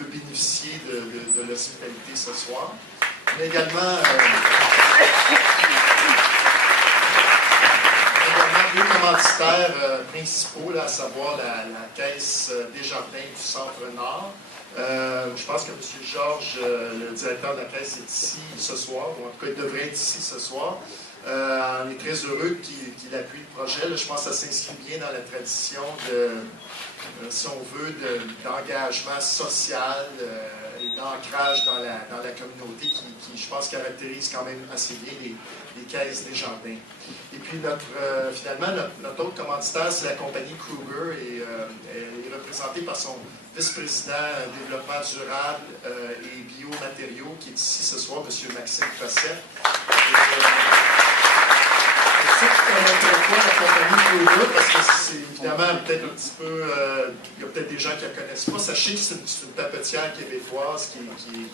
peut bénéficier de l'hospitalité ce soir. Mais également deux commanditaires principaux, là, à savoir la Caisse Desjardins du Centre-Nord. Je pense que M. Georges, le directeur de la Caisse, est ici ce soir, ou en tout cas, il devrait être ici ce soir. On est très heureux qu'il appuie le projet. Là, je pense que ça s'inscrit bien dans la tradition de, si on veut, d'engagement social et d'ancrage dans la communauté qui, je pense, caractérise quand même assez bien les caisses Desjardins. Et puis, finalement, notre autre commanditaire, c'est la compagnie Kruger, et elle est représentée par son vice-président développement durable et biomatériaux, qui est ici ce soir, M. Maxime Cosset. Pourquoi la compagnie Kruger? Parce que c'est évidemment peut-être un petit peu... il y a peut-être des gens qui ne la connaissent pas. Sachez que c'est une tapetière québécoise qui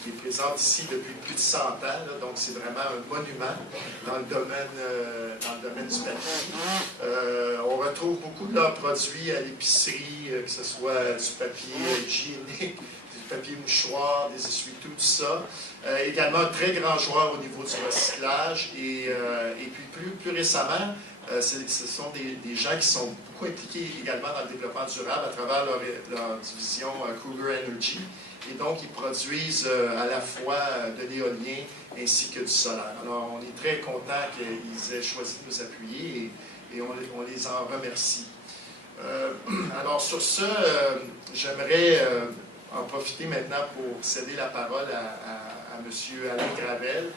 est présente ici depuis plus de 100 ans. Là, donc, c'est vraiment un monument dans le domaine du papier. On retrouve beaucoup de leurs produits à l'épicerie, que ce soit du papier hygiénique, du papier mouchoir, des essuie-tout, tout ça. Également un très grand joueur au niveau du recyclage. Et puis plus récemment, ce sont des gens qui sont beaucoup impliqués également dans le développement durable à travers leur division Kruger Energy. Et donc, ils produisent à la fois de l'éolien ainsi que du solaire. Alors, on est très contents qu'ils aient choisi de nous appuyer et on les en remercie. Alors, sur ce, j'aimerais en profiter maintenant pour céder la parole à M. Alain Gravel,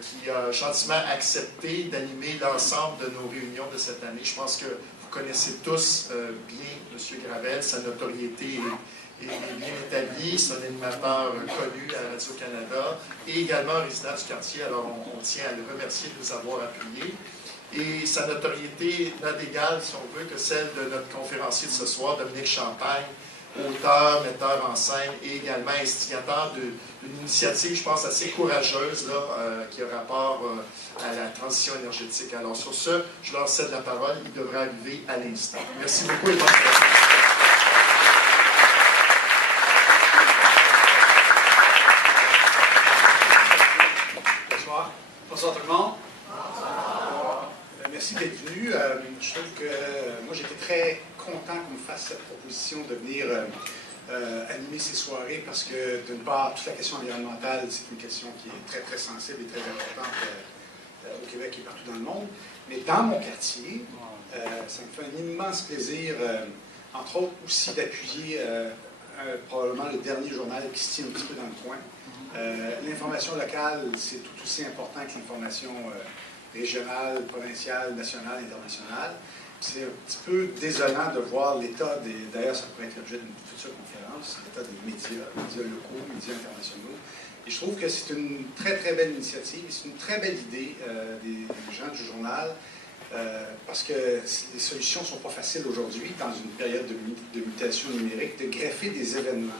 qui a gentiment accepté d'animer l'ensemble de nos réunions de cette année. Je pense que vous connaissez tous bien M. Gravel, sa notoriété est bien établie, c'est un animateur connu à Radio-Canada et également un résident du quartier, alors on tient à le remercier de nous avoir appuyés. Et sa notoriété n'a d'égal, si on veut, que celle de notre conférencier de ce soir, Dominique Champagne, auteur, metteur en scène et également instigateur d'une initiative, je pense, assez courageuse là, qui a rapport à la transition énergétique. Alors sur ce, je leur cède la parole. Il devrait arriver à l'instant. Merci beaucoup et bonne soirée. Bonsoir. Bonsoir tout le monde. Merci d'être venu. Je trouve que moi, j'étais très content qu'on me fasse cette proposition de venir animer ces soirées parce que, d'une part, toute la question environnementale, c'est une question qui est très, très sensible et très importante au Québec et partout dans le monde. Mais dans mon quartier, ça me fait un immense plaisir, entre autres aussi, d'appuyer probablement le dernier journal qui se tient un petit peu dans le coin. L'information locale, c'est tout aussi important que l'information régionale, provinciale, nationale, internationale. C'est un petit peu désolant de voir l'état des... D'ailleurs, ça pourrait être l'objet d'une future conférence, l'état des médias locaux, médias internationaux. Et je trouve que c'est une très, très belle initiative, c'est une très belle idée des gens du journal, parce que les solutions ne sont pas faciles aujourd'hui, dans une période de mutation numérique, de greffer des événements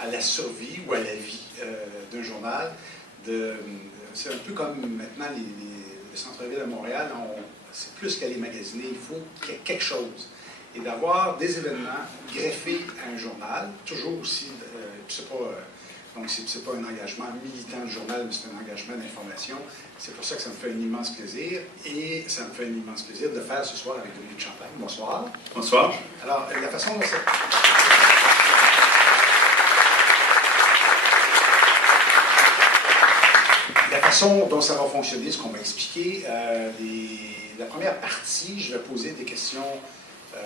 à la survie ou à la vie d'un journal. C'est un peu comme maintenant le centre-ville à Montréal, c'est plus qu'aller magasiner, il faut qu'il y ait quelque chose. Et d'avoir des événements greffés à un journal, toujours aussi, donc c'est pas un engagement militant de journal, mais c'est un engagement d'information. C'est pour ça que ça me fait un immense plaisir. Et ça me fait un immense plaisir de le faire ce soir avec Dominique Champagne. Bonsoir. Bonsoir. Alors, la façon dont ça... La façon dont ça va fonctionner, ce qu'on m'a expliqué, la première partie, je vais poser des questions les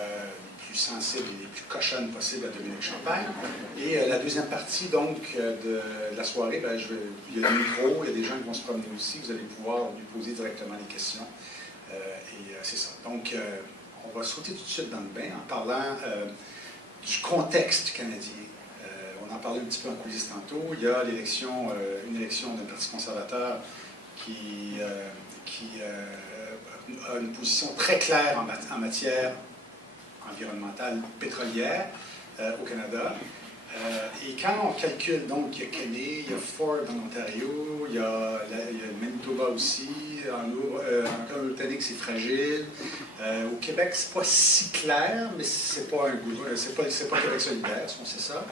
plus sensibles et les plus cochonnes possibles à Dominique Champagne. Et la deuxième partie, donc, de la soirée, il y a des micros, il y a des gens qui vont se promener aussi. Vous allez pouvoir lui poser directement les questions. Et c'est ça. Donc, on va sauter tout de suite dans le bain en parlant du contexte canadien. On en parlait un petit peu en coulisses tantôt. Il y a une élection d'un parti conservateur qui a une position très claire en matière environnementale pétrolière au Canada. Et quand on calcule, donc, il y a Kenny, il y a Ford en Ontario, il y a le Manitoba aussi, en Colombie-Britannique, c'est fragile. Au Québec, c'est pas si clair, mais c'est pas Québec solidaire, on sait ça.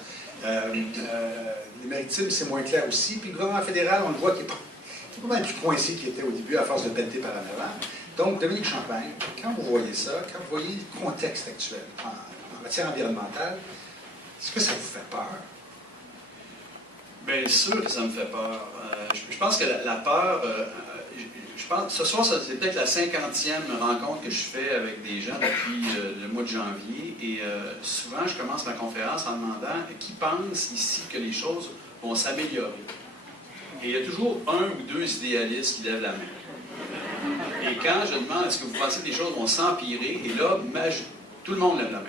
Les maritimes, c'est moins clair aussi. Puis le gouvernement fédéral, on le voit qu'il est pas mal plus coincé qu'il était au début à force de pelleter par en avant. Donc, Dominique Champagne, quand vous voyez ça, quand vous voyez le contexte actuel en matière environnementale, est-ce que ça vous fait peur? Bien sûr que ça me fait peur. Je pense que la peur, je pense, ce soir, c'est peut-être la 50e rencontre que je fais avec des gens depuis le mois de janvier. Et souvent, je commence ma conférence en demandant qui pense ici que les choses vont s'améliorer. Et il y a toujours un ou deux idéalistes qui lèvent la main. Et quand je demande est-ce que vous pensez que les choses vont s'empirer, et là, tout le monde lève la main.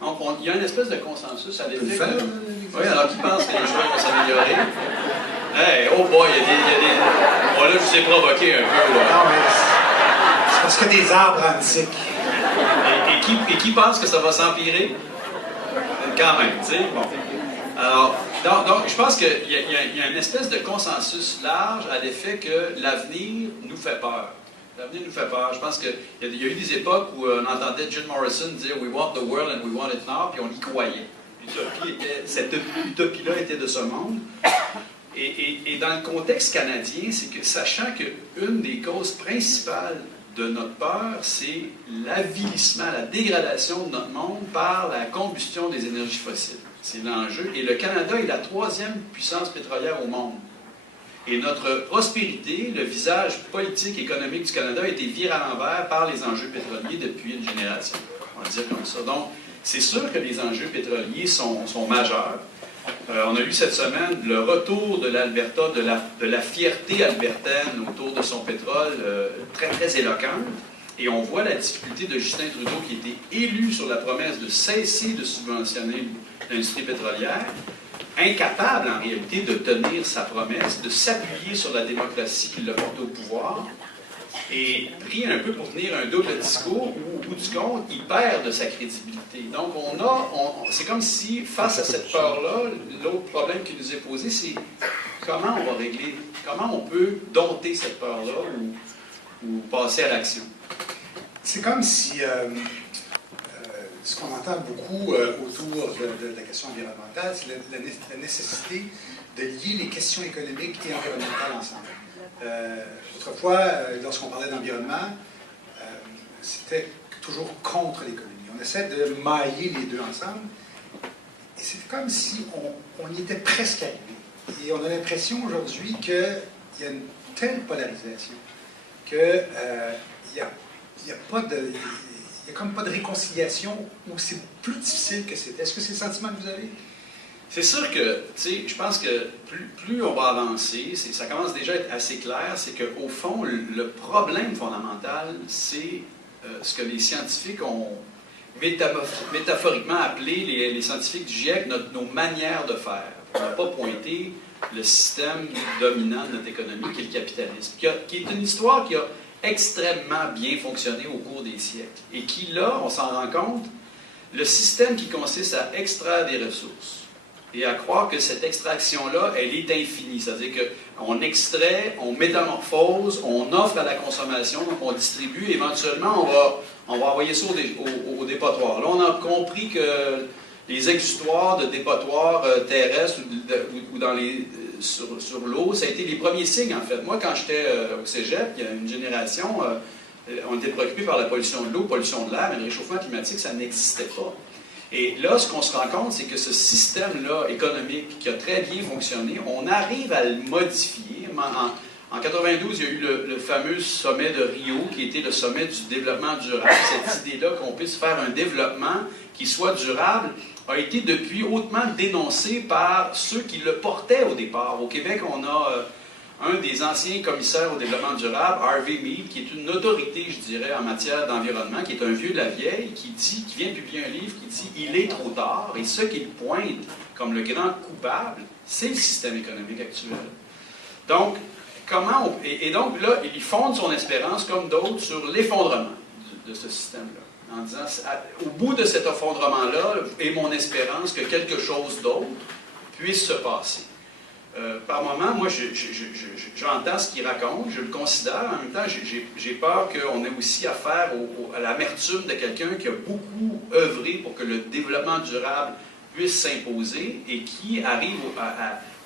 Donc, il y a une espèce de consensus à l'effet que... Oui, alors qui pense que les choses vont s'améliorer? Hey, oh boy, il y a des... Bon, là, je vous ai provoqué un peu, là. Non, mais c'est parce qu'il y a des arbres antiques. Et qui pense que ça va s'empirer? Quand même, tu sais, bon. Alors, donc je pense qu'il y a une espèce de consensus large à l'effet que l'avenir nous fait peur. L'avenir nous fait peur. Je pense qu'il y a eu des époques où on entendait Jim Morrison dire « We want the world and we want it now », puis on y croyait. Cette utopie-là était de ce monde. Et dans le contexte canadien, c'est que sachant qu'une des causes principales de notre peur, c'est l'avilissement, la dégradation de notre monde par la combustion des énergies fossiles. C'est l'enjeu. Et le Canada est la 3e puissance pétrolière au monde. Et notre prospérité, le visage politique et économique du Canada a été viré à l'envers par les enjeux pétroliers depuis une génération. On va le dire comme ça. Donc, c'est sûr que les enjeux pétroliers sont majeurs. On a eu cette semaine le retour de l'Alberta, de la fierté albertaine autour de son pétrole, très, très éloquente. Et on voit la difficulté de Justin Trudeau, qui était élu sur la promesse de cesser de subventionner l'industrie pétrolière, incapable en réalité de tenir sa promesse, de s'appuyer sur la démocratie qui l'a porté au pouvoir, et pris un peu pour tenir un double discours où, au bout du compte, il perd de sa crédibilité. Donc, c'est comme si, face à cette peur-là, l'autre problème qui nous est posé, c'est comment on va régler, comment on peut dompter cette peur-là ou passer à l'action. C'est comme si, ce qu'on entend beaucoup autour de la question environnementale, c'est la nécessité de lier les questions économiques et environnementales ensemble. Autrefois, lorsqu'on parlait d'environnement, c'était toujours contre l'économie. On essaie de mailler les deux ensemble, et c'est comme si on y était presque arrivé. Et on a l'impression aujourd'hui qu'il y a une telle polarisation qu'il n'y a pas de... Il n'y a comme pas de réconciliation où c'est plus difficile que c'était. Est-ce que c'est le sentiment que vous avez? C'est sûr que, tu sais, je pense que plus on va avancer, ça commence déjà à être assez clair, c'est qu'au fond, le problème fondamental, c'est ce que les scientifiques ont métaphoriquement appelé, les scientifiques du GIEC, nos manières de faire. On n'a pas pointé le système dominant de notre économie, qui est le capitalisme, qui est une histoire qui a extrêmement bien fonctionné au cours des siècles. Et qui, là, on s'en rend compte, le système qui consiste à extraire des ressources et à croire que cette extraction-là, elle est infinie. C'est-à-dire qu'on extrait, on métamorphose, on offre à la consommation, donc on distribue, éventuellement, on va envoyer ça au dépotoir. Là, on a compris que les exutoires de dépotoirs terrestres ou dans sur l'eau, ça a été les premiers signes, en fait. Moi, quand j'étais au cégep, il y a une génération, on était préoccupés par la pollution de l'eau, pollution de l'air, mais le réchauffement climatique, ça n'existait pas. Et là, ce qu'on se rend compte, c'est que ce système-là économique qui a très bien fonctionné, on arrive à le modifier. En 92, il y a eu le fameux sommet de Rio, qui était le sommet du développement durable. Cette idée-là qu'on puisse faire un développement qui soit durable a été depuis hautement dénoncée par ceux qui le portaient au départ. Au Québec, on a un des anciens commissaires au développement durable, Harvey Mead, qui est une autorité, je dirais, en matière d'environnement, qui est un vieux de la vieille, qui vient publier un livre qui dit « Il est trop tard », et ce qu'il pointe comme le grand coupable, c'est le système économique actuel. Donc, et donc là, il fonde son espérance, comme d'autres, sur l'effondrement de ce système-là, en disant « Au bout de cet effondrement-là, est mon espérance que quelque chose d'autre puisse se passer ». Par moment, moi, j'entends ce qu'il raconte, je le considère, en même temps, j'ai peur qu'on ait aussi affaire à l'amertume de quelqu'un qui a beaucoup œuvré pour que le développement durable puisse s'imposer et qui arrive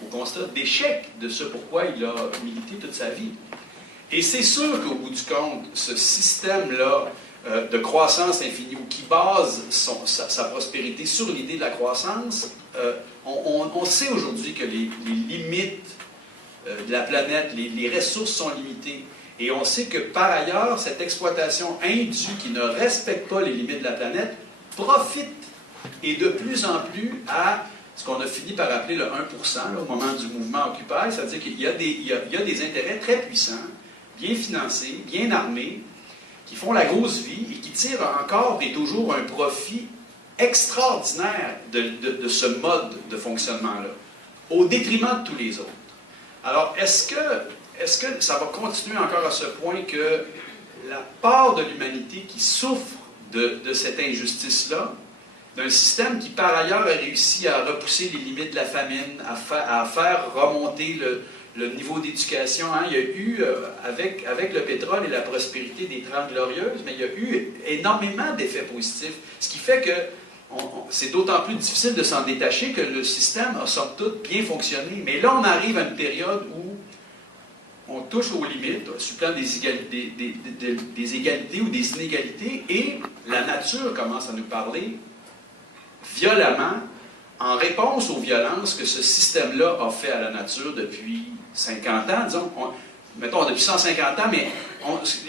au constat d'échec de ce pourquoi il a milité toute sa vie. Et c'est sûr qu'au bout du compte, ce système-là de croissance infinie, ou qui base sa prospérité sur l'idée de la croissance, on sait aujourd'hui que les limites de la planète, les ressources sont limitées. Et on sait que par ailleurs, cette exploitation indue qui ne respecte pas les limites de la planète profite et de plus en plus à ce qu'on a fini par appeler le 1% là, au moment du mouvement Occupy, c'est-à-dire qu'il y a des intérêts très puissants, bien financés, bien armés, qui font la grosse vie et qui tirent encore et toujours un profit extraordinaire de ce mode de fonctionnement-là, au détriment de tous les autres. Alors, est-ce que ça va continuer encore à ce point que la part de l'humanité qui souffre de cette injustice-là, d'un système qui, par ailleurs, a réussi à repousser les limites de la famine, à faire remonter le niveau d'éducation. Hein? Il y a eu, avec le pétrole et la prospérité des 30 Glorieuses, mais il y a eu énormément d'effets positifs. Ce qui fait que c'est d'autant plus difficile de s'en détacher que le système a, somme toute, bien fonctionné. Mais là, on arrive à une période où on touche aux limites, sur le plan des égalités ou des inégalités, et la nature commence à nous parler violemment, en réponse aux violences que ce système-là a fait à la nature depuis 50 ans, disons, mettons depuis 150 ans, mais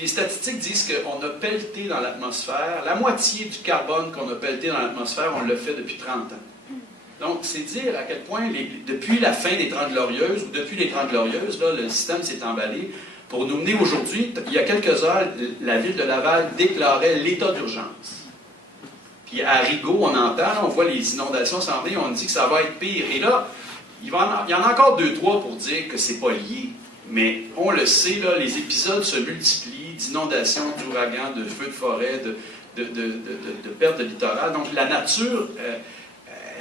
les statistiques disent qu'on a pelleté dans l'atmosphère, la moitié du carbone qu'on a pelleté dans l'atmosphère, on l'a fait depuis 30 ans. Donc, c'est dire à quel point, depuis la fin des 30 Glorieuses, ou depuis les 30 Glorieuses, là, le système s'est emballé pour nous mener aujourd'hui. Il y a quelques heures, la ville de Laval déclarait l'état d'urgence. Puis à Rigaud, on entend, on voit les inondations s'en venir, on dit que ça va être pire. Et là, il y en a encore 2-3 pour dire que c'est pas lié. Mais on le sait, là, les épisodes se multiplient, d'inondations, d'ouragans, de feux de forêt, de pertes de littoral. Donc la nature,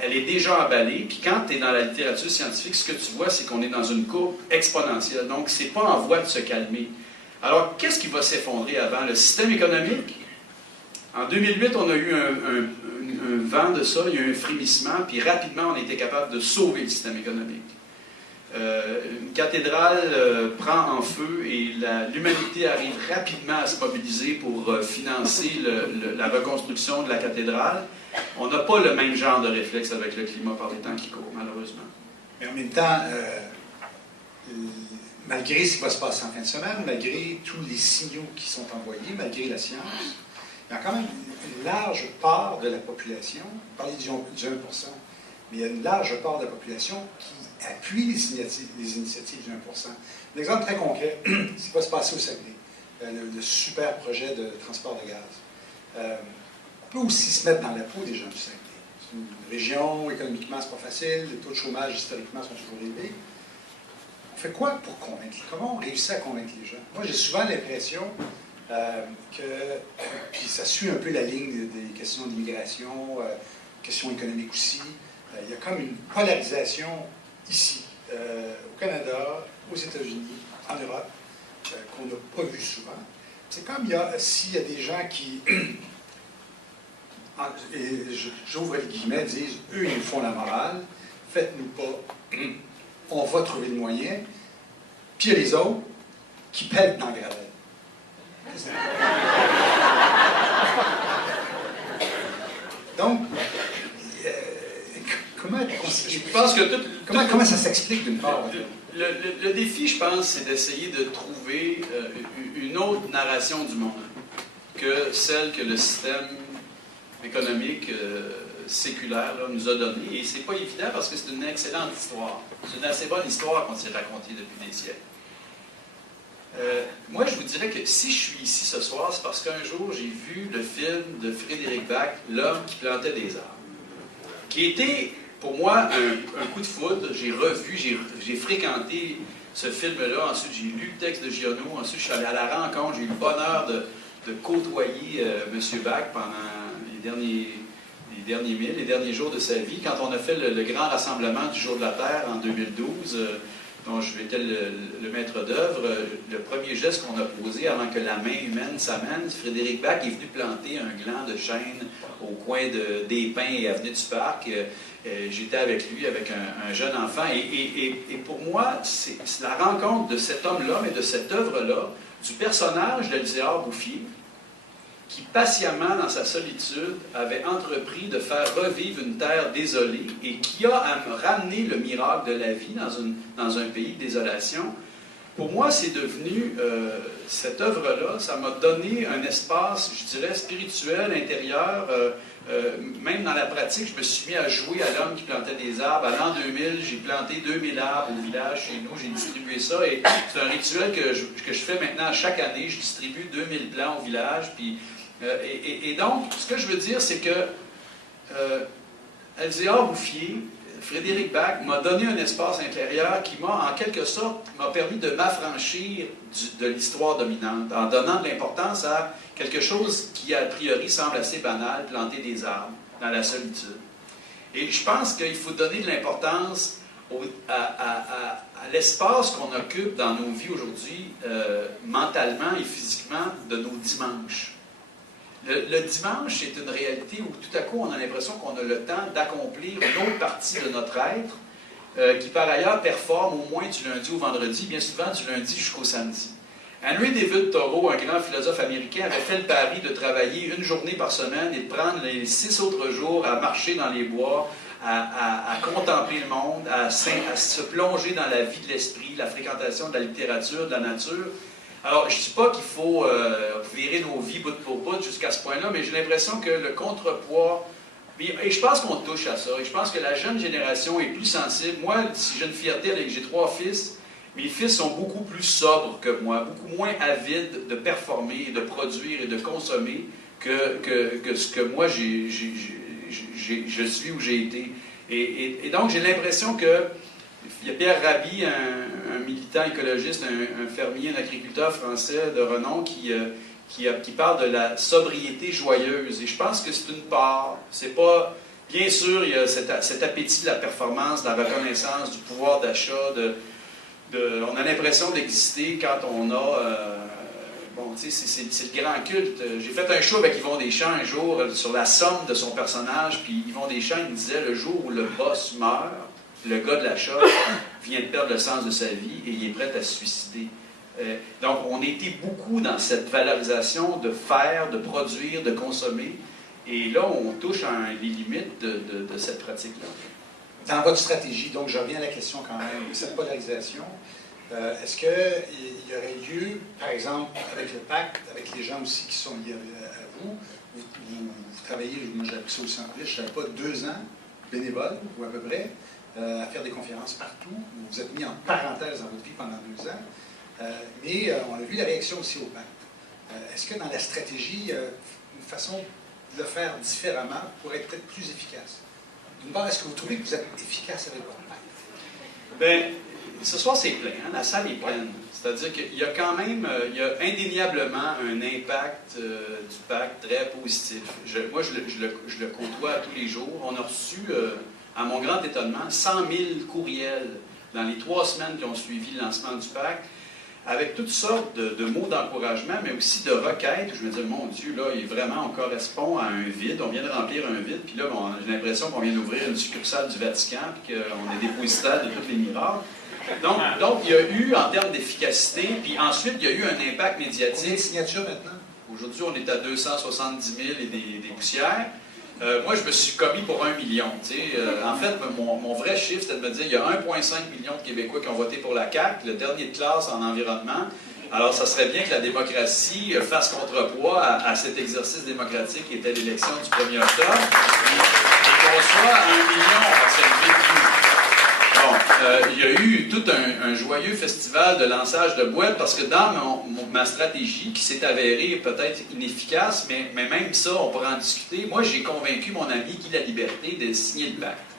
elle est déjà emballée. Puis quand tu es dans la littérature scientifique, ce que tu vois, c'est qu'on est dans une courbe exponentielle. Donc c'est pas en voie de se calmer. Alors, qu'est-ce qui va s'effondrer avant? Le système économique? En 2008, on a eu un vent de ça, il y a eu un frémissement, puis rapidement, on était capable de sauver le système économique. Une cathédrale prend en feu et l'humanité arrive rapidement à se mobiliser pour financer la reconstruction de la cathédrale. On n'a pas le même genre de réflexe avec le climat par les temps qui courent, malheureusement. Mais en même temps, malgré ce qui va se passer en fin de semaine, malgré tous les signaux qui sont envoyés, malgré la science, il y a quand même une large part de la population, parlez du 1%, mais il y a une large part de la population qui appuie les initiatives du 1%. Un exemple très concret, ce qui va se passer au Saguenay, le super projet de transport de gaz. On peut aussi se mettre dans la peau des gens du Saguenay. C'est une région, économiquement, c'est pas facile, les taux de chômage, historiquement, sont toujours élevés. On fait quoi pour convaincre? Comment on réussit à convaincre les gens? Moi, j'ai souvent l'impression puis ça suit un peu la ligne des questions d'immigration, questions économiques aussi. Il y a comme une polarisation ici, au Canada, aux États-Unis, en Europe, qu'on n'a pas vu souvent. C'est comme s'il y a des gens qui, j'ouvre les guillemets, disent « eux, ils nous font la morale, faites-nous pas, on va trouver le moyen », puis il y a les autres qui pètent dans le gravelle. Donc, comment ça s'explique d'une part? Le défi, je pense, c'est d'essayer de trouver une autre narration du monde que celle que le système économique séculaire là, nous a donnée. Et c'est pas évident parce que c'est une excellente histoire. C'est une assez bonne histoire qu'on s'est racontée depuis des siècles. Moi, je vous dirais que si je suis ici ce soir, c'est parce qu'un jour, j'ai vu le film de Frédéric Bach, L'homme qui plantait des arbres, qui était, pour moi, un coup de foudre. J'ai revu, j'ai fréquenté ce film-là. Ensuite, j'ai lu le texte de Giono. Ensuite, je suis allé à la rencontre. J'ai eu le bonheur de côtoyer M. Bach pendant les derniers jours de sa vie. Quand on a fait le grand rassemblement du Jour de la Terre en 2012, dont j'étais le maître d'œuvre, le premier geste qu'on a posé avant que la main humaine s'amène, Frédéric Bach est venu planter un gland de chêne au coin des Pins et avenue du Parc. J'étais avec lui, avec un jeune enfant. Et pour moi, c'est la rencontre de cet homme-là, mais de cette œuvre-là, du personnage d'Elzéar Bouffier, qui patiemment, dans sa solitude, avait entrepris de faire revivre une terre désolée et qui a ramené le miracle de la vie dans un pays de désolation. Pour moi, c'est devenu, cette œuvre-là, ça m'a donné un espace, je dirais, spirituel, intérieur. Même dans la pratique, je me suis mis à jouer à l'homme qui plantait des arbres. À l'an 2000, j'ai planté 2000 arbres au village chez nous, j'ai distribué ça. Et c'est un rituel que je fais maintenant chaque année. Je distribue 2000 plants au village. Puis, et donc, ce que je veux dire, c'est que Elzéar Bouffier, Frédéric Bach, m'a donné un espace intérieur qui m'a, en quelque sorte, m'a permis de m'affranchir de l'histoire dominante, en donnant de l'importance à quelque chose qui, a priori, semble assez banal, planter des arbres dans la solitude. Et je pense qu'il faut donner de l'importance à l'espace qu'on occupe dans nos vies aujourd'hui, mentalement et physiquement, de nos dimanches. Le dimanche, c'est une réalité où tout à coup, on a l'impression qu'on a le temps d'accomplir une autre partie de notre être, qui par ailleurs performe au moins du lundi au vendredi, bien souvent du lundi jusqu'au samedi. Henry David Thoreau, un grand philosophe américain, avait fait le pari de travailler une journée par semaine et de prendre les 6 autres jours à marcher dans les bois, à contempler le monde, à se plonger dans la vie de l'esprit, la fréquentation de la littérature, de la nature. Alors, je ne dis pas qu'il faut virer nos vies bout pour bout jusqu'à ce point-là, mais j'ai l'impression que le contrepoids, et je pense qu'on touche à ça, et je pense que la jeune génération est plus sensible. Moi, si j'ai une fierté, j'ai 3 fils, mes fils sont beaucoup plus sobres que moi, beaucoup moins avides de performer, de produire et de consommer que ce que moi je suis ou j'ai été. Et donc, j'ai l'impression que il y a Pierre Rabhi, un militant écologiste, un fermier, un agriculteur français de renom qui parle de la sobriété joyeuse. Et je pense que c'est une part. C'est pas... Bien sûr, il y a cet appétit de la performance, de la reconnaissance, du pouvoir d'achat. On a l'impression d'exister quand on a... bon, tu sais, c'est le grand culte. J'ai fait un show avec Yvon Deschamps un jour sur la somme de son personnage. Puis Yvon Deschamps, il me disait, le jour où le boss meurt, le gars de l'achat vient de perdre le sens de sa vie et il est prêt à se suicider. Donc, on était beaucoup dans cette valorisation de faire, de produire, de consommer. Et là, on touche les limites de cette pratique-là. Dans votre stratégie, donc je reviens à la question quand même, cette polarisation, est-ce qu'il y aurait lieu, par exemple, avec le pacte, avec les gens aussi qui sont liés à vous, vous travaillez, moi j'ai appris ça au Centre, je ne savais pas, 2 ans bénévole, ou à peu près, à faire des conférences partout. Vous vous êtes mis en parenthèse dans votre vie pendant 2 ans. Mais on a vu la réaction aussi au pacte. Est-ce que dans la stratégie, une façon de le faire différemment pourrait être peut-être plus efficace? D'une part, est-ce que vous trouvez que vous êtes efficace avec votre pacte? Bien, ce soir, c'est plein. Hein? La salle est pleine. C'est-à-dire qu'il y a quand même, il y a indéniablement un impact du pacte très positif. Moi, je le côtoie tous les jours. On a reçu... à mon grand étonnement, 100 000 courriels dans les 3 semaines qui ont suivi le lancement du pacte, avec toutes sortes de mots d'encouragement, mais aussi de requêtes. Je me dis, mon Dieu, là, on correspond à un vide, on vient de remplir un vide, puis là, bon, j'ai l'impression qu'on vient d'ouvrir une succursale du Vatican, puis qu'on est dépositaire de tous les miracles. Donc, il y a eu, en termes d'efficacité, puis ensuite, il y a eu un impact médiatique. Combien de signatures maintenant? Aujourd'hui, on est à 270 000 et des poussières. Moi, je me suis commis pour 1 million. En fait, mon vrai chiffre, c'était de me dire qu'il y a 1,5 million de Québécois qui ont voté pour la CAQ, le dernier de classe en environnement. Alors, ça serait bien que la démocratie fasse contrepoids à cet exercice démocratique qui était l'élection du 1er octobre et qu'on soit à 1 million à s'élever plus. Bon, il y a eu tout un joyeux festival de lançage de boîtes parce que dans ma stratégie, qui s'est avérée peut-être inefficace, mais même ça, on pourra en discuter, moi j'ai convaincu mon ami Guy Laliberté de signer le pacte.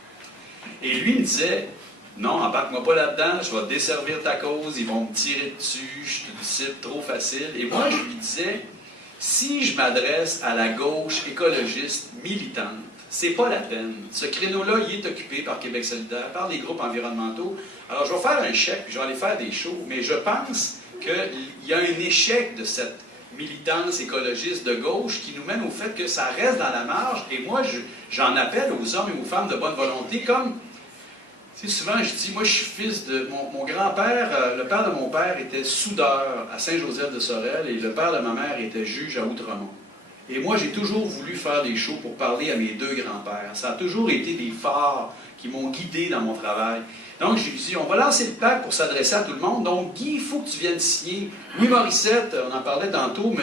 Et lui me disait, non, embarque-moi pas là-dedans, je vais desservir ta cause, ils vont me tirer dessus, je suis une cible trop facile. Et moi je lui disais, si je m'adresse à la gauche écologiste militante, c'est pas la peine. Ce créneau-là, il est occupé par Québec solidaire, par les groupes environnementaux. Alors, je vais faire un chèque, puis je vais aller faire des shows, mais je pense qu'il y a un échec de cette militance écologiste de gauche qui nous mène au fait que ça reste dans la marge. Et moi, j'en appelle aux hommes et aux femmes de bonne volonté, comme, tu sais, souvent je dis, moi je suis fils de... Mon grand-père, le père de mon père était soudeur à Saint-Joseph-de-Sorel et le père de ma mère était juge à Outremont. Et moi, j'ai toujours voulu faire des shows pour parler à mes deux grands-pères. Ça a toujours été des phares qui m'ont guidé dans mon travail. Donc, j'ai dit, on va lancer le PAC pour s'adresser à tout le monde. Donc, Guy, il faut que tu viennes signer. Louis Morissette, on en parlait tantôt,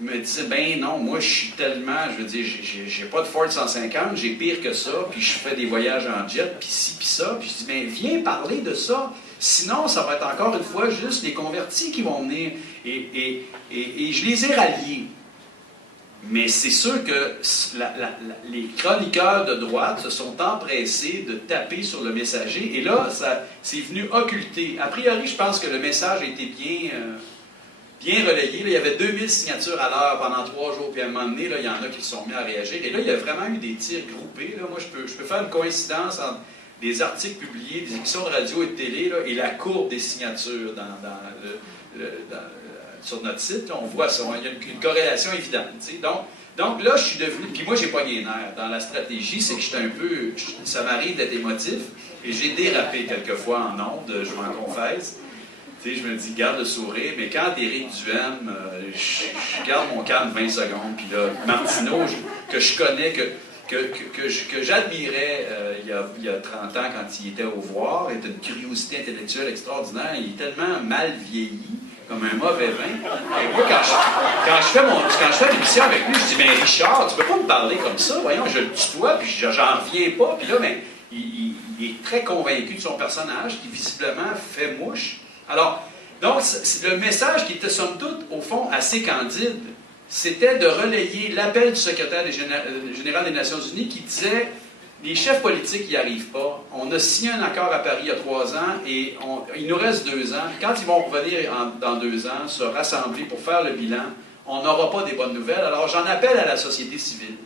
me disait, ben non, moi, je suis tellement, je veux dire, j'ai pas de Ford 150, j'ai pire que ça, puis je fais des voyages en jet, puis ci, puis ça. Puis je dis, ben viens parler de ça. Sinon, ça va être encore une fois juste les convertis qui vont venir. Et je les ai ralliés. Mais c'est sûr que les chroniqueurs de droite se sont empressés de taper sur le messager, et là, c'est venu occulter. A priori, je pense que le message a été bien relayé. Là, il y avait 2000 signatures à l'heure pendant 3 jours, puis à un moment donné, là, il y en a qui se sont mis à réagir. Et là, il y a vraiment eu des tirs groupés. Là. Moi, je peux faire une coïncidence entre des articles publiés, des émissions de radio et de télé, là, et la courbe des signatures sur notre site, là, on voit ça. Il y a une corrélation évidente. Donc là, je suis devenu... Puis moi, j'ai pas les nerfs. Dans la stratégie, c'est que j'étais un peu... Ça m'arrive d'être émotif, et j'ai dérapé quelquefois en ondes, je m'en confesse. Je me dis, garde le sourire, mais quand Éric Duhaime, je garde mon calme 20 secondes, puis là, Martineau, que je connais, que j'admirais il y a 30 ans quand il était au voir, était une curiosité intellectuelle extraordinaire, il est tellement mal vieilli, comme un mauvais vin. Et moi, quand je fais l'émission avec lui, je dis, ben Richard, tu peux pas me parler comme ça, voyons, je le tutoie, puis j'en reviens pas. Puis là, ben, il est très convaincu de son personnage, qui visiblement fait mouche. Alors, donc, le message qui était somme toute, au fond, assez candide, c'était de relayer l'appel du secrétaire général des Nations Unies qui disait les chefs politiques n'y arrivent pas. On a signé un accord à Paris il y a 3 ans et il nous reste 2 ans. Quand ils vont revenir dans 2 ans, se rassembler pour faire le bilan, on n'aura pas des bonnes nouvelles. Alors j'en appelle à la société civile.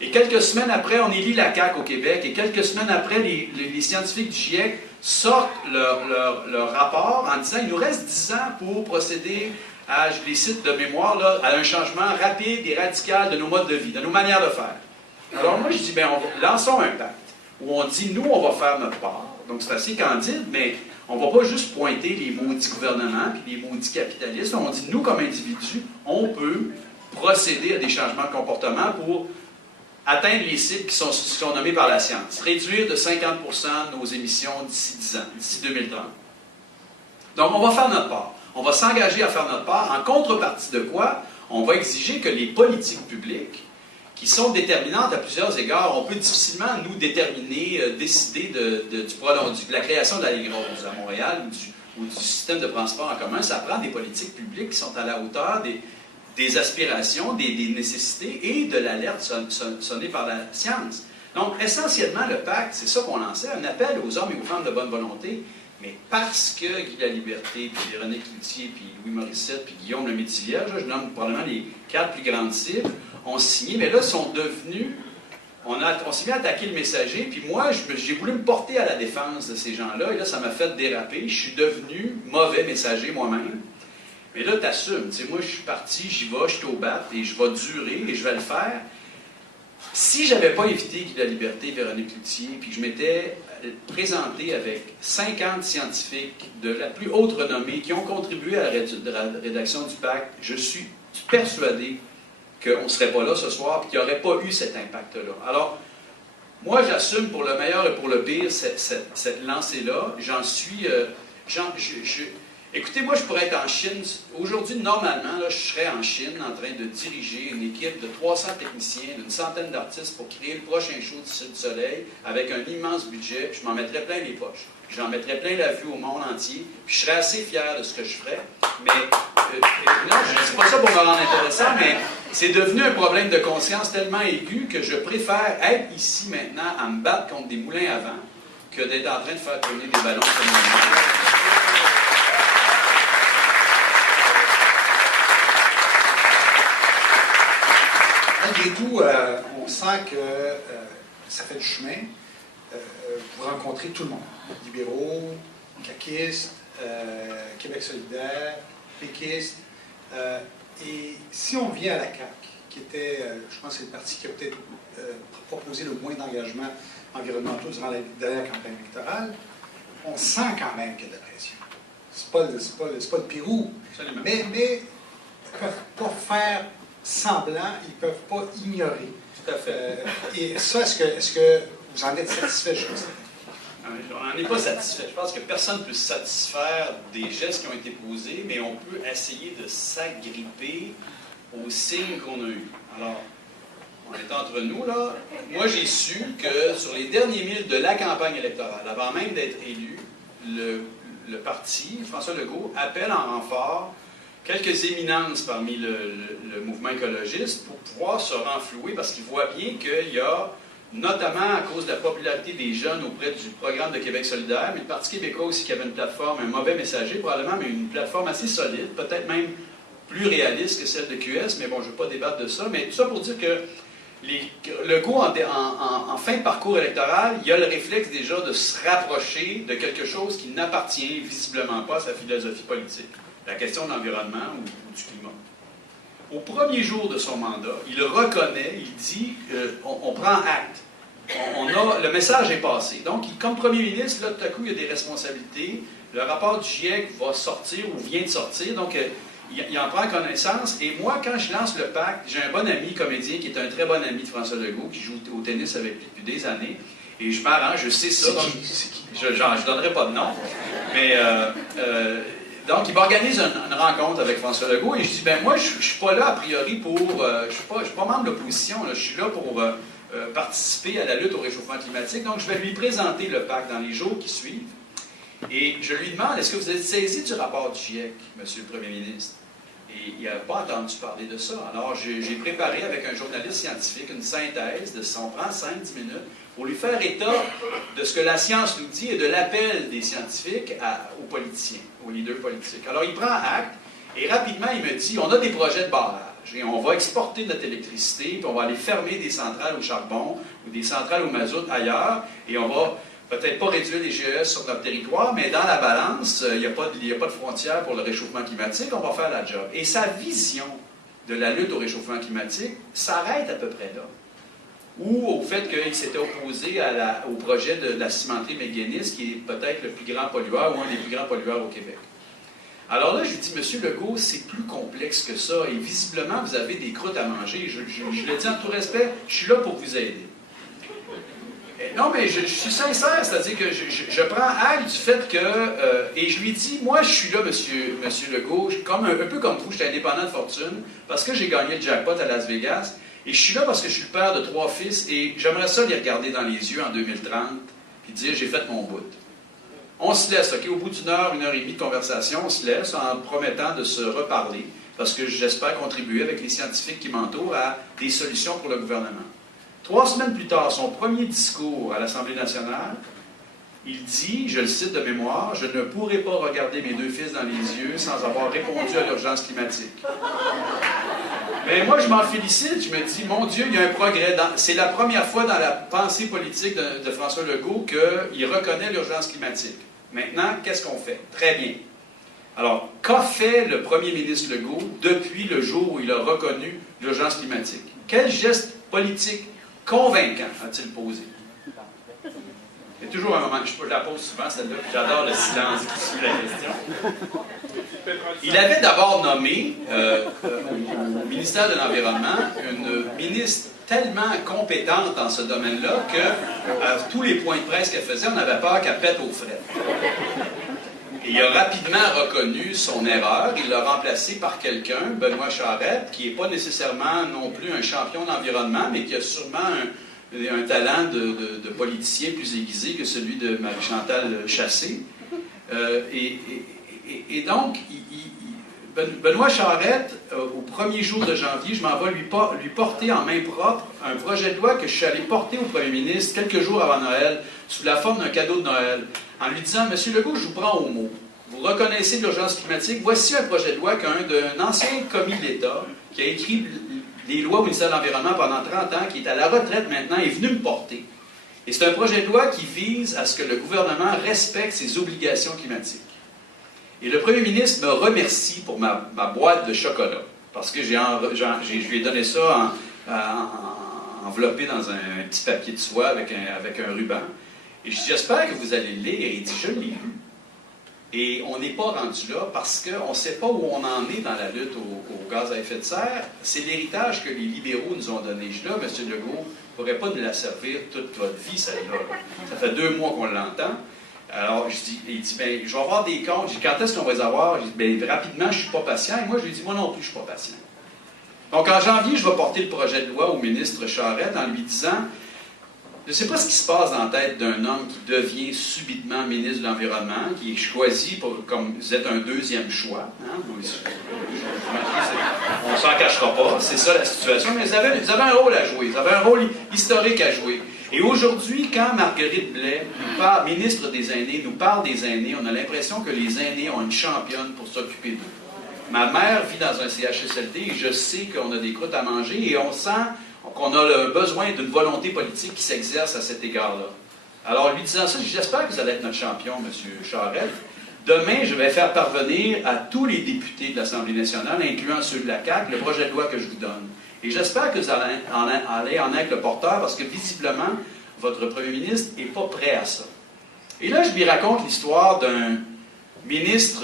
Et quelques semaines après, on élit la CAQ au Québec, et quelques semaines après, les scientifiques du GIEC sortent leur rapport en disant il nous reste 10 ans pour procéder à, je les cite de mémoire, là, à un changement rapide et radical de nos modes de vie, de nos manières de faire. Alors moi, je dis, bien, lançons un pacte où on dit, nous, on va faire notre part. Donc, c'est assez candide, mais on ne va pas juste pointer les maudits gouvernements puis les maudits capitalistes. On dit, nous, comme individus, on peut procéder à des changements de comportement pour atteindre les cibles qui sont nommées par la science. Réduire de 50% nos émissions d'ici 10 ans, d'ici 2030. Donc, on va faire notre part. On va s'engager à faire notre part. En contrepartie de quoi, on va exiger que les politiques publiques, qui sont déterminantes à plusieurs égards. On peut difficilement nous déterminer, décider de la création de la ligne rose à Montréal ou du système de transport en commun. Ça prend des politiques publiques qui sont à la hauteur des aspirations, des nécessités et de l'alerte sonnée par la science. Donc, essentiellement, le pacte, c'est ça qu'on lançait, un appel aux hommes et aux femmes de bonne volonté, mais parce que Guy Laliberté, puis Véronique Cloutier, puis Louis Morissette, puis Guillaume le Métivier, je nomme probablement les 4 plus grandes cibles, ont signé, mais là, sont devenus... On s'est mis à attaquer le messager, puis moi, j'ai voulu me porter à la défense de ces gens-là, et là, ça m'a fait déraper. Je suis devenu mauvais messager moi-même. Mais là, t'assumes. Tu sais, moi, je suis parti, j'y vais, je suis au bat, et je vais durer, et je vais le faire. Si je n'avais pas évité Guy Laliberté, Véronique Cloutier, puis que je m'étais présenté avec 50 scientifiques de la plus haute renommée qui ont contribué à la rédaction du pacte, je suis persuadé qu'on ne serait pas là ce soir et qu'il n'y aurait pas eu cet impact-là. Alors, moi, j'assume pour le meilleur et pour le pire cette lancée-là. J'en suis... Écoutez, moi, je pourrais être en Chine. Aujourd'hui, normalement, là, je serais en Chine en train de diriger une équipe de 300 techniciens, d'une centaine d'artistes pour créer le prochain show du Cirque du Soleil avec un immense budget. Puis je m'en mettrais plein les poches. J'en mettrais plein la vue au monde entier. Puis je serais assez fier de ce que je ferais. Mais, non, je ne dis pas ça pour me rendre intéressant, mais c'est devenu un problème de conscience tellement aigu que je préfère être ici maintenant à me battre contre des moulins à vent que d'être en train de faire tourner des ballons sur le monde. malgré tout, on sent que ça fait du chemin. Vous rencontrez tout le monde. Libéraux, caquistes, Québec solidaire, péquistes. Et si on vient à la CAQ, qui était, je pense que c'est le parti qui a peut-être proposé le moins d'engagements environnementaux durant la dernière campagne électorale, on sent quand même qu'il y a de la pression. C'est pas le Pérou. Mais ils ne peuvent pas faire semblant, ils ne peuvent pas ignorer. Tout à fait. Et ça, est-ce que vous en êtes satisfait, je pense? On n'en est pas satisfait. Je pense que personne ne peut se satisfaire des gestes qui ont été posés, mais on peut essayer de s'agripper aux signes qu'on a eus. Alors, on est entre nous, là. Moi, j'ai su que sur les derniers milles de la campagne électorale, avant même d'être élu, le parti, François Legault, appelle en renfort quelques éminences parmi le mouvement écologiste pour pouvoir se renflouer, parce qu'il voit bien qu'il y a, notamment à cause de la popularité des jeunes auprès du programme de Québec solidaire, mais le Parti québécois aussi qui avait une plateforme, un mauvais messager probablement, mais une plateforme assez solide, peut-être même plus réaliste que celle de QS, mais bon, je ne vais pas débattre de ça, mais tout ça pour dire que Legault, en fin de parcours électoral, il y a le réflexe déjà de se rapprocher de quelque chose qui n'appartient visiblement pas à sa philosophie politique, la question de l'environnement ou du climat. Au premier jour de son mandat, il reconnaît, il dit, on prend acte. Le message est passé. Donc, comme premier ministre, là, tout à coup, il y a des responsabilités. Le rapport du GIEC va sortir ou vient de sortir. Donc, il en prend connaissance. Et moi, quand je lance le pacte, j'ai un bon ami comédien qui est un très bon ami de François Legault, qui joue au tennis avec lui depuis des années. Et je m'arrange, je sais ça. C'est qui? Je ne donnerai pas de nom. Mais, donc, il m'organise une rencontre avec François Legault et je dis, ben moi, je ne suis pas là, a priori, pour... je ne suis pas membre de l'opposition, je suis là pour participer à la lutte au réchauffement climatique. Donc, je vais lui présenter le pacte dans les jours qui suivent. Et je lui demande, est-ce que vous êtes saisi du rapport du GIEC, Monsieur le Premier ministre? Et il n'a pas entendu parler de ça. Alors, j'ai préparé avec un journaliste scientifique une synthèse de, on prend 5-10 minutes, pour lui faire état de ce que la science nous dit et de l'appel des scientifiques aux politiciens, aux leaders politiques. Alors, il prend acte et rapidement, il me dit, on a des projets de barrage et on va exporter notre électricité, puis on va aller fermer des centrales au charbon ou des centrales au mazout ailleurs et on va peut-être pas réduire les GES sur notre territoire, mais dans la balance, il n'y a pas de frontière pour le réchauffement climatique, on va faire la job. Et sa vision de la lutte au réchauffement climatique s'arrête à peu près là. Ou au fait qu'il s'était opposé au projet de la cimenterie McGuinness, qui est peut-être le plus grand pollueur ou un des plus grands pollueurs au Québec. Alors là, je lui dis, Monsieur Legault, c'est plus complexe que ça, et visiblement, vous avez des croûtes à manger. Je le dis en tout respect, je suis là pour vous aider. Non, mais je suis sincère, c'est-à-dire que je prends acte du fait que... et je lui dis, moi, je suis là, Monsieur Legault, un peu comme vous, je suis indépendant de fortune, parce que j'ai gagné le jackpot à Las Vegas, et je suis là parce que je suis le père de 3 fils, et j'aimerais ça les regarder dans les yeux en 2030, puis dire, j'ai fait mon bout. On se laisse, OK? Au bout d'une heure, 1h30 de conversation, on se laisse en promettant de se reparler, parce que j'espère contribuer avec les scientifiques qui m'entourent à des solutions pour le gouvernement. 3 semaines plus tard, son premier discours à l'Assemblée nationale, il dit, je le cite de mémoire, « Je ne pourrai pas regarder mes 2 fils dans les yeux sans avoir répondu à l'urgence climatique. » Mais moi, je m'en félicite, je me dis, mon Dieu, il y a un progrès. C'est la première fois dans la pensée politique de François Legault qu'il reconnaît l'urgence climatique. Maintenant, qu'est-ce qu'on fait? Très bien. Alors, qu'a fait le premier ministre Legault depuis le jour où il a reconnu l'urgence climatique? Quel geste politique convaincant a-t-il posé? Il y a toujours un moment, je la pose souvent celle-là, puis j'adore le silence qui suit la question. Il avait d'abord nommé au ministère de l'Environnement une ministre tellement compétente dans ce domaine-là que tous les points de presse qu'elle faisait, on avait peur qu'elle pète aux frettes. Et il a rapidement reconnu son erreur. Il l'a remplacé par quelqu'un, Benoît Charette, qui n'est pas nécessairement non plus un champion d'environnement, mais qui a sûrement un talent de politicien plus aiguisé que celui de Marie-Chantal Chassé. Et donc, Benoît Charette, au premier jour de janvier, je m'en vais lui porter en main propre un projet de loi que je suis allé porter au premier ministre quelques jours avant Noël, sous la forme d'un cadeau de Noël, en lui disant, « Monsieur Legault, je vous prends au mot. Vous reconnaissez l'urgence climatique. Voici un projet de loi d'un ancien commis d'État qui a écrit des lois au ministère de l'Environnement pendant 30 ans, qui est à la retraite maintenant, est venu me porter. Et c'est un projet de loi qui vise à ce que le gouvernement respecte ses obligations climatiques. Et le premier ministre me remercie pour ma boîte de chocolat, parce que je lui ai donné ça enveloppé dans un petit papier de soie avec un ruban. Et je dis, j'espère que vous allez le lire. Et il dit, je l'ai lu. Et on n'est pas rendu là parce qu'on ne sait pas où on en est dans la lutte au gaz à effet de serre. C'est l'héritage que les libéraux nous ont donné. Je dis là, M. Legault, vous ne pourrez pas nous la servir toute votre vie, celle-là. Ça fait 2 mois qu'on l'entend. Alors, il dit, ben, je vais avoir des comptes. Je dis, quand est-ce qu'on va les avoir? Je dis, ben, rapidement, je ne suis pas patient. Et moi, je lui dis, moi non plus, je ne suis pas patient. Donc, en janvier, je vais porter le projet de loi au ministre Charette en lui disant, je ne sais pas ce qui se passe dans la tête d'un homme qui devient subitement ministre de l'Environnement, qui est choisi comme vous êtes un deuxième choix. Hein? On ne s'en cachera pas, c'est ça la situation. Mais vous avez un rôle à jouer, vous avez un rôle historique à jouer. Et aujourd'hui, quand Marguerite Blais, ministre des Aînés, nous parle des aînés, on a l'impression que les aînés ont une championne pour s'occuper d'eux. Ma mère vit dans un CHSLD et je sais qu'on a des croûtes à manger et on sent qu'on a besoin d'une volonté politique qui s'exerce à cet égard-là. Alors, lui disant ça, j'espère que vous allez être notre champion, M. Charette. Demain, je vais faire parvenir à tous les députés de l'Assemblée nationale, incluant ceux de la CAQ, le projet de loi que je vous donne. Et j'espère que vous allez en être le porteur, parce que visiblement, votre premier ministre n'est pas prêt à ça. Et là, je lui raconte l'histoire d'un ministre,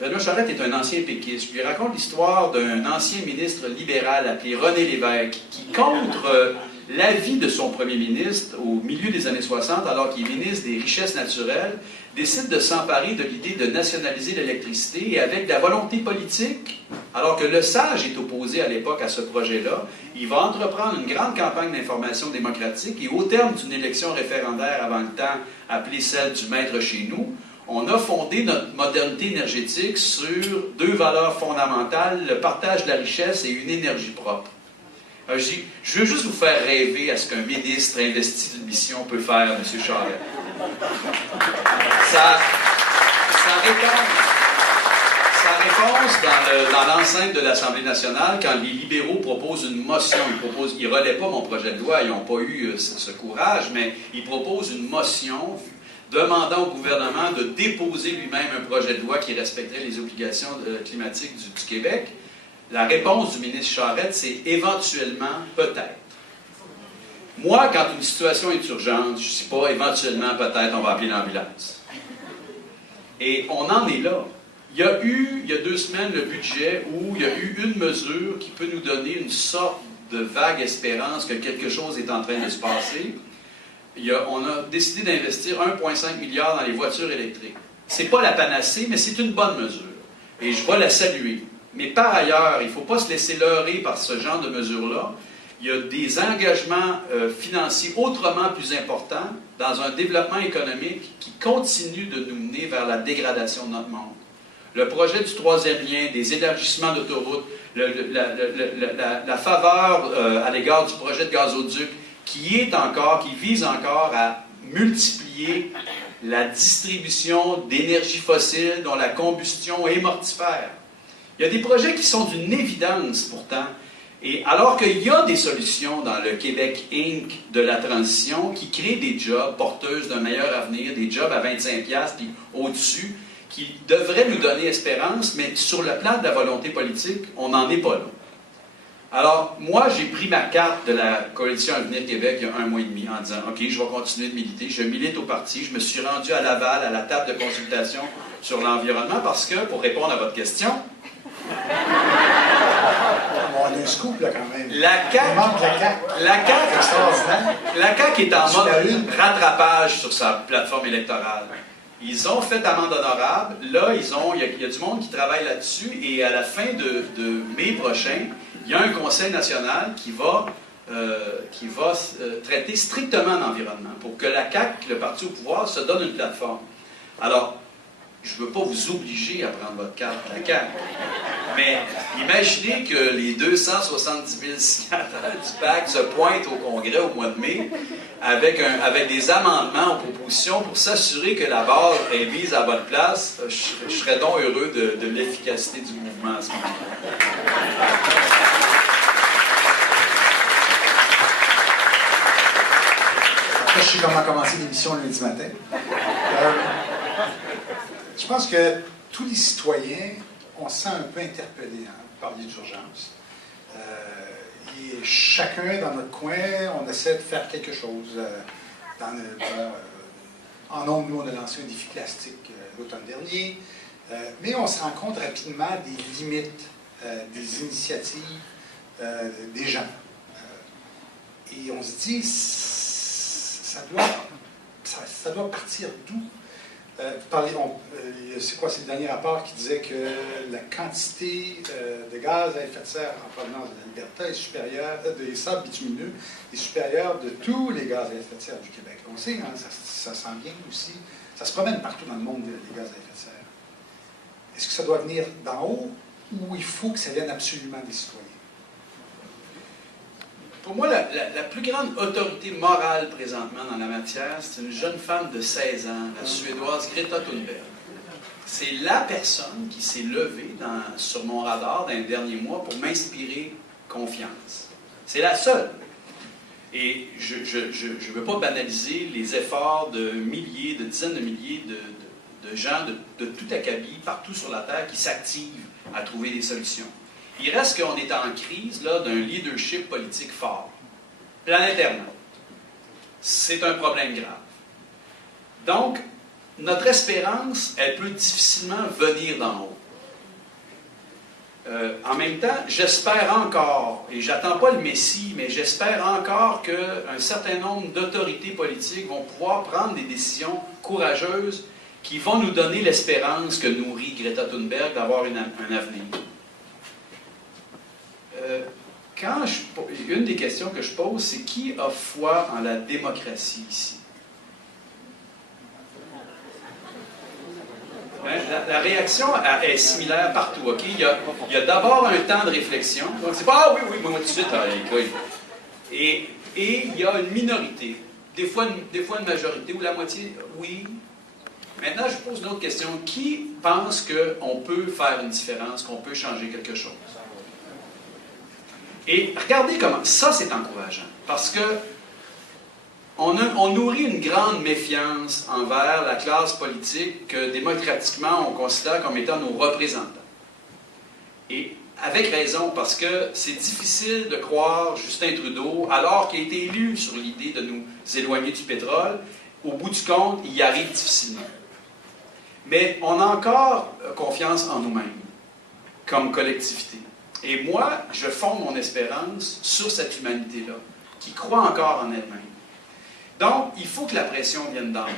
Benoît Charette est un ancien péquiste. Je lui raconte l'histoire d'un ancien ministre libéral appelé René Lévesque, qui, contre l'avis de son premier ministre, au milieu des années 60, alors qu'il est ministre des Richesses naturelles, décide de s'emparer de l'idée de nationaliser l'électricité et avec la volonté politique, alors que le SAGE est opposé à l'époque à ce projet-là, il va entreprendre une grande campagne d'information démocratique et au terme d'une élection référendaire avant le temps, appelée celle du maître chez nous, on a fondé notre modernité énergétique sur 2 valeurs fondamentales, le partage de la richesse et une énergie propre. Alors, je veux juste vous faire rêver à ce qu'un ministre investi d'une mission peut faire, M. Charette. Sa réponse dans l'enceinte de l'Assemblée nationale, quand les libéraux proposent une motion, ils ne relaient pas mon projet de loi, ils n'ont pas eu ce courage, mais ils proposent une motion demandant au gouvernement de déposer lui-même un projet de loi qui respecterait les obligations climatiques du Québec. La réponse du ministre Charette, c'est éventuellement, peut-être. Moi, quand une situation est urgente, je ne dis pas éventuellement, peut-être, on va appeler l'ambulance. Et on en est là. Il y a eu, il y a 2 semaines, le budget où il y a eu une mesure qui peut nous donner une sorte de vague espérance que quelque chose est en train de se passer. On a décidé d'investir 1,5 milliard dans les voitures électriques. Ce n'est pas la panacée, mais c'est une bonne mesure. Et je vais la saluer. Mais par ailleurs, il ne faut pas se laisser leurrer par ce genre de mesures-là. Il y a des engagements financiers autrement plus importants dans un développement économique qui continue de nous mener vers la dégradation de notre monde. Le projet du 3e lien, des élargissements d'autoroutes, la faveur à l'égard du projet de gazoduc, qui vise encore à multiplier la distribution d'énergie fossile dont la combustion est mortifère. Il y a des projets qui sont d'une évidence pourtant, et alors qu'il y a des solutions dans le Québec Inc. de la transition qui créent des jobs porteuses d'un meilleur avenir, des jobs à 25$ puis au-dessus, qui devraient nous donner espérance, mais sur le plan de la volonté politique, on n'en est pas là. Alors, moi, j'ai pris ma carte de la Coalition Avenir Québec il y a 1 mois et demi en disant « OK, je vais continuer de militer. » Je milite au parti. Je me suis rendu à Laval, à la table de consultation sur l'environnement parce que, pour répondre à votre question... On a un scoop, là, quand même. La CAQ est en mode rattrapage sur sa plateforme électorale. Ils ont fait amende honorable. Là, il y a du monde qui travaille là-dessus. Et à la fin de mai prochain, il y a un conseil national qui va traiter strictement l'environnement pour que la CAQ, le parti au pouvoir, se donne une plateforme. Alors, je ne veux pas vous obliger à prendre votre carte à la CAQ, mais imaginez que les 270 000 signataires du PAC se pointent au Congrès au mois de mai avec des amendements aux propositions pour s'assurer que la barre est mise à bonne place. Je serais donc heureux de l'efficacité du mouvement à ce moment-là. je sais comment commencer l'émission lundi matin. Je pense que tous les citoyens, on se sent un peu interpellés, hein, vous parliez d'urgence. Et chacun dans notre coin, on essaie de faire quelque chose. En ondes, nous, on a lancé un défi plastique l'automne dernier, mais on se rend compte rapidement des limites des initiatives des gens. Et on se dit, ça doit partir d'où? C'est quoi, c'est le dernier rapport qui disait que la quantité de gaz à effet de serre en provenance de l'Alberta est supérieure, des sables bitumineux, est supérieure de tous les gaz à effet de serre du Québec. On sait, hein, ça s'en vient aussi. Ça se promène partout dans le monde, les gaz à effet de serre. Est-ce que ça doit venir d'en haut ou il faut que ça vienne absolument des citoyens? Pour moi, la plus grande autorité morale présentement dans la matière, c'est une jeune femme de 16 ans, la Suédoise Greta Thunberg. C'est la personne qui s'est levée sur mon radar dans les derniers mois pour m'inspirer confiance. C'est la seule. Et je ne veux pas banaliser les efforts de milliers, de dizaines de milliers de gens de tout acabit, partout sur la Terre, qui s'activent à trouver des solutions. Il reste qu'on est en crise là, d'un leadership politique fort, planétairement. C'est un problème grave. Donc, notre espérance, elle peut difficilement venir d'en haut. En même temps, j'espère encore, et j'attends pas le Messie, mais j'espère encore qu'un certain nombre d'autorités politiques vont pouvoir prendre des décisions courageuses qui vont nous donner l'espérance que nourrit Greta Thunberg d'avoir un avenir. Une des questions que je pose, c'est qui a foi en la démocratie ici? La réaction est similaire partout. Okay? Il y a d'abord un temps de réflexion. Donc, c'est pas « Ah oui, moi tout de suite, oui. » Et il y a une minorité, des fois une majorité, ou la moitié, oui. Maintenant, je vous pose une autre question. Qui pense qu'on peut faire une différence, qu'on peut changer quelque chose? Et regardez comment, ça c'est encourageant, parce que on nourrit une grande méfiance envers la classe politique que démocratiquement on considère comme étant nos représentants. Et avec raison, parce que c'est difficile de croire Justin Trudeau, alors qu'il a été élu sur l'idée de nous éloigner du pétrole, au bout du compte, il y arrive difficilement. Mais on a encore confiance en nous-mêmes, comme collectivité. Et moi, je fonde mon espérance sur cette humanité-là, qui croit encore en elle-même. Donc, il faut que la pression vienne d'en bas.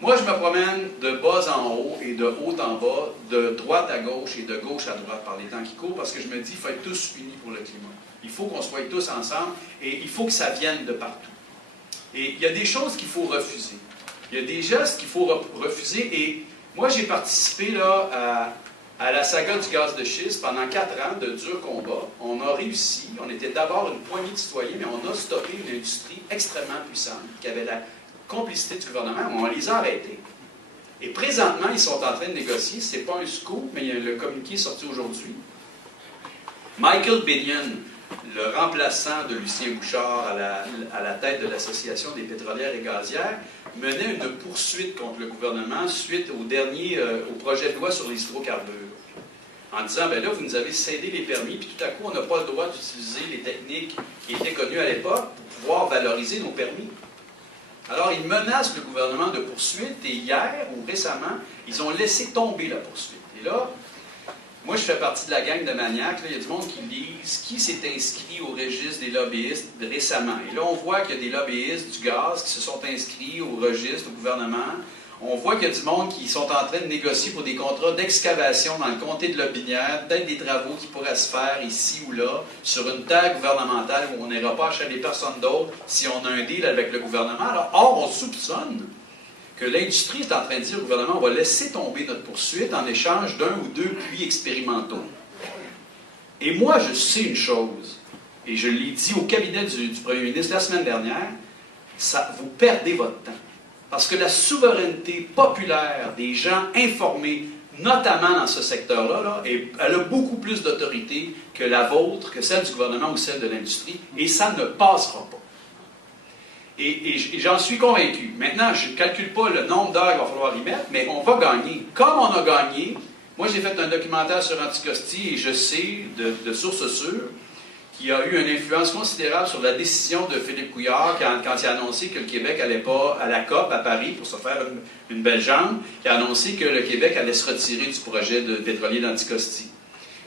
Moi, je me promène de bas en haut et de haut en bas, de droite à gauche et de gauche à droite par les temps qui courent, parce que je me dis qu'il faut être tous unis pour le climat. Il faut qu'on soit tous ensemble et il faut que ça vienne de partout. Et il y a des choses qu'il faut refuser. Il y a des gestes qu'il faut refuser. Et moi, j'ai participé là, à la saga du gaz de schiste pendant 4 ans de durs combats. On a réussi. On était d'abord une poignée de citoyens, mais on a stoppé une industrie extrêmement puissante qui avait la complicité du gouvernement. On les a arrêtés. Et présentement, ils sont en train de négocier. Ce n'est pas un scoop, mais le communiqué est sorti aujourd'hui. Michael Binion, le remplaçant de Lucien Bouchard à la tête de l'Association des pétrolières et gazières, menait une poursuite contre le gouvernement suite au projet de loi sur les hydrocarbures. En disant, ben là, vous nous avez cédé les permis, puis tout à coup, on n'a pas le droit d'utiliser les techniques qui étaient connues à l'époque pour pouvoir valoriser nos permis. Alors, ils menacent le gouvernement de poursuite, et hier, ou récemment, ils ont laissé tomber la poursuite. Et là, moi, je fais partie de la gang de maniaques. Là, il y a du monde qui lise qui s'est inscrit au registre des lobbyistes récemment. Et là, on voit qu'il y a des lobbyistes du gaz qui se sont inscrits au registre, au gouvernement. On voit qu'il y a du monde qui sont en train de négocier pour des contrats d'excavation dans le comté de Lotbinière, peut-être des travaux qui pourraient se faire ici ou là, sur une terre gouvernementale où on n'ira pas acheter personne d'autre si on a un deal avec le gouvernement. Alors, or, on soupçonne que l'industrie est en train de dire au gouvernement, on va laisser tomber notre poursuite en échange d'un ou deux puits expérimentaux. Et moi, je sais une chose, et je l'ai dit au cabinet du premier ministre la semaine dernière, vous perdez votre temps. Parce que la souveraineté populaire des gens informés, notamment dans ce secteur-là, elle a beaucoup plus d'autorité que la vôtre, que celle du gouvernement ou celle de l'industrie, et ça ne passera pas. Et j'en suis convaincu. Maintenant, je ne calcule pas le nombre d'heures qu'il va falloir y mettre, mais on va gagner. Comme on a gagné, moi j'ai fait un documentaire sur Anticosti et je sais, de sources sûres, qu'il y a eu une influence considérable sur la décision de Philippe Couillard quand il a annoncé que le Québec n'allait pas à la COP à Paris pour se faire une belle jambe, qui a annoncé que le Québec allait se retirer du projet de pétrolier d'Anticosti.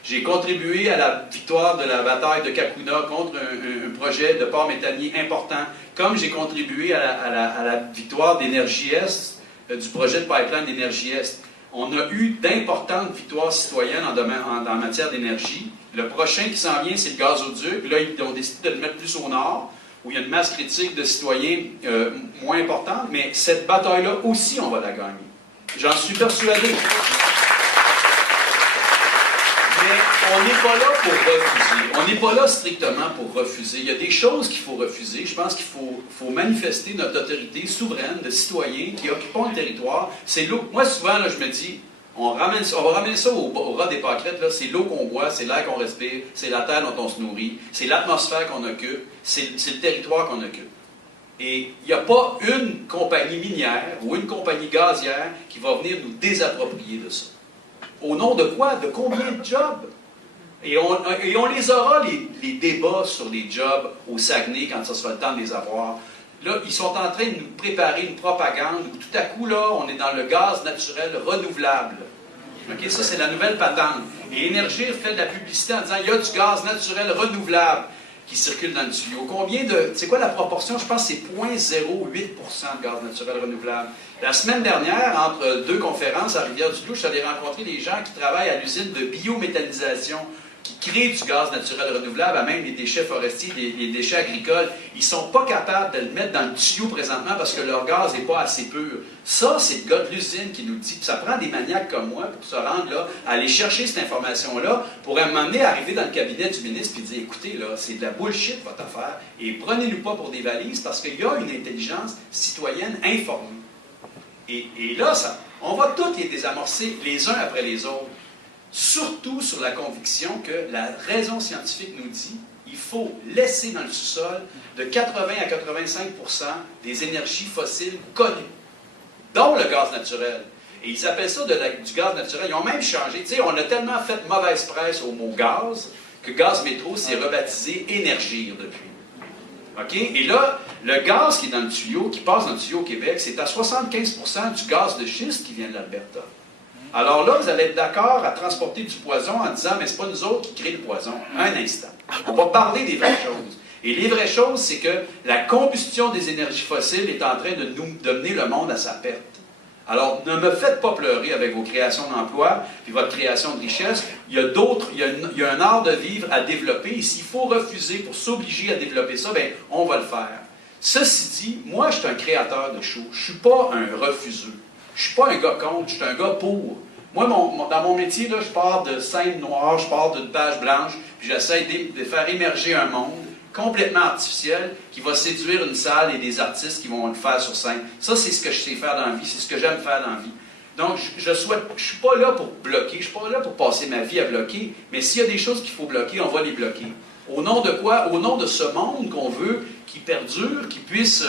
J'ai contribué à la victoire de la bataille de Kakuna contre un projet de port méthanier important, comme j'ai contribué à la victoire d'Énergie Est, du projet de pipeline d'Énergie Est. On a eu d'importantes victoires citoyennes en matière d'énergie. Le prochain qui s'en vient, c'est le gazoduc. Là, ils ont décidé de le mettre plus au nord, où il y a une masse critique de citoyens moins importante, mais cette bataille-là aussi, on va la gagner. J'en suis persuadé. Mais on n'est pas là pour refuser. On n'est pas là strictement pour refuser. Il y a des choses qu'il faut refuser. Je pense qu'il faut manifester notre autorité souveraine de citoyens qui occupent le territoire. C'est l'eau. Moi, souvent, là, je me dis, on va ramener ça au ras des pâquerettes. C'est l'eau qu'on boit, c'est l'air qu'on respire, c'est la terre dont on se nourrit, c'est l'atmosphère qu'on occupe, c'est le territoire qu'on occupe. Et il n'y a pas une compagnie minière ou une compagnie gazière qui va venir nous désapproprier de ça. Au nom de quoi? De combien de jobs? Et on les aura, les débats sur les jobs au Saguenay, quand ça sera le temps de les avoir. Là, ils sont en train de nous préparer une propagande où tout à coup, là, on est dans le gaz naturel renouvelable. Okay? Ça, c'est la nouvelle patente. Et Énergir fait de la publicité en disant il y a du gaz naturel renouvelable qui circule dans le tuyau. Combien de... C'est quoi la proportion? Je pense que c'est 0,08% de gaz naturel renouvelable. La semaine dernière, entre deux conférences à Rivière-du-Loup, je suis allé rencontrer des gens qui travaillent à l'usine de biométhanisation, qui créent du gaz naturel renouvelable, à même les déchets forestiers, les déchets agricoles. Ils ne sont pas capables de le mettre dans le tuyau présentement parce que leur gaz n'est pas assez pur. Ça, c'est le gars de l'usine qui nous le dit. Puis ça prend des maniaques comme moi pour se rendre là, à aller chercher cette information-là, pour à un moment donné arriver dans le cabinet du ministre et dire, écoutez, là, c'est de la bullshit votre affaire, et prenez-nous pas pour des valises parce qu'il y a une intelligence citoyenne informée. Et là, on va tous les désamorcer les uns après les autres. Surtout sur la conviction que la raison scientifique nous dit qu'il faut laisser dans le sous-sol de 80 à 85% des énergies fossiles connues, dont le gaz naturel. Et ils appellent ça du gaz naturel. Ils ont même changé. Tu sais, on a tellement fait mauvaise presse au mot gaz que Gaz Métro s'est rebaptisé Énergir depuis. OK? Et là, le gaz qui est dans le tuyau, qui passe dans le tuyau au Québec, c'est à 75% du gaz de schiste qui vient de l'Alberta. Alors là, vous allez être d'accord à transporter du poison en disant « mais c'est pas nous autres qui créons le poison ». Un instant. On va parler des vraies choses. Et les vraies choses, c'est que la combustion des énergies fossiles est en train de mener le monde à sa perte. Alors, ne me faites pas pleurer avec vos créations d'emplois puis votre création de richesse. Il y a un art de vivre à développer. Et s'il faut refuser pour s'obliger à développer ça, bien, on va le faire. Ceci dit, moi, je suis un créateur de show. Je ne suis pas un refuseux. Je ne suis pas un gars contre, je suis un gars pour. Moi, dans mon métier, là, je pars de scène noire, je pars d'une page blanche, puis j'essaie de faire émerger un monde complètement artificiel qui va séduire une salle et des artistes qui vont le faire sur scène. Ça, c'est ce que je sais faire dans la vie, c'est ce que j'aime faire dans la vie. Donc, je ne suis pas là pour bloquer, je ne suis pas là pour passer ma vie à bloquer, mais s'il y a des choses qu'il faut bloquer, on va les bloquer. Au nom de quoi? Au nom de ce monde qu'on veut, qui perdure, qui puisse...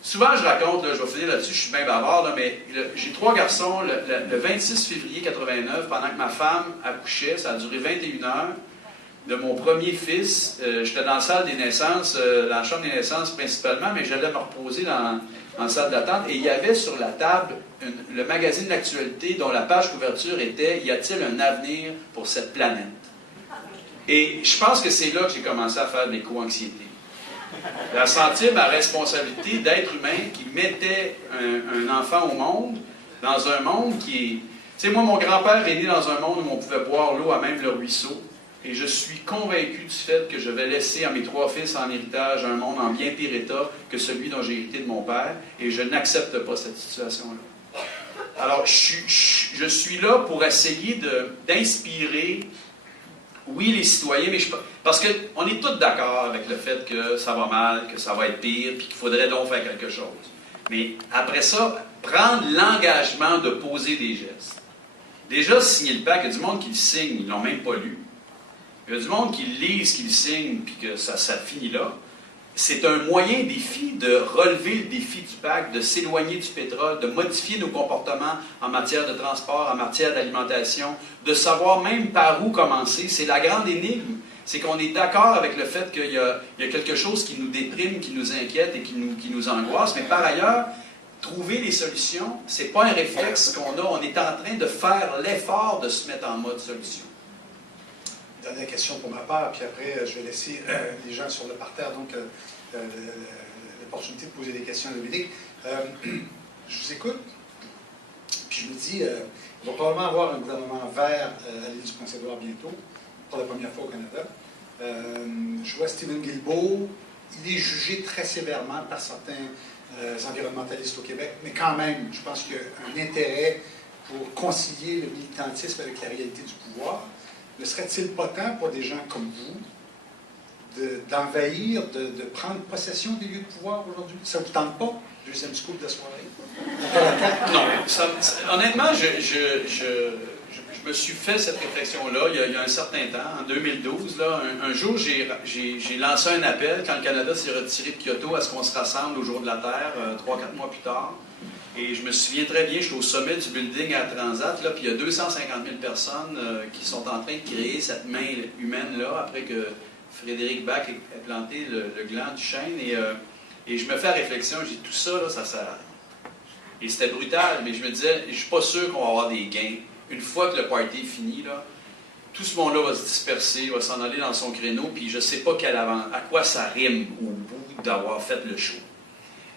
Souvent, je raconte, là, je vais finir là-dessus, je suis bien bavard, là, mais j'ai 3 garçons. Le 26 février 89, pendant que ma femme accouchait, ça a duré 21 heures, de mon premier fils. J'étais dans la salle des naissances, dans la chambre des naissances principalement, mais j'allais me reposer dans la salle d'attente. Et il y avait sur la table le magazine d'actualité dont la page couverture était « Y a-t-il un avenir pour cette planète? » Et je pense que c'est là que j'ai commencé à faire de l'éco-anxiété. À sentir ma responsabilité d'être humain qui mettait un enfant au monde, dans un monde qui est... Tu sais, moi, mon grand-père est né dans un monde où on pouvait boire l'eau à même le ruisseau, et je suis convaincu du fait que je vais laisser à mes 3 fils en héritage un monde en bien pire état que celui dont j'ai hérité de mon père, et je n'accepte pas cette situation-là. Alors, je suis là pour essayer d'inspirer... Oui, les citoyens, mais parce qu'on est tous d'accord avec le fait que ça va mal, que ça va être pire, puis qu'il faudrait donc faire quelque chose. Mais après ça, prendre l'engagement de poser des gestes. Déjà, signer le pacte, il y a du monde qui le signe, ils ne l'ont même pas lu. Il y a du monde qui le lise, qui le signe, puis que ça finit là. c'est un moyen défi de relever le défi du pacte, de s'éloigner du pétrole, de modifier nos comportements en matière de transport, en matière d'alimentation, de savoir même par où commencer. C'est la grande énigme. C'est qu'on est d'accord avec le fait qu'il y a quelque chose qui nous déprime, qui nous inquiète et qui nous angoisse, mais par ailleurs, trouver les solutions, ce n'est pas un réflexe qu'on a. On est en train de faire l'effort de se mettre en mode solution. Dernière question pour ma part, puis après, je vais laisser les gens sur le parterre, donc l'opportunité de poser des questions à Dominique. Je vous écoute, puis je me dis, il va probablement avoir un gouvernement vert à l'île du Prince-Édouard bientôt, pour la première fois au Canada. Je vois Stephen Guilbeault, il est jugé très sévèrement par certains environnementalistes au Québec, mais quand même, je pense qu'il y a un intérêt pour concilier le militantisme avec la réalité du pouvoir. Ne serait-il pas temps pour des gens comme vous d'envahir, de prendre possession des lieux de pouvoir aujourd'hui? Ça ne vous tente pas? Deuxième scoop de la soirée. Non, honnêtement, je me suis fait cette réflexion-là il y a un certain temps, en 2012. Là, un jour, j'ai lancé un appel quand le Canada s'est retiré de Kyoto à ce qu'on se rassemble au jour de la Terre, 3-4 mois plus tard. Et je me souviens très bien, je suis au sommet du building à Transat, là, puis il y a 250 000 personnes qui sont en train de créer cette main humaine-là, après que Frédéric Bach ait planté le gland du chêne. Et je me fais la réflexion, j'ai dit, tout ça, là, ça sert à rien. Et c'était brutal, mais je me disais, je ne suis pas sûr qu'on va avoir des gains. Une fois que le party est fini, là, tout ce monde-là va se disperser, va s'en aller dans son créneau, puis je ne sais pas à quoi ça rime au bout d'avoir fait le show.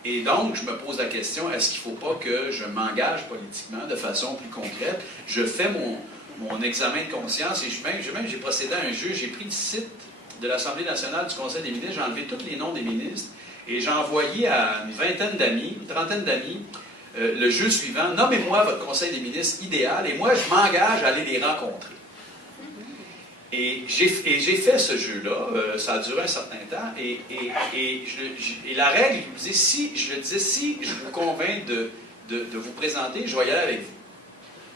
Et donc, je me pose la question, est-ce qu'il ne faut pas que je m'engage politiquement de façon plus concrète? Je fais mon examen de conscience et j'ai procédé à un jeu. J'ai pris le site de l'Assemblée nationale du Conseil des ministres, j'ai enlevé tous les noms des ministres et j'ai envoyé à une trentaine d'amis, le jeu suivant, nommez-moi votre Conseil des ministres idéal et moi, je m'engage à aller les rencontrer. Et j'ai fait ce jeu-là, ça a duré un certain temps, et la règle, si je vous convainc de vous présenter, je vais y aller avec vous.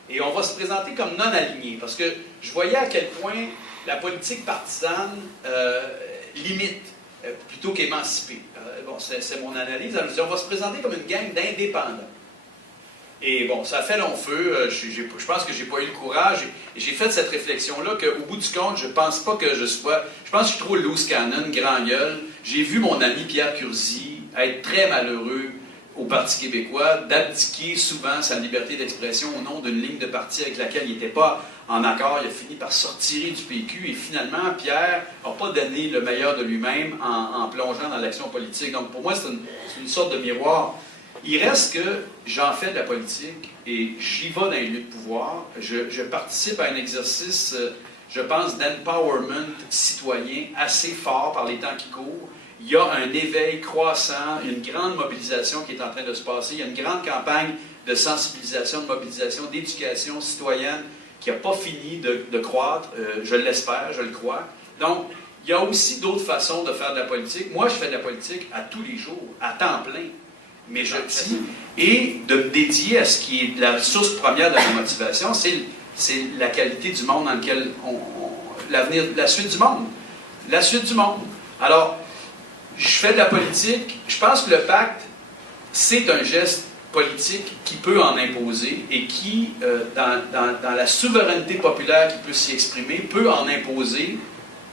Et on va se présenter comme non-alignés, parce que je voyais à quel point la politique partisane limite, plutôt qu'émanciper. Bon, c'est mon analyse. Alors, je dis, on va se présenter comme une gang d'indépendants. Et bon, ça a fait long feu. Je pense que je n'ai pas eu le courage. Et j'ai fait cette réflexion-là qu'au bout du compte, je ne pense pas que je sois... Je pense que je suis trop loose cannon, grand gueule. J'ai vu mon ami Pierre Curzi être très malheureux au Parti québécois, d'abdiquer souvent sa liberté d'expression au nom d'une ligne de parti avec laquelle il n'était pas en accord. Il a fini par sortir du PQ. Et finalement, Pierre n'a pas donné le meilleur de lui-même en plongeant dans l'action politique. Donc pour moi, c'est une sorte de miroir. Il reste que j'en fais de la politique et j'y vais dans les lieux de pouvoir. Je participe à un exercice, je pense, d'empowerment citoyen assez fort par les temps qui courent. Il y a un éveil croissant, une grande mobilisation qui est en train de se passer. Il y a une grande campagne de sensibilisation, de mobilisation, d'éducation citoyenne qui n'a pas fini de croître. Je l'espère, je le crois. Donc, il y a aussi d'autres façons de faire de la politique. Moi, je fais de la politique à tous les jours, à temps plein. Mais je dis, et de me dédier à ce qui est la source première de ma motivation, c'est la qualité du monde dans lequel l'avenir, la suite du monde. La suite du monde. Alors, je fais de la politique. Je pense que le pacte, c'est un geste politique qui peut en imposer et qui, dans la souveraineté populaire qui peut s'y exprimer, peut en imposer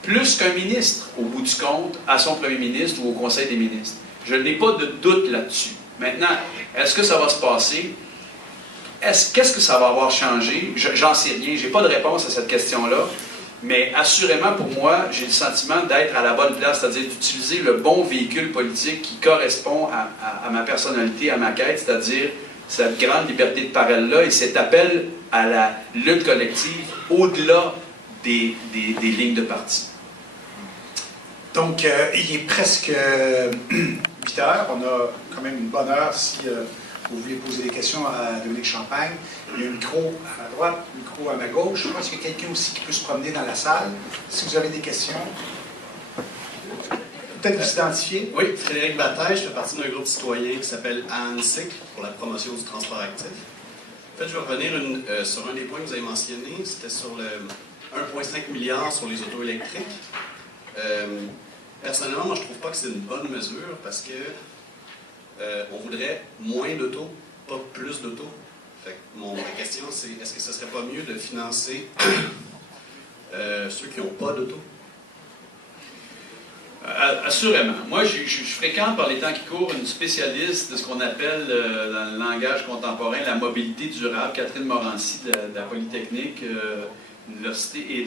plus qu'un ministre, au bout du compte, à son premier ministre ou au Conseil des ministres. Je n'ai pas de doute là-dessus. Maintenant, est-ce que ça va se passer? Qu'est-ce que ça va avoir changé? J'en sais rien. Je n'ai pas de réponse à cette question-là. Mais assurément, pour moi, j'ai le sentiment d'être à la bonne place, c'est-à-dire d'utiliser le bon véhicule politique qui correspond à ma personnalité, à ma quête, c'est-à-dire cette grande liberté de parole-là et cet appel à la lutte collective au-delà des lignes de parti. Donc, il est presque 8 heures. On a quand même une bonne heure si vous voulez poser des questions à Dominique Champagne. Il y a un micro à ma droite, un micro à ma gauche. Je pense qu'il y a quelqu'un aussi qui peut se promener dans la salle. Si vous avez des questions, peut-être vous identifier. Oui, Frédéric Bataille, je fais partie d'un groupe citoyen qui s'appelle ANSIC pour la promotion du transport actif. En fait, je vais revenir sur un des points que vous avez mentionné. C'était sur le 1,5 milliard sur les autos électriques. Personnellement, moi, je trouve pas que c'est une bonne mesure parce que on voudrait moins d'auto, pas plus d'auto. Fait que ma question, c'est est-ce que ce serait pas mieux de financer ceux qui n'ont pas d'auto? Assurément. Moi, je fréquente par les temps qui courent une spécialiste de ce qu'on appelle, dans le langage contemporain, la mobilité durable, Catherine Morancy de la Polytechnique, l'université,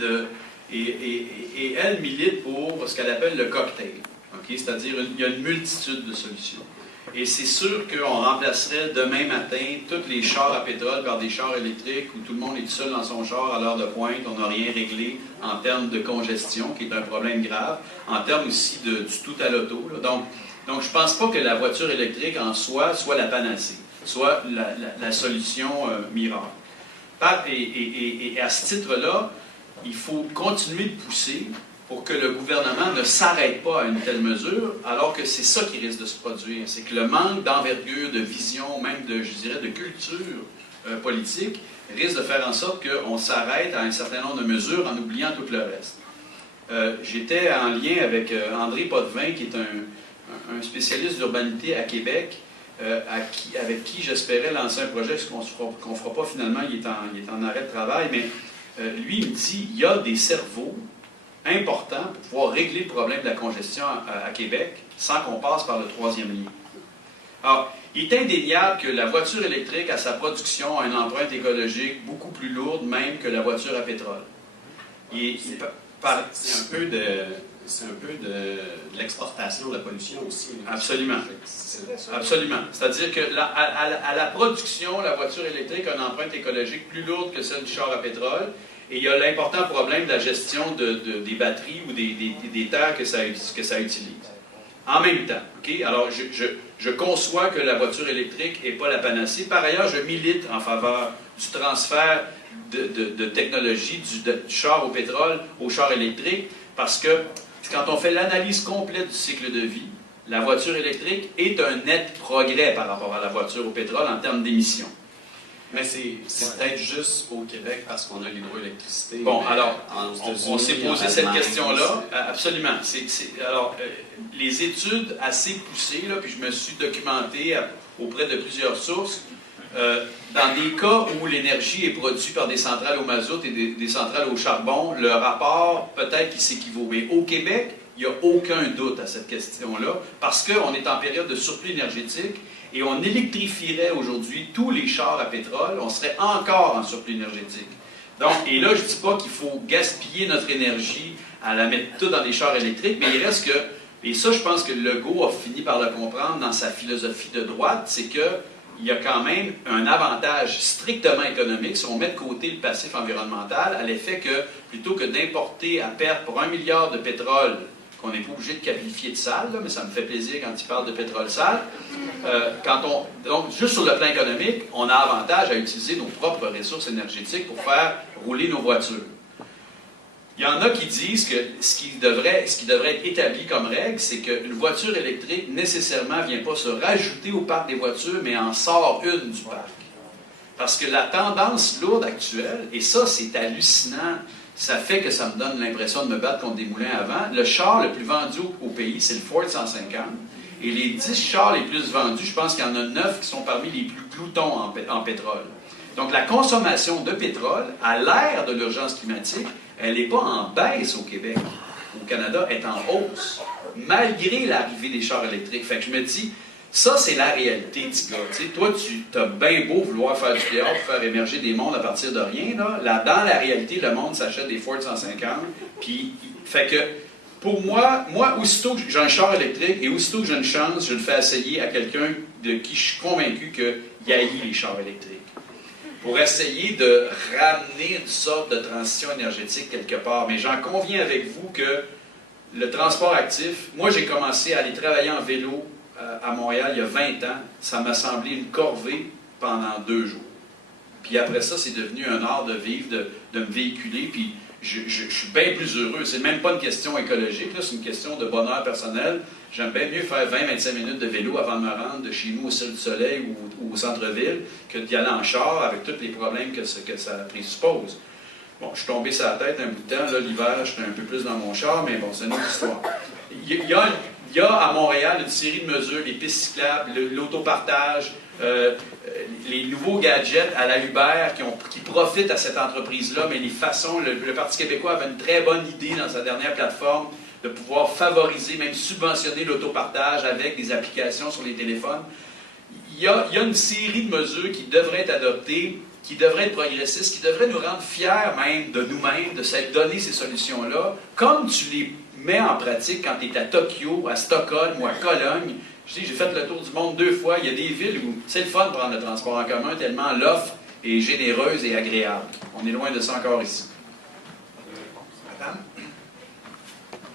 et elle milite pour ce qu'elle appelle le cocktail. Okay? C'est-à-dire, il y a une multitude de solutions. Et c'est sûr qu'on remplacerait demain matin tous les chars à pétrole par des chars électriques où tout le monde est tout seul dans son char à l'heure de pointe, on n'a rien réglé en termes de congestion, qui est un problème grave, en termes aussi du tout à l'auto. Donc, je ne pense pas que la voiture électrique en soi soit la panacée, soit la solution miracle. Et à ce titre-là, il faut continuer de pousser pour que le gouvernement ne s'arrête pas à une telle mesure, alors que c'est ça qui risque de se produire. C'est que le manque d'envergure, de vision, même de, je dirais, de culture politique, risque de faire en sorte qu'on s'arrête à un certain nombre de mesures en oubliant tout le reste. J'étais en lien avec André Potvin, qui est un spécialiste d'urbanité à Québec, avec qui j'espérais lancer un projet qu'on ne fera pas finalement, il est en arrêt de travail, mais lui, il me dit, il y a des cerveaux important pour pouvoir régler le problème de la congestion à Québec sans qu'on passe par le troisième lien. Alors, il est indéniable que la voiture électrique, à sa production, a une empreinte écologique beaucoup plus lourde même que la voiture à pétrole. C'est un peu de l'exportation de la pollution aussi. Absolument. Absolument. C'est-à-dire que à la production, la voiture électrique a une empreinte écologique plus lourde que celle du char à pétrole. Et il y a l'important problème de la gestion des batteries ou des terres que ça utilise. En même temps, okay? Alors je conçois que la voiture électrique n'est pas la panacée. Par ailleurs, je milite en faveur du transfert de technologie du char au pétrole au char électrique, parce que quand on fait l'analyse complète du cycle de vie, la voiture électrique est un net progrès par rapport à la voiture au pétrole en termes d'émissions. Mais c'est peut-être juste au Québec parce qu'on a l'hydroélectricité. Bon, alors, on s'est posé cette question-là. Absolument. Alors, les études assez poussées, là, puis je me suis documenté auprès de plusieurs sources, dans des cas où l'énergie est produite par des centrales au mazout et des centrales au charbon, le rapport peut-être qui s'équivaut. Mais au Québec, il n'y a aucun doute à cette question-là, parce qu'on est en période de surplus énergétique. Et on électrifierait aujourd'hui tous les chars à pétrole, on serait encore en surplus énergétique. Donc, et là, je ne dis pas qu'il faut gaspiller notre énergie à la mettre tout dans des chars électriques, mais il reste que, et ça, je pense que Legault a fini par le comprendre dans sa philosophie de droite, c'est qu'il y a quand même un avantage strictement économique si on met de côté le passif environnemental, à l'effet que, plutôt que d'importer à perte pour 1 milliard de pétrole, qu'on n'est pas obligé de qualifier de sale, là, mais ça me fait plaisir quand il parle de pétrole sale. Donc, juste sur le plan économique, on a avantage à utiliser nos propres ressources énergétiques pour faire rouler nos voitures. Il y en a qui disent que ce qui devrait être établi comme règle, c'est qu'une voiture électrique, nécessairement, ne vient pas se rajouter au parc des voitures, mais en sort une du parc. Parce que la tendance lourde actuelle, et ça, c'est hallucinant, ça fait que ça me donne l'impression de me battre contre des moulins à vent. Le char le plus vendu au pays, c'est le Ford 150. Et les 10 chars les plus vendus, je pense qu'il y en a 9 qui sont parmi les plus gloutons en pétrole. Donc la consommation de pétrole, à l'ère de l'urgence climatique, elle n'est pas en baisse au Québec. Au Canada, elle est en hausse, malgré l'arrivée des chars électriques. Fait que je me dis, ça, c'est la réalité, petit gars. T'sais, toi, tu as bien beau vouloir faire du théâtre, faire émerger des mondes à partir de rien. Là, dans la réalité, le monde s'achète des Ford 150. Puis, fait que, pour moi, aussitôt que j'ai un char électrique et aussitôt que j'ai une chance, je le fais essayer à quelqu'un de qui je suis convaincu qu'il haït les chars électriques. Pour essayer de ramener une sorte de transition énergétique quelque part. Mais j'en conviens avec vous que le transport actif, moi, j'ai commencé à aller travailler en vélo à Montréal il y a 20 ans, ça m'a semblé une corvée pendant 2 jours. Puis après ça, c'est devenu un art de vivre, de me véhiculer, puis je suis bien plus heureux. C'est même pas une question écologique, c'est une question de bonheur personnel. J'aime bien mieux faire 20-25 minutes de vélo avant de me rendre de chez nous au Cirque du Soleil ou au centre-ville que d'y aller en char avec tous les problèmes que ça présuppose. Bon, je suis tombé sur la tête un bout de temps. Là, l'hiver, j'étais un peu plus dans mon char, mais bon, c'est une autre histoire. Il y a à Montréal une série de mesures, les pistes cyclables, l'autopartage, les nouveaux gadgets à la Uber qui profitent à cette entreprise-là, mais les façons, le Parti québécois avait une très bonne idée dans sa dernière plateforme de pouvoir favoriser, même subventionner l'autopartage avec des applications sur les téléphones. Il y a une série de mesures qui devraient être adoptées, qui devraient être progressistes, qui devraient nous rendre fiers même de nous-mêmes, de s'être donné ces solutions-là, comme tu les mets en pratique quand tu es à Tokyo, à Stockholm ou à Cologne. Je dis, j'ai fait le tour du monde 2 fois. Il y a des villes où c'est le fun de prendre le transport en commun, tellement l'offre est généreuse et agréable. On est loin de ça encore ici. Madame,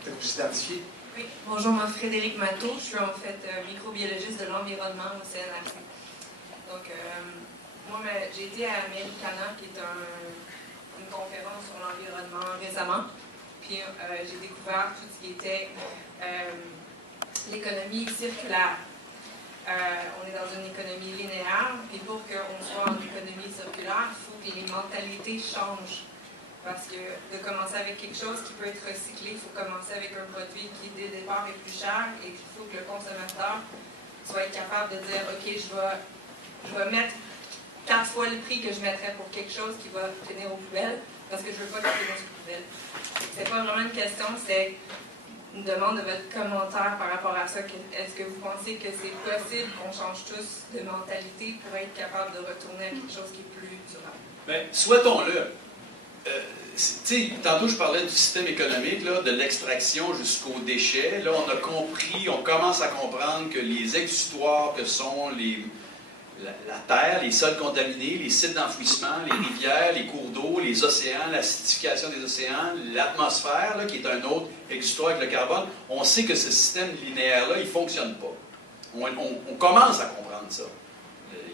peut-être vous identifier? Oui, bonjour, moi Frédéric Matteau. Je suis en fait microbiologiste de l'environnement au CNRC. Donc, moi, j'ai été à Americana, qui est une conférence sur l'environnement récemment. Puis, j'ai découvert tout ce qui était l'économie circulaire. On est dans une économie linéaire, puis pour qu'on soit en économie circulaire, il faut que les mentalités changent. Parce que de commencer avec quelque chose qui peut être recyclé, il faut commencer avec un produit qui, dès le départ, est plus cher et qu'il faut que le consommateur soit capable de dire « Ok, je vais mettre 4 fois le prix que je mettrais pour quelque chose qui va finir aux poubelles, parce que je ne veux pas qu'il finisse aux poubelles. » C'est pas vraiment une question, c'est une demande de votre commentaire par rapport à ça. Est-ce que vous pensez que c'est possible qu'on change tous de mentalité pour être capable de retourner à quelque chose qui est plus durable? Bien, souhaitons-le. Tantôt, je parlais du système économique, là, de l'extraction jusqu'aux déchets. Là, on a compris, on commence à comprendre que les exutoires que sont la terre, les sols contaminés, les sites d'enfouissement, les rivières, les cours d'eau, les océans, l'acidification des océans, l'atmosphère, qui est un autre exutoire avec le carbone, on sait que ce système linéaire-là, il ne fonctionne pas. On commence à comprendre ça.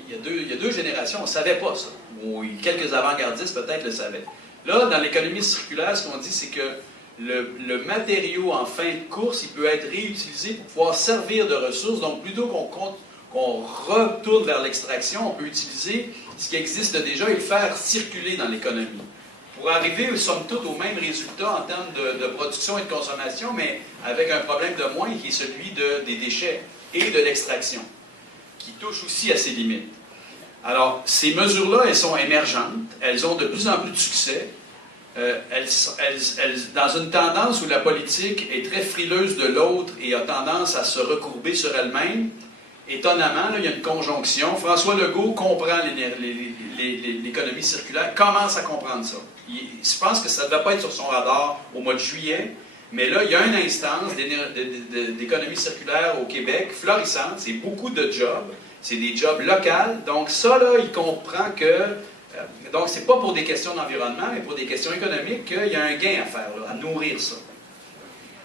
Il y a deux générations, on ne savait pas ça. Ou quelques avant-gardistes peut-être le savaient. Là, dans l'économie circulaire, ce qu'on dit, c'est que le matériau en fin de course, il peut être réutilisé pour pouvoir servir de ressource. Donc, plutôt qu'on retourne vers l'extraction, on peut utiliser ce qui existe déjà et le faire circuler dans l'économie. Pour arriver, somme toute, au même résultat en termes de production et de consommation, mais avec un problème de moins qui est celui des déchets et de l'extraction, qui touche aussi à ses limites. Alors, ces mesures-là, elles sont émergentes, elles ont de plus en plus de succès. Dans une tendance où la politique est très frileuse de l'autre et a tendance à se recourber sur elle-même, étonnamment, là, il y a une conjonction. François Legault comprend l'économie circulaire, commence à comprendre ça. Je pense que ça ne devait pas être sur son radar au mois de juillet, mais là, il y a une instance d'économie circulaire au Québec florissante, c'est beaucoup de jobs. C'est des jobs locaux. Donc ça, là, il comprend que... donc, c'est pas pour des questions d'environnement, mais pour des questions économiques qu'il y a un gain à faire, là, à nourrir ça.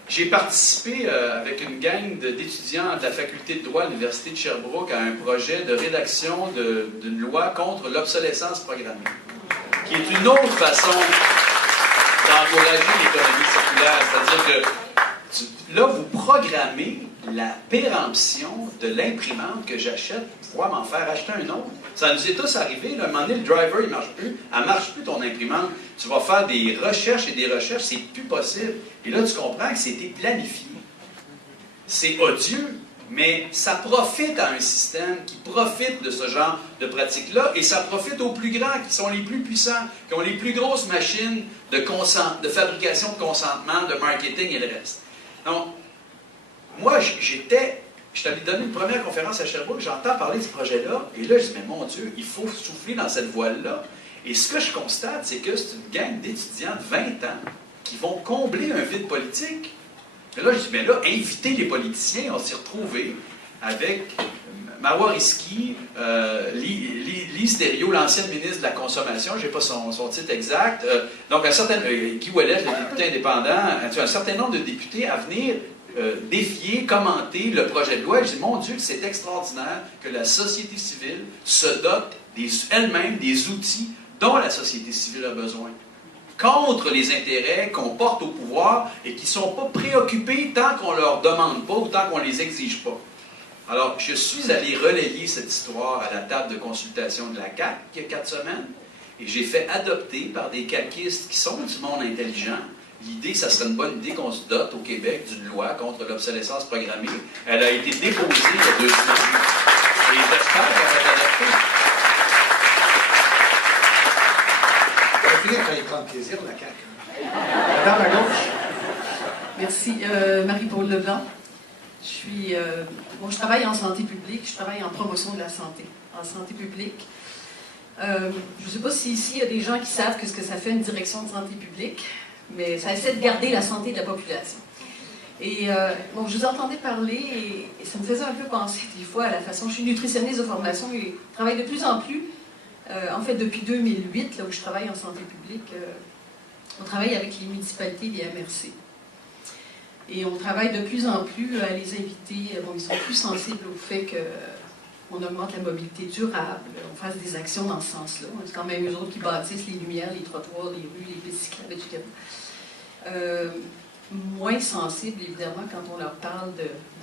J'ai participé avec une gang d'étudiants de la faculté de droit à l'Université de Sherbrooke à un projet de rédaction d'une loi contre l'obsolescence programmée, qui est une autre façon d'encourager l'économie circulaire. C'est-à-dire que là, vous programmez la péremption de l'imprimante que j'achète pour pouvoir m'en faire acheter un autre. Ça nous est tous arrivé. Là, à un moment donné, le driver, il ne marche plus. Elle ne marche plus, ton imprimante. Tu vas faire des recherches et des recherches, c'est plus possible. Et là, tu comprends que c'était planifié. C'est odieux, mais ça profite à un système qui profite de ce genre de pratiques-là, et ça profite aux plus grands, qui sont les plus puissants, qui ont les plus grosses machines de fabrication de consentement, de marketing et le reste. Donc, moi, j'étais allé donner une première conférence à Sherbrooke, j'entends parler de ce projet-là, et là, je dis, mais mon Dieu, il faut souffler dans cette voile-là. Et ce que je constate, c'est que c'est une gang d'étudiants de 20 ans qui vont combler un vide politique. Et là, je dis, mais là, inviter les politiciens, on s'est retrouvés avec Marois Risky, Lise Thériault, l'ancienne ministre de la Consommation, je n'ai pas son titre exact, donc Guy Ouellet, le député indépendant, un certain nombre de députés à venir défier, commenter le projet de loi. Je dis, mon Dieu, c'est extraordinaire que la société civile se dote elle-même des outils dont la société civile a besoin, contre les intérêts qu'on porte au pouvoir et qui ne sont pas préoccupés tant qu'on ne leur demande pas ou tant qu'on ne les exige pas. Alors, je suis allé relayer cette histoire à la table de consultation de la CAQ il y a 4 semaines, Et j'ai fait adopter par des caquistes qui sont du monde intelligent l'idée que ça serait une bonne idée qu'on se dote au Québec d'une loi contre l'obsolescence programmée. Elle a été déposée il y a 2 semaines. Et j'espère qu'elle va être adoptée. On va finir par y prendre plaisir, la CAQ. Madame à gauche. Merci. Marie-Paul Leblanc. Je travaille en santé publique, je travaille en promotion de la santé, en santé publique. Je ne sais pas si ici il y a des gens qui savent ce que ça fait une direction de santé publique, mais ça essaie de garder la santé de la population. Et je vous entendais parler et ça me faisait un peu penser des fois à la façon. Je suis nutritionniste de formation et je travaille de plus en plus, en fait depuis 2008, là où je travaille en santé publique, on travaille avec les municipalités, les MRC. Et on travaille de plus en plus à les inviter. Ils sont plus sensibles au fait qu'on augmente la mobilité durable, on fasse des actions dans ce sens-là. C'est quand même eux autres qui bâtissent les lumières, les trottoirs, les rues, les pistes cyclables, etc. Moins sensibles, évidemment, quand on leur parle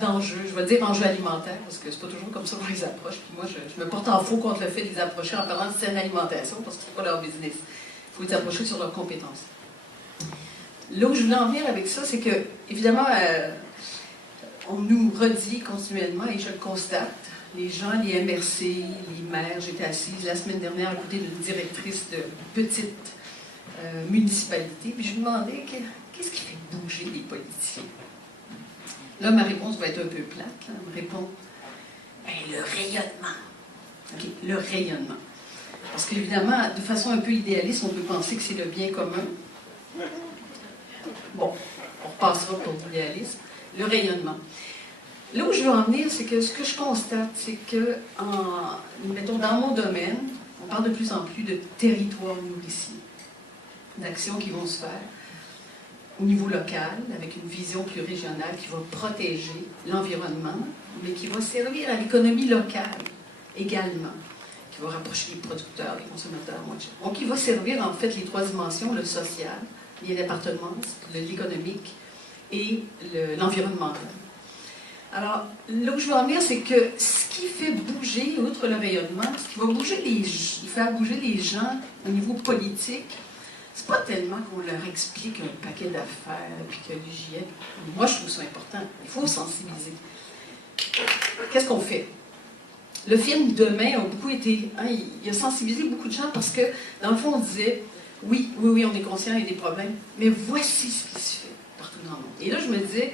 d'enjeux, je vais dire enjeux alimentaires, parce que c'est pas toujours comme ça qu'on les approche. Puis moi, je me porte en faux contre le fait de les approcher en parlant de saine alimentation, parce que c'est pas leur business. Il faut les approcher sur leurs compétences. Là où je voulais en venir avec ça, c'est que, évidemment, on nous redit continuellement, et je le constate, les gens, les MRC, les maires, j'étais assise la semaine dernière à côté d'une directrice de petite municipalité, puis je me demandais qu'est-ce qui fait bouger les politiciens. Là, ma réponse va être un peu plate. Là. Elle me répond, le rayonnement. OK, le rayonnement. Parce qu'évidemment, de façon un peu idéaliste, on peut penser que c'est le bien commun. Bon, on repassera pour l'idéalisme. Le rayonnement. Là où je veux en venir, c'est que ce que je constate, c'est que, mettons, dans mon domaine, on parle de plus en plus de territoires nourriciers, d'actions qui vont se faire au niveau local, avec une vision plus régionale qui va protéger l'environnement, mais qui va servir à l'économie locale également, qui va rapprocher les producteurs, les consommateurs, moins cher. Donc, il va servir en fait les 3 dimensions, le social, l'appartenance, l'économique et l'environnemental. Alors, là où je veux en venir, c'est que ce qui fait bouger, outre le rayonnement, ce qui va faire bouger les gens au niveau politique, c'est pas tellement qu'on leur explique un paquet d'affaires, puis que l'hygiène. Moi, je trouve ça important. Il faut sensibiliser. Qu'est-ce qu'on fait? Le film Demain a beaucoup été... il a sensibilisé beaucoup de gens parce que, dans le fond, on disait, oui, on est conscient, il y a des problèmes, mais voici ce qui se fait partout dans le monde. Et là, je me disais,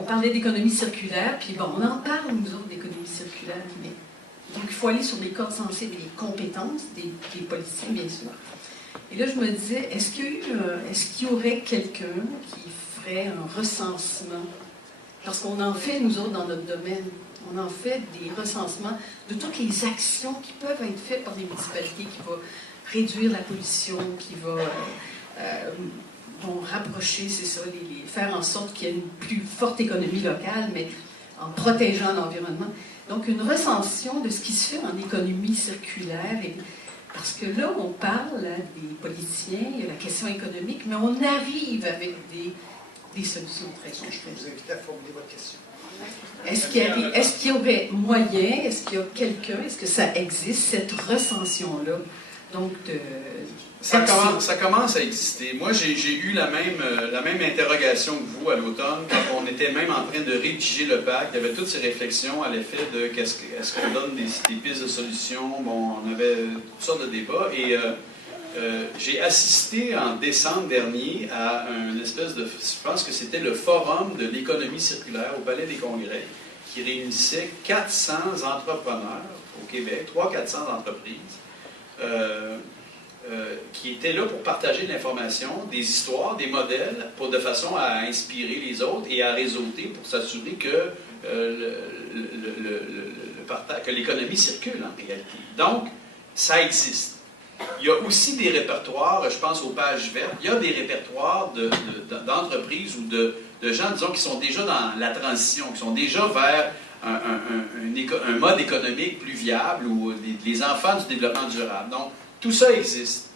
on parlait d'économie circulaire, puis bon, on en parle, nous autres, d'économie circulaire, mais donc il faut aller sur les cordes sensibles, les compétences des politiciens, bien sûr. Et là, je me disais, est-ce qu'il y aurait quelqu'un qui ferait un recensement? Parce qu'on en fait, nous autres, dans notre domaine, on en fait des recensements de toutes les actions qui peuvent être faites par des municipalités, qui vont réduire la pollution, qui vont rapprocher, c'est ça, faire en sorte qu'il y ait une plus forte économie locale, mais en protégeant l'environnement. Donc, une recension de ce qui se fait en économie circulaire. Parce que là, on parle des politiciens, il y a la question économique, mais on arrive avec des solutions très concrètes. Je peux vous inviter à formuler votre question. Est-ce qu'il y aurait moyen, est-ce qu'il y a quelqu'un, est-ce que ça existe, cette recension-là? Donc, ça commence à exister. Moi, j'ai eu la même interrogation que vous à l'automne, quand on était même en train de rédiger le pacte. Il y avait toutes ces réflexions à l'effet de est-ce qu'on donne des pistes de solutions. Bon, on avait toutes sortes de débats. Et j'ai assisté en décembre dernier à une espèce de... Je pense que c'était le Forum de l'économie circulaire au Palais des Congrès, qui réunissait 400 entrepreneurs au Québec, 300-400 entreprises, qui étaient là pour partager de l'information, des histoires, des modèles, de façon à inspirer les autres et à réseauter pour s'assurer que, que l'économie circule en réalité. Donc, ça existe. Il y a aussi des répertoires, je pense aux pages vertes, il y a des répertoires d'entreprises ou de gens, disons, qui sont déjà dans la transition, qui sont déjà vers un mode économique plus viable ou les enfants du développement durable. Donc, tout ça existe.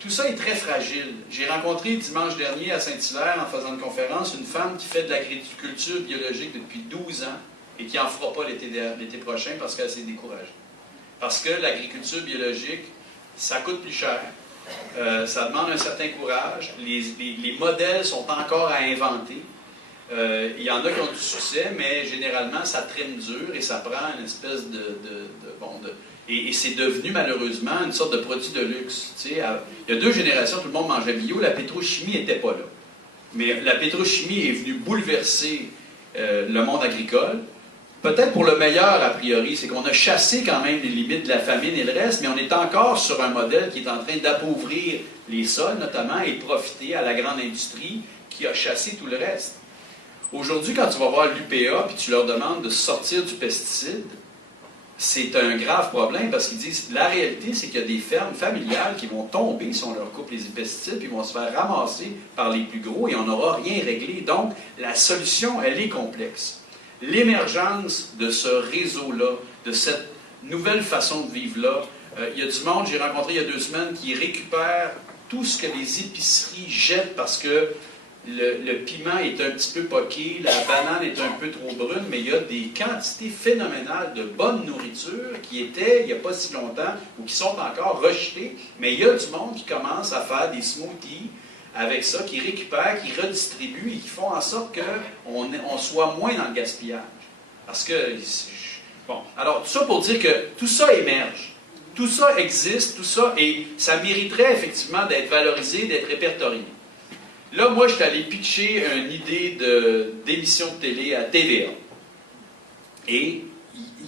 Tout ça est très fragile. J'ai rencontré dimanche dernier à Saint-Hilaire, en faisant une conférence, une femme qui fait de l'agriculture biologique depuis 12 ans et qui n'en fera pas l'été prochain parce qu'elle s'est découragée. Parce que l'agriculture biologique, ça coûte plus cher. Ça demande un certain courage. Les modèles sont encore à inventer. Il y en a qui ont du succès, mais généralement, ça trime dur et ça prend une espèce et c'est devenu malheureusement une sorte de produit de luxe. Tu sais, il y a 2 générations, tout le monde mangeait bio, la pétrochimie n'était pas là. Mais la pétrochimie est venue bouleverser le monde agricole. Peut-être pour le meilleur, a priori, c'est qu'on a chassé quand même les limites de la famine et le reste, mais on est encore sur un modèle qui est en train d'appauvrir les sols, notamment, et profiter à la grande industrie qui a chassé tout le reste. Aujourd'hui, quand tu vas voir l'UPA et tu leur demandes de sortir du pesticide, c'est un grave problème parce qu'ils disent la réalité, c'est qu'il y a des fermes familiales qui vont tomber si on leur coupe les pesticides puis vont se faire ramasser par les plus gros et on n'aura rien réglé. Donc, la solution, elle est complexe. L'émergence de ce réseau-là, de cette nouvelle façon de vivre-là, il y a du monde, j'ai rencontré il y a 2 semaines, qui récupère tout ce que les épiceries jettent parce que le piment est un petit peu poqué, la banane est un peu trop brune, mais il y a des quantités phénoménales de bonne nourriture qui étaient, il n'y a pas si longtemps, ou qui sont encore rejetées, mais il y a du monde qui commence à faire des smoothies avec ça, qui récupèrent, qui redistribuent et qui font en sorte qu'on soit moins dans le gaspillage. Parce que, bon, alors tout ça pour dire que tout ça émerge. Tout ça existe, tout ça, et ça mériterait effectivement d'être valorisé, d'être répertorié. Là, moi, je suis allé pitcher une idée d'émission de télé à TVA. Et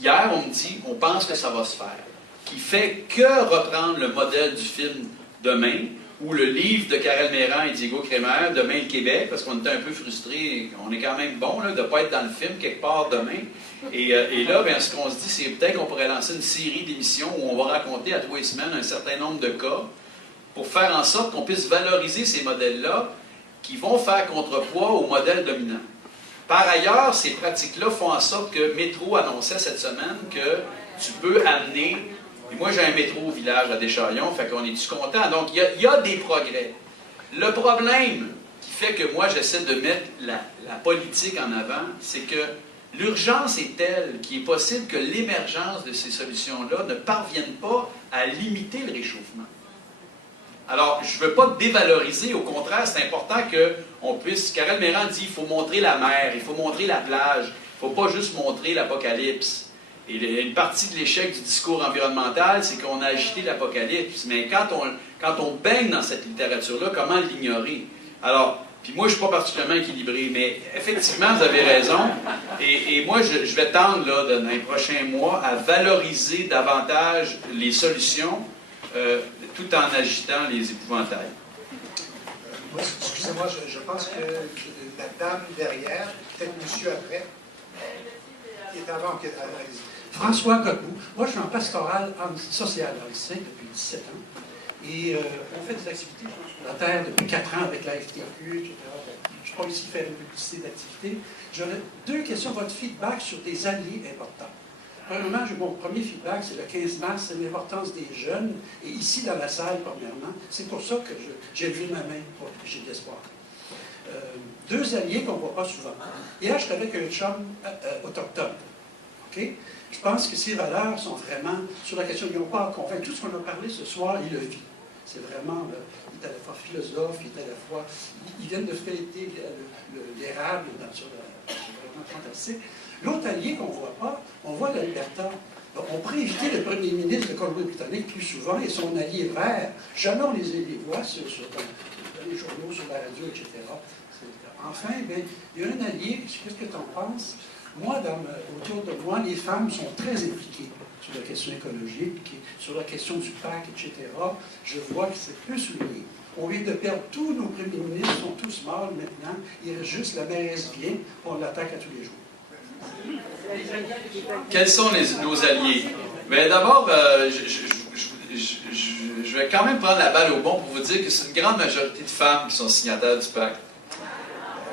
hier, on me dit, on pense que ça va se faire. Qui fait que reprendre le modèle du film Demain, ou le livre de Karel Méran et Diego Crémer, Demain le Québec, parce qu'on était un peu frustrés, on est quand même bon là, de ne pas être dans le film quelque part demain. Et là, bien, ce qu'on se dit, c'est peut-être qu'on pourrait lancer une série d'émissions où on va raconter à 3 semaines un certain nombre de cas pour faire en sorte qu'on puisse valoriser ces modèles-là qui vont faire contrepoids au modèle dominant. Par ailleurs, ces pratiques-là font en sorte que Métro annonçait cette semaine que tu peux amener... Et moi, j'ai un métro au village à Deschamps, fait qu'on est-tu content? Donc, il y a des progrès. Le problème qui fait que moi, j'essaie de mettre la politique en avant, c'est que l'urgence est telle qu'il est possible que l'émergence de ces solutions-là ne parvienne pas à limiter le réchauffement. Alors, je ne veux pas dévaloriser, au contraire, c'est important qu'on puisse... Karel Méran dit qu'il faut montrer la mer, il faut montrer la plage, il ne faut pas juste montrer l'apocalypse. Et une partie de l'échec du discours environnemental, c'est qu'on a agité l'apocalypse. Mais quand on baigne dans cette littérature-là, comment l'ignorer? Alors, puis moi, je ne suis pas particulièrement équilibré, mais effectivement, vous avez raison. Et moi, je vais tendre, là, dans les prochains mois, à valoriser davantage les solutions, tout en agitant les épouvantails. Excusez-moi, je pense que la dame derrière, peut-être monsieur après, qui est avant, François Godbout. Moi, je suis en pastoral social en lycée depuis 17 ans. Et on fait des activités sur la terre depuis 4 ans avec la FTQ, etc. Je ne vais pas ici faire une publicité d'activité. J'aurais 2 questions. Votre feedback sur des alliés importants. Premièrement, mon premier feedback, c'est le 15 mars, c'est l'importance des jeunes. Et ici, dans la salle, premièrement, c'est pour ça que j'ai levé ma main, j'ai de l'espoir. 2 alliés qu'on ne voit pas souvent. Hier, j'étais avec un chum autochtone. OK? Je pense que ces valeurs sont vraiment sur la question, ils n'ont pas à convaincre. Tout ce qu'on a parlé ce soir, il le vit. C'est vraiment, il est à la fois philosophe, il est à la fois... Ils viennent de fêter l'érable, c'est vraiment fantastique. L'autre allié qu'on ne voit pas, on voit l'Alberta. On pourrait éviter le premier ministre de Colombie-Britannique plus souvent et son allié vert. Jamais on les voit sur les journaux, sur la radio, etc. Enfin, bien, il y a un allié, qu'est-ce que tu en penses? Moi, autour de moi, les femmes sont très impliquées sur la question écologique, sur la question du PAC, etc. Je vois que c'est plus souligné. On vient de perdre tous nos premiers ministres, sont tous morts maintenant. Il reste juste la mairesse vient, on l'attaque à tous les jours. Quels sont nos alliés? Bien, d'abord, je vais quand même prendre la balle au bon pour vous dire que c'est une grande majorité de femmes qui sont signataires du PAC.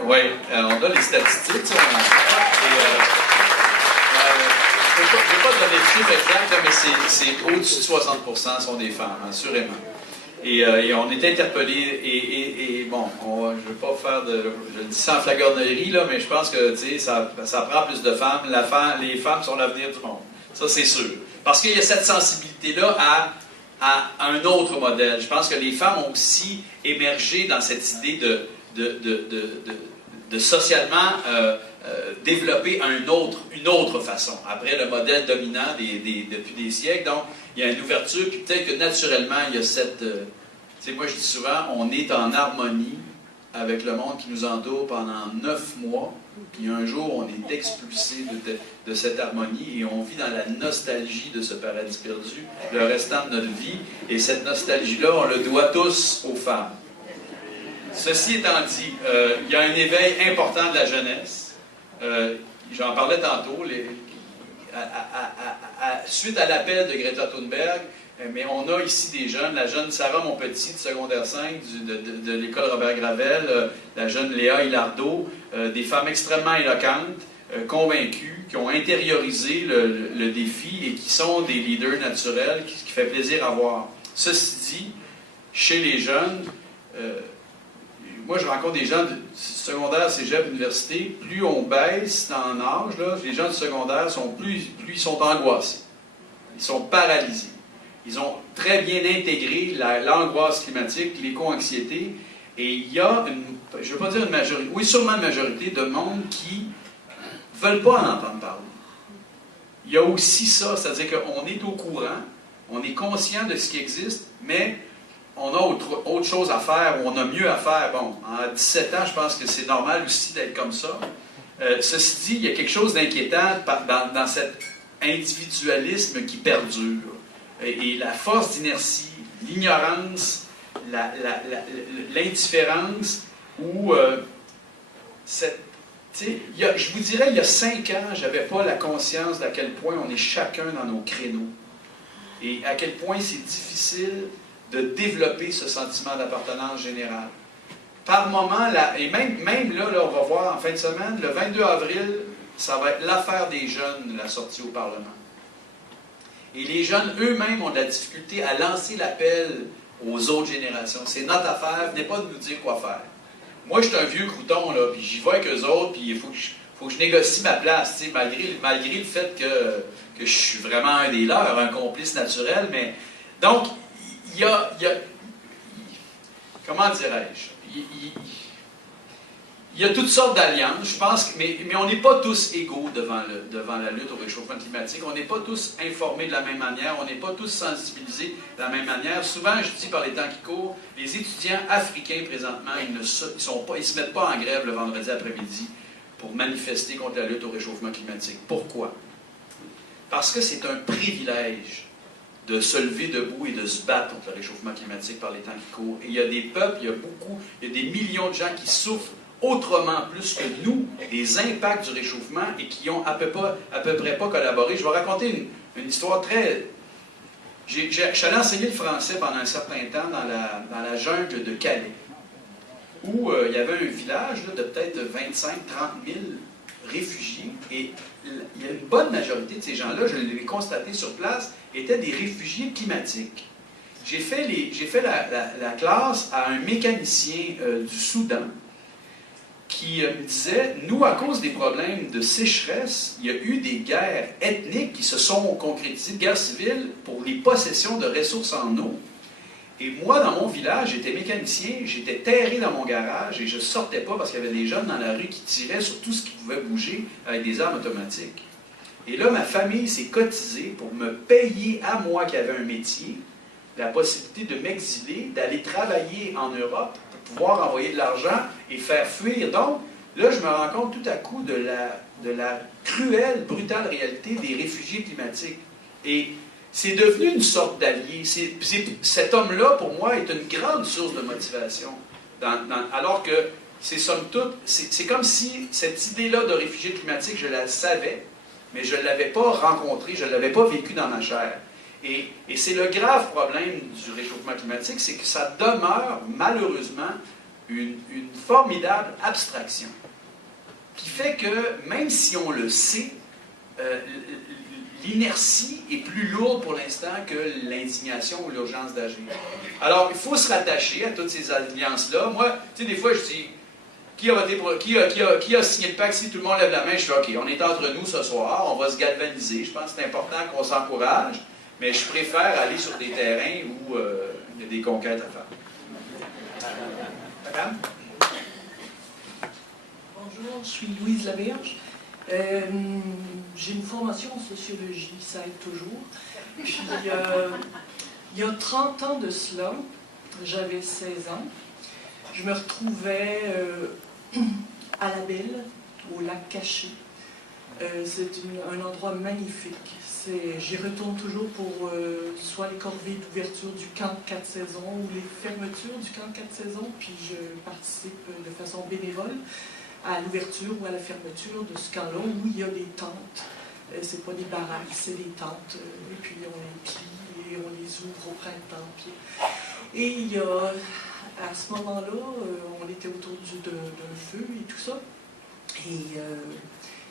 Oui, on a les statistiques. Je ne vais pas donner le chiffre exact, mais c'est au-dessus de 60% sont des femmes, assurément. Et on est interpellés, et bon, je ne veux pas faire je le dis sans flagornerie, là, mais je pense que ça prend plus de femmes. Les femmes sont l'avenir du monde. Ça, c'est sûr. Parce qu'il y a cette sensibilité-là à un autre modèle. Je pense que les femmes ont aussi émergé dans cette idée de socialement développer une autre façon, après le modèle dominant depuis des siècles. Donc, il y a une ouverture, puis peut-être que naturellement, il y a cette... tu sais, moi, je dis souvent, on est en harmonie avec le monde qui nous entoure pendant 9 mois, puis un jour, on est expulsé de cette harmonie et on vit dans la nostalgie de ce paradis perdu le restant de notre vie. Et cette nostalgie-là, on le doit tous aux femmes. Ceci étant dit, il y a un éveil important de la jeunesse. J'en parlais tantôt, suite à l'appel de Greta Thunberg, mais on a ici des jeunes, la jeune Sarah Monpetit de secondaire 5 de l'école Robert Gravel, la jeune Léa Hilardo, des femmes extrêmement éloquentes, convaincues, qui ont intériorisé le défi et qui sont des leaders naturels, qui fait plaisir à voir. Ceci dit, chez les jeunes, moi je rencontre des gens de secondaire, cégep, université, plus on baisse en âge, là, les gens du secondaire plus ils sont angoissés, ils sont paralysés. Ils ont très bien intégré l'angoisse climatique, l'éco-anxiété, et il y a je ne veux pas dire une majorité, oui, sûrement une majorité de monde qui ne veulent pas en entendre parler. Il y a aussi ça, c'est-à-dire qu'on est au courant, on est conscient de ce qui existe, mais on a autre chose à faire, ou on a mieux à faire. Bon, à 17 ans, je pense que c'est normal aussi d'être comme ça. Ceci dit, il y a quelque chose d'inquiétant dans cet individualisme qui perdure. Et la force d'inertie, l'ignorance, l'indifférence, ou je vous dirais, il y a 5 ans, je n'avais pas la conscience d'à quel point on est chacun dans nos créneaux. Et à quel point c'est difficile de développer ce sentiment d'appartenance générale. Par moment, et même là, on va voir en fin de semaine, le 22 avril, ça va être l'affaire des jeunes, la sortie au Parlement. Et les jeunes eux-mêmes ont de la difficulté à lancer l'appel aux autres générations. C'est notre affaire, venez pas de nous dire quoi faire. Moi, je suis un vieux crouton, là, puis j'y vais avec eux autres, puis il faut que je négocie ma place, malgré le fait que je suis vraiment un des leurs, un complice naturel, mais... Donc, il y a comment dirais-je? Il y a toutes sortes d'alliances, je pense, mais on n'est pas tous égaux devant la lutte au réchauffement climatique. On n'est pas tous informés de la même manière, on n'est pas tous sensibilisés de la même manière. Souvent, je dis par les temps qui courent, les étudiants africains, présentement, ils ne se mettent pas en grève le vendredi après-midi pour manifester contre la lutte au réchauffement climatique. Pourquoi? Parce que c'est un privilège de se lever debout et de se battre contre le réchauffement climatique par les temps qui courent. Et il y a des peuples, il y a des millions de gens qui souffrent autrement plus que nous des impacts du réchauffement et qui ont à peu près pas collaboré. Je vais raconter une histoire très... Je suis allé enseigner le français pendant un certain temps dans la jungle de Calais, où il y avait un village là, de peut-être 25-30 000 réfugiés, et il y a une bonne majorité de ces gens-là, je l'ai constaté sur place, étaient des réfugiés climatiques. J'ai fait la classe à un mécanicien du Soudan qui me disait, nous, à cause des problèmes de sécheresse, il y a eu des guerres ethniques qui se sont concrétisées, guerres civiles, pour les possessions de ressources en eau. Et moi, dans mon village, j'étais mécanicien, j'étais terré dans mon garage et je ne sortais pas parce qu'il y avait des jeunes dans la rue qui tiraient sur tout ce qui pouvait bouger avec des armes automatiques. Et là, ma famille s'est cotisée pour me payer, à moi qui avais un métier, la possibilité de m'exiler, d'aller travailler en Europe pour pouvoir envoyer de l'argent et faire fuir. Donc, là, je me rends compte tout à coup de la cruelle, brutale réalité des réfugiés climatiques. Et c'est devenu une sorte d'allié. Cet homme-là, pour moi, est une grande source de motivation. Alors que, somme toute, c'est comme si cette idée-là de réfugié climatique, je la savais, mais je ne l'avais pas rencontrée, je ne l'avais pas vécue dans ma chair. Et c'est le grave problème du réchauffement climatique, c'est que ça demeure, malheureusement, une formidable abstraction, qui fait que, même si on le sait, l'inertie est plus lourde pour l'instant que l'indignation ou l'urgence d'agir. Alors, il faut se rattacher à toutes ces alliances-là. Moi, tu sais, des fois, je dis, Qui a voté pour, qui a signé le pacte? Si tout le monde lève la main, je fais OK, on est entre nous ce soir, on va se galvaniser. Je pense que c'est important qu'on s'encourage, mais je préfère aller sur des terrains où il y a des conquêtes à faire. Madame? Bonjour, je suis Louise Laberge. J'ai une formation en sociologie, ça aide toujours. Puis, il y a 30 ans de cela, j'avais 16 ans, je me retrouvais à la Belle, au lac Caché. C'est un endroit magnifique. J'y retourne toujours pour soit les corvées d'ouverture du camp de 4 saisons ou les fermetures du camp de 4 saisons, puis je participe de façon bénévole à l'ouverture ou à la fermeture de ce camp-là où il y a des tentes. C'est pas des baraques, c'est des tentes. Et puis on les plie et on les ouvre au printemps. Et il y a, à ce moment-là, on était autour d'un feu et tout ça. Et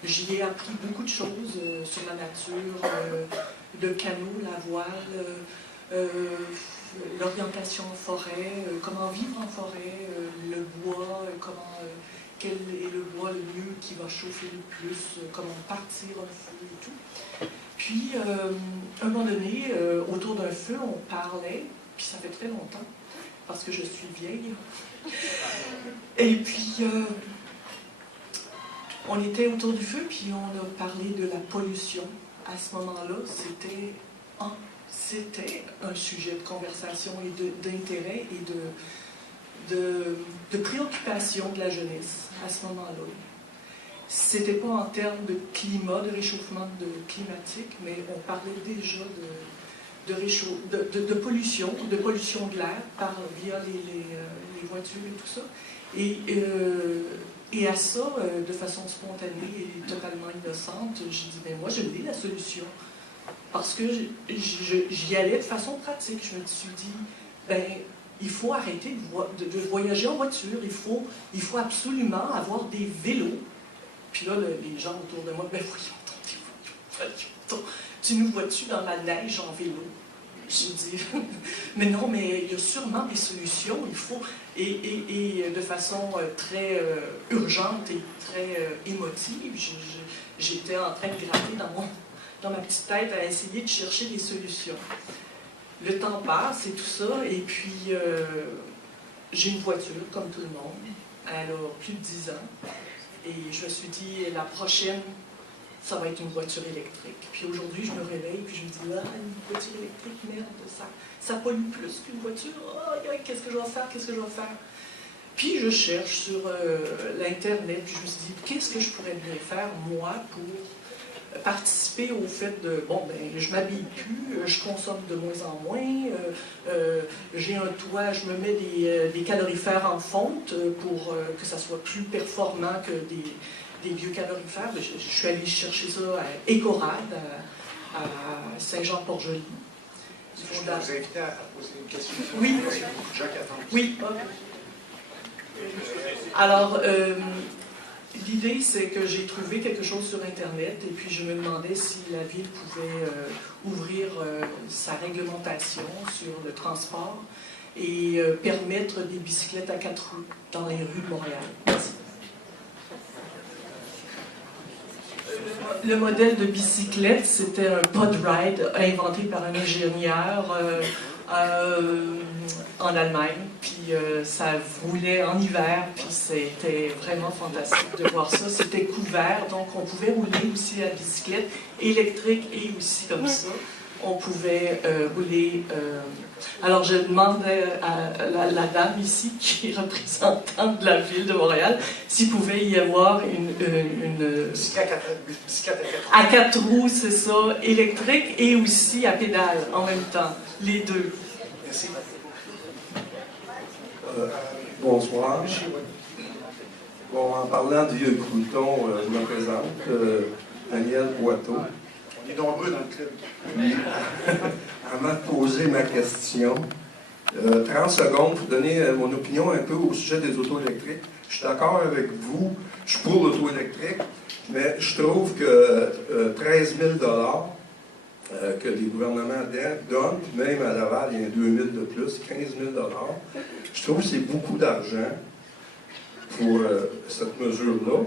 j'y ai appris beaucoup de choses sur la nature, le canot, la voile, l'orientation en forêt, comment vivre en forêt, le bois, quel est le bois le mieux qui va chauffer le plus, comment partir un feu et tout. Puis, à un moment donné, autour d'un feu, on parlait, puis ça fait très longtemps, parce que je suis vieille. Et puis, on était autour du feu, puis on a parlé de la pollution. À ce moment-là, c'était un sujet de conversation et d'intérêt et de préoccupation de la jeunesse à ce moment-là. C'était pas en termes de climat, de réchauffement climatique, mais on parlait déjà de pollution de l'air via les voitures et tout ça. Et à ça, de façon spontanée et totalement innocente, j'ai dit, ben moi, je l'ai la solution. Parce que j'y allais de façon pratique. Je me suis dit, ben il faut arrêter de voyager en voiture. Il faut absolument avoir des vélos. Puis là, les gens autour de moi, ben voyons, tu nous vois-tu dans la neige en vélo? J'ai dit, mais non, mais il y a sûrement des solutions. Il faut, et de façon très urgente et très émotive, j'étais en train de gratter dans ma petite tête à essayer de chercher des solutions. Le temps passe et tout ça, et puis j'ai une voiture comme tout le monde. Elle a plus de 10 ans. Et je me suis dit, la prochaine, ça va être une voiture électrique. Puis aujourd'hui, je me réveille, puis je me dis, ah, une voiture électrique, merde, ça pollue plus qu'une voiture. Oh, qu'est-ce que je vais faire? Puis je cherche sur l'Internet, puis je me suis dit, qu'est-ce que je pourrais bien faire, moi, pour participer au fait de, bon, ben, je m'habille plus, je consomme de moins en moins, j'ai un toit, je me mets des calorifères en fonte pour que ça soit plus performant que des vieux calorifères. Je suis allée chercher ça à Écorade, à Saint-Jean-Port-Joli. Je vais vous inviter à poser une question. Oui. Jacques attend. Oui. Alors, l'idée, c'est que j'ai trouvé quelque chose sur Internet et puis je me demandais si la ville pouvait ouvrir sa réglementation sur le transport et permettre des bicyclettes à 4 roues dans les rues de Montréal. Merci. Le modèle de bicyclette, c'était un pod ride inventé par un ingénieur en Allemagne. Puis ça roulait en hiver, puis c'était vraiment fantastique de voir ça. C'était couvert, donc on pouvait rouler aussi à bicyclette électrique et aussi comme ça. On pouvait rouler. Alors je demandais à la dame ici, qui est représentante de la ville de Montréal, s'il pouvait y avoir une bicyclette à 4 roues, c'est ça, électrique et aussi à pédale en même temps, les deux. Merci. Bonsoir. Bon, en parlant de vieux croutons, je me présente, Daniel Boiteau. On est nombreux dans le club. Avant de poser ma question, 30 secondes pour donner mon opinion un peu au sujet des autos électriques. Je suis d'accord avec vous, je suis pour l'auto électrique, mais je trouve que 13 000 que les gouvernements donnent, même à Laval, il y a 2 000 de plus, 15 000 je trouve que c'est beaucoup d'argent pour cette mesure-là.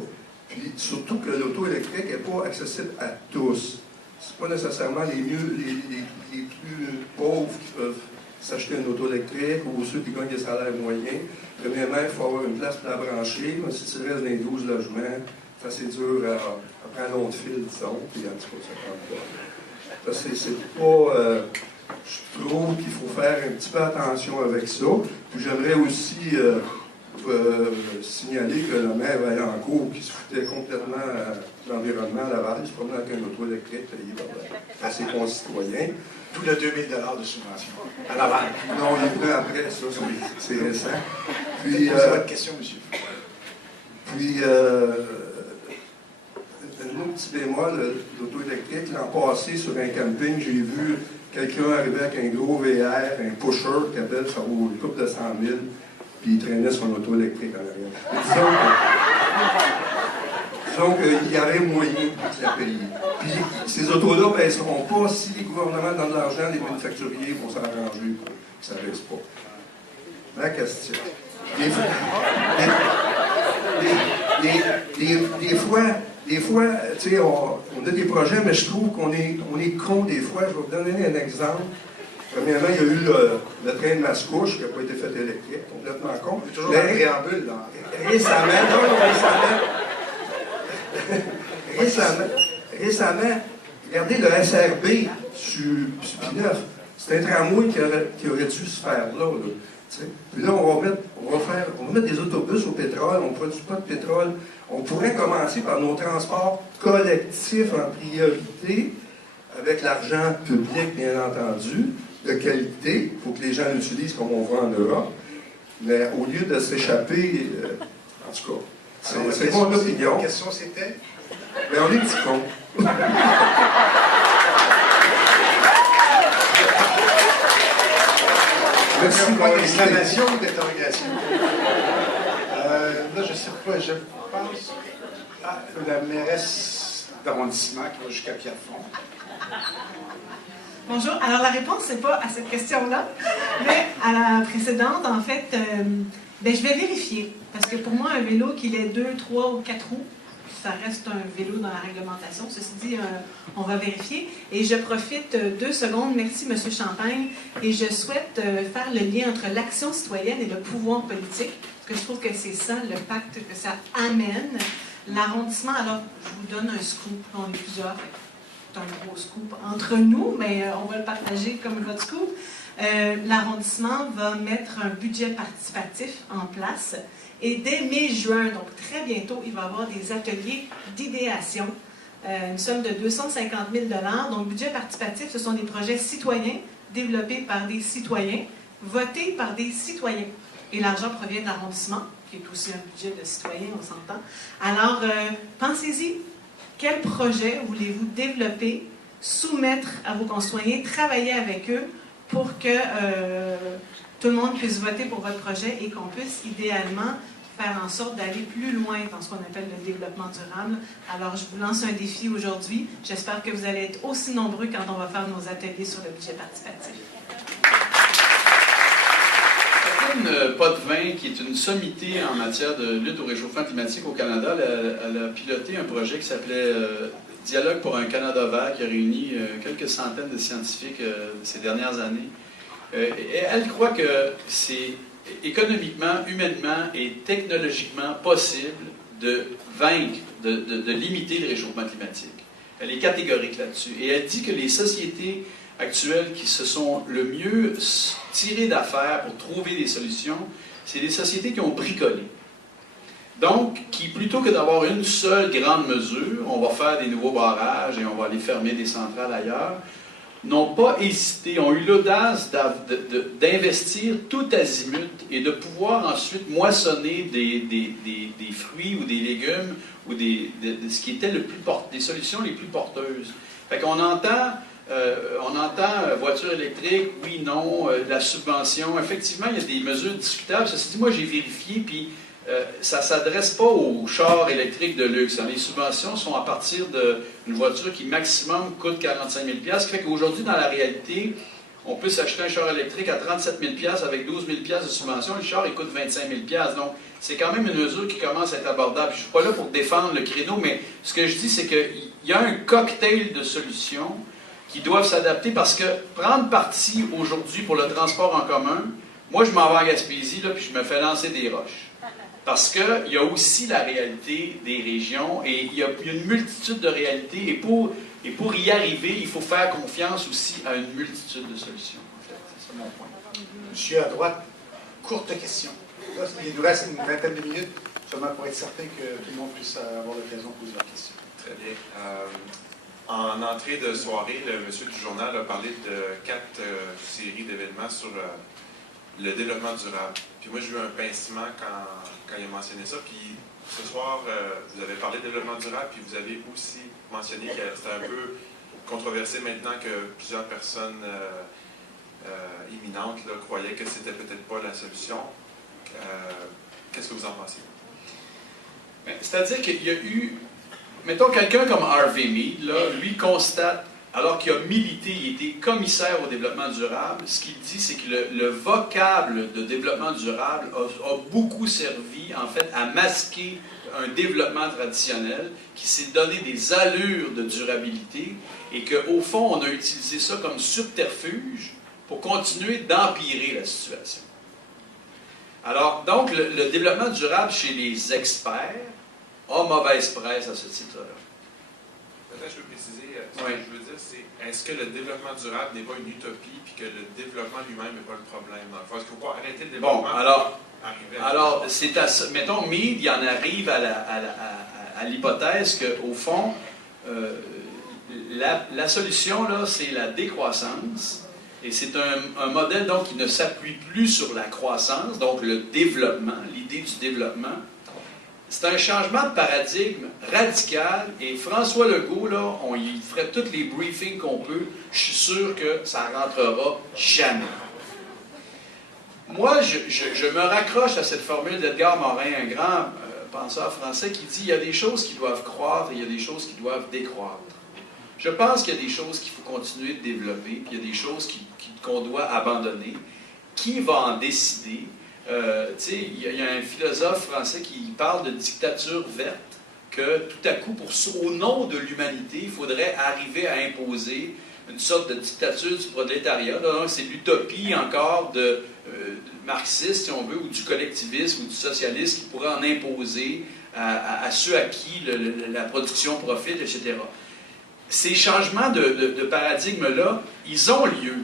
Puis surtout que l'auto électrique n'est pas accessible à tous. Ce n'est pas nécessairement les plus pauvres qui peuvent s'acheter une auto électrique ou ceux qui gagnent des salaires moyens. Premièrement, il faut avoir une place pour la brancher. Mais si tu restes dans les 12 logements, c'est assez dur à prendre l'autre fil, disons. Puis en tout cas, ça prend pas. C'est pas... je trouve qu'il faut faire un petit peu attention avec ça. Puis j'aimerais aussi signaler que le maire Vaillancourt, qui se foutait complètement de l'environnement à Laval, il se promenait avec un auto électrique payé par ses concitoyens. Tout le 2000 $ de subvention à Laval. Non, il est venu après, ça, c'est récent. Puis, c'est votre question, monsieur. Puis, un autre petit bémol, l'auto électrique, l'an passé, sur un camping, j'ai vu quelqu'un arriver avec un gros VR, un pusher, qui appelle, ça vaut une couple de 100 000, puis il traînait son auto électrique en arrière. Disons qu'il y avait moyen de la payer. Puis ces autos-là ne baisseront pas si les gouvernements donnent de l'argent, les manufacturiers vont s'arranger pour que ça ne baisse pas. La question. Des fois, tu sais, on a des projets, mais je trouve qu'on est con des fois. Je vais vous donner un exemple. Premièrement, il y a eu le train de Mascouche qui n'a pas été fait électrique, complètement con. C'est toujours un préambule, là. Récemment, regardez le SRB sur P9. C'est un tramway qui aurait dû se faire là. Puis là, on va mettre des autobus au pétrole, on ne produit pas de pétrole. On pourrait commencer par nos transports collectifs en priorité, avec l'argent public, bien entendu, de qualité. Il faut que les gens l'utilisent comme on voit en Europe. Mais au lieu de s'échapper, en tout cas, c'est mon opinion. La question, c'était? Mais on est petits cons. Merci pour l'exclamation ou d'interrogation. Là, je ne sais pas, je pense à la mairesse d'arrondissement qui va jusqu'à Pierrefonds. Bonjour. Alors, la réponse, n'est pas à cette question-là, mais à la précédente, en fait, je vais vérifier. Parce que pour moi, un vélo, qu'il ait 2, 3 ou 4 roues, ça reste un vélo dans la réglementation. Ceci dit, on va vérifier. Et je profite 2 secondes. Merci, M. Champagne. Et je souhaite faire le lien entre l'action citoyenne et le pouvoir politique. Parce que je trouve que c'est ça, le pacte que ça amène. L'arrondissement, alors, je vous donne un scoop. On est plusieurs. C'est un gros scoop entre nous, mais on va le partager comme votre scoop. L'arrondissement va mettre un budget participatif en place. Et dès mai-juin, donc très bientôt, il va y avoir des ateliers d'idéation. Une somme de 250 000 $. Donc, budget participatif, ce sont des projets citoyens développés par des citoyens, votés par des citoyens. Et l'argent provient de l'arrondissement, qui est aussi un budget de citoyens, on s'entend. Alors, pensez-y. Quel projet voulez-vous développer, soumettre à vos concitoyens, travailler avec eux pour que tout le monde puisse voter pour votre projet et qu'on puisse idéalement faire en sorte d'aller plus loin dans ce qu'on appelle le développement durable. Alors, je vous lance un défi aujourd'hui. J'espère que vous allez être aussi nombreux quand on va faire nos ateliers sur le budget participatif. Potvin, qui est une sommité en matière de lutte au réchauffement climatique au Canada, elle a piloté un projet qui s'appelait Dialogue pour un Canada vert, qui a réuni quelques centaines de scientifiques ces dernières années. Et elle croit que c'est économiquement, humainement et technologiquement possible de vaincre, de limiter le réchauffement climatique. Elle est catégorique là-dessus. Et elle dit que les sociétés actuelles qui se sont le mieux tirées d'affaire pour trouver des solutions, c'est des sociétés qui ont bricolé. Donc, qui, plutôt que d'avoir une seule grande mesure, on va faire des nouveaux barrages et on va aller fermer des centrales ailleurs, n'ont pas hésité, ont eu l'audace d'investir tout azimut et de pouvoir ensuite moissonner des fruits ou des légumes ou de ce qui était des solutions les plus porteuses. Fait qu'on entend voiture électrique, oui, non, la subvention. Effectivement, il y a des mesures discutables. Ceci dit, moi, j'ai vérifié, puis ça ne s'adresse pas aux chars électriques de luxe. Les subventions sont à partir d'une voiture qui, maximum, coûte 45 000 $. Ce qui fait qu'aujourd'hui, dans la réalité, on peut s'acheter un char électrique à 37 000 $, avec 12 000 $ de subvention. Le char, il coûte 25 000 $. Donc, c'est quand même une mesure qui commence à être abordable. Je ne suis pas là pour défendre le créneau, mais ce que je dis, c'est qu'il y a un cocktail de solutions qui doivent s'adapter parce que prendre parti aujourd'hui pour le transport en commun, moi, je m'en vais en Gaspésie, là, puis je me fais lancer des roches. Parce qu'il y a aussi la réalité des régions et il y a une multitude de réalités. Et pour y arriver, il faut faire confiance aussi à une multitude de solutions. En fait. C'est ça mon point. Monsieur à droite, courte question. Là, il nous reste une vingtaine de minutes, seulement pour être certain que tout le monde puisse avoir l'occasion de poser leurs questions. Très bien. En entrée de soirée, le monsieur du journal a parlé de 4 séries d'événements sur le développement durable. Puis moi, j'ai eu un pincement quand il a mentionné ça. Puis ce soir, vous avez parlé de développement durable, puis vous avez aussi mentionné que c'était un peu controversé maintenant que plusieurs personnes imminentes là, croyaient que c'était peut-être pas la solution. Qu'est-ce que vous en pensez? C'est-à-dire qu'il y a eu, mettons, quelqu'un comme Harvey Mead, là, lui constate, alors qu'il a milité, il était commissaire au développement durable, ce qu'il dit, c'est que le vocable de développement durable a beaucoup servi, en fait, à masquer un développement traditionnel qui s'est donné des allures de durabilité et qu'au fond, on a utilisé ça comme subterfuge pour continuer d'empirer la situation. Alors, donc, le développement durable chez les experts a mauvaise presse à ce titre-là. Peut-être je peux préciser, ce Oui. que je veux dire, c'est est-ce que le développement durable n'est pas une utopie puis que le développement lui-même n'est pas le problème? Dans le fond, est-ce qu'il ne faut pas arrêter le développement? Bon, alors, arriver à Alors, c'est mettons, Mead, il en arrive à l'hypothèse qu'au fond, la solution, là, c'est la décroissance. Et c'est un modèle, donc, qui ne s'appuie plus sur la croissance, donc le développement, l'idée du développement. C'est un changement de paradigme radical. Et François Legault, là, il ferait tous les briefings qu'on peut. Je suis sûr que ça ne rentrera jamais. Moi, je me raccroche à cette formule d'Edgar Morin, un grand penseur français, qui dit « il y a des choses qui doivent croître et il y a des choses qui doivent décroître ». Je pense qu'il y a des choses qu'il faut continuer de développer, puis il y a des choses qu'on doit abandonner. Qui va en décider? Il y a un philosophe français qui parle de dictature verte, que tout à coup, au nom de l'humanité, il faudrait arriver à imposer une sorte de dictature du prolétariat. C'est l'utopie encore de marxiste, si on veut, ou du collectivisme ou du socialisme qui pourrait en imposer à ceux à qui la production profite, etc. Ces changements de paradigme-là, ils ont lieu.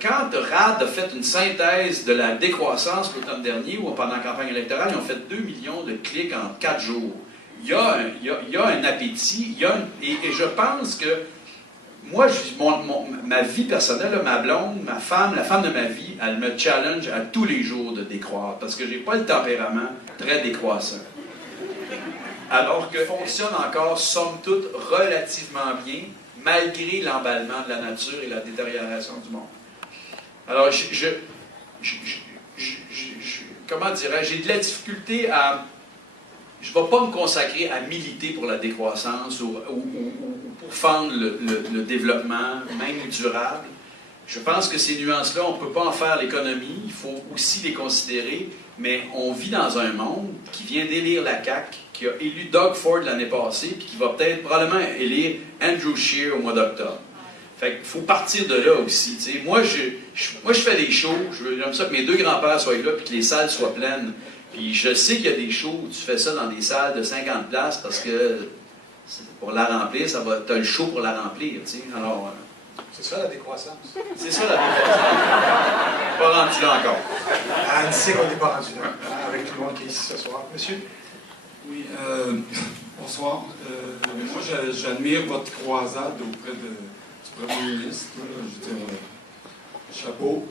Quand RAD a fait une synthèse de la décroissance l'automne dernier, ou pendant la campagne électorale, ils ont fait 2 millions de clics en 4 jours. Il y a un appétit, et je pense que moi, ma vie personnelle, là, ma blonde, ma femme, la femme de ma vie, elle me challenge à tous les jours de décroître, parce que je n'ai pas le tempérament très décroissant. Alors que fonctionne encore, somme toute, relativement bien, malgré l'emballement de la nature et la détérioration du monde. Alors, comment dirais-je, j'ai de la difficulté à... Je ne vais pas me consacrer à militer pour la décroissance ou pour fendre le développement, même durable. Je pense que ces nuances-là, on ne peut pas en faire l'économie, il faut aussi les considérer, mais on vit dans un monde qui vient d'élire la CAQ, qui a élu Doug Ford l'année passée, puis qui va peut-être probablement élire Andrew Scheer au mois d'octobre. Fait qu'il faut partir de là aussi. T'sais. Moi, je fais des shows, j'aime ça que mes 2 grands-pères soient là, puis que les salles soient pleines. Puis je sais qu'il y a des shows où tu fais ça dans des salles de 50 places, parce que pour la remplir, tu as le show pour la remplir. T'sais. Alors, c'est ça la décroissance. C'est ça la décroissance. Pas rendu là encore. Anne sait qu'on n'est pas rendu là, avec tout le monde qui est ici ce soir. Monsieur? Oui, bonsoir. Moi, j'admire votre croisade auprès du Premier ministre. Je veux dire, chapeau.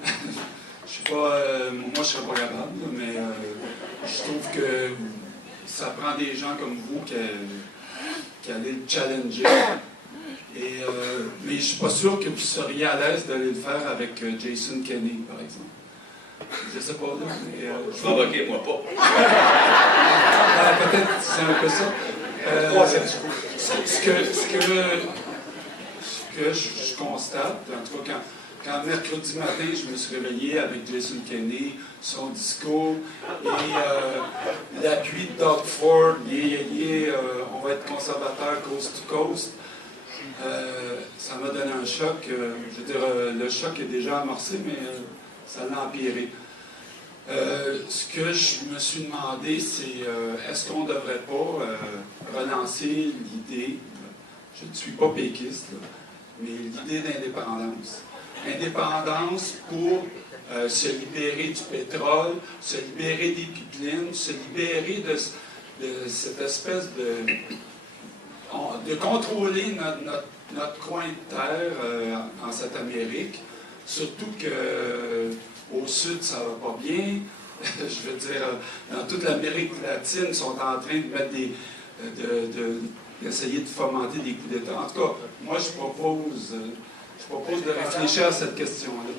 Je sais pas, moi, je ne serais pas capable, mais je trouve que ça prend des gens comme vous qui allez le challenger. Mais je ne suis pas sûr que vous seriez à l'aise d'aller le faire avec Jason Kenney, par exemple. Je ne sais pas, là, mais... Provoquez-moi pas. Peut-être c'est un peu ça. Ce que je constate, en tout cas, quand mercredi matin, je me suis réveillé avec Jason Kenney, son discours, et l'appui de Doug Ford, on va être conservateur coast to coast, ça m'a donné un choc. Je veux dire, le choc est déjà amorcé, mais ça l'a empiré. Ce que je me suis demandé, c'est est-ce qu'on ne devrait pas relancer l'idée, je ne suis pas péquiste, là, mais l'idée d'indépendance. Indépendance pour se libérer du pétrole, se libérer des pipelines, se libérer de cette espèce de contrôler notre coin de terre en cette Amérique. Surtout qu'au sud, ça va pas bien. Je veux dire, dans toute l'Amérique latine, ils sont en train de mettre d'essayer de fomenter des coups d'État. En tout cas, moi, je propose de réfléchir à cette question-là.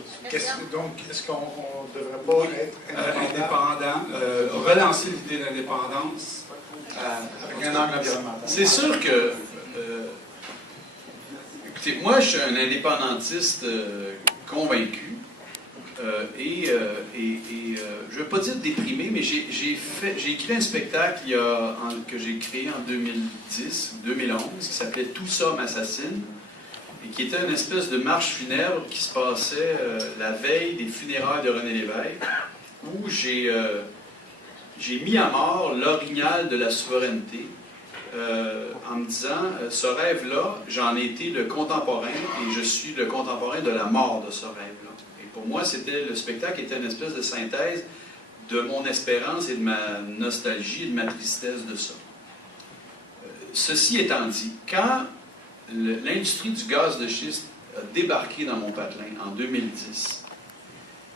Donc, est-ce qu'on ne devrait pas être indépendant, relancer l'idée d'indépendance avec un angle environnemental? C'est sûr que, écoutez, moi, je suis un indépendantiste convaincu. Je ne veux pas dire déprimé, mais j'ai écrit un spectacle que j'ai créé en 2010 ou 2011 qui s'appelait « Tout ça m'assassine » et qui était une espèce de marche funèbre qui se passait la veille des funérailles de René Lévesque, où j'ai mis à mort l'orignal de la souveraineté en me disant ce rêve-là, j'en ai été le contemporain et je suis le contemporain de la mort de ce rêve-là. Pour moi, le spectacle était une espèce de synthèse de mon espérance et de ma nostalgie et de ma tristesse de ça. Ceci étant dit, quand l'industrie du gaz de schiste a débarqué dans mon patelin en 2010,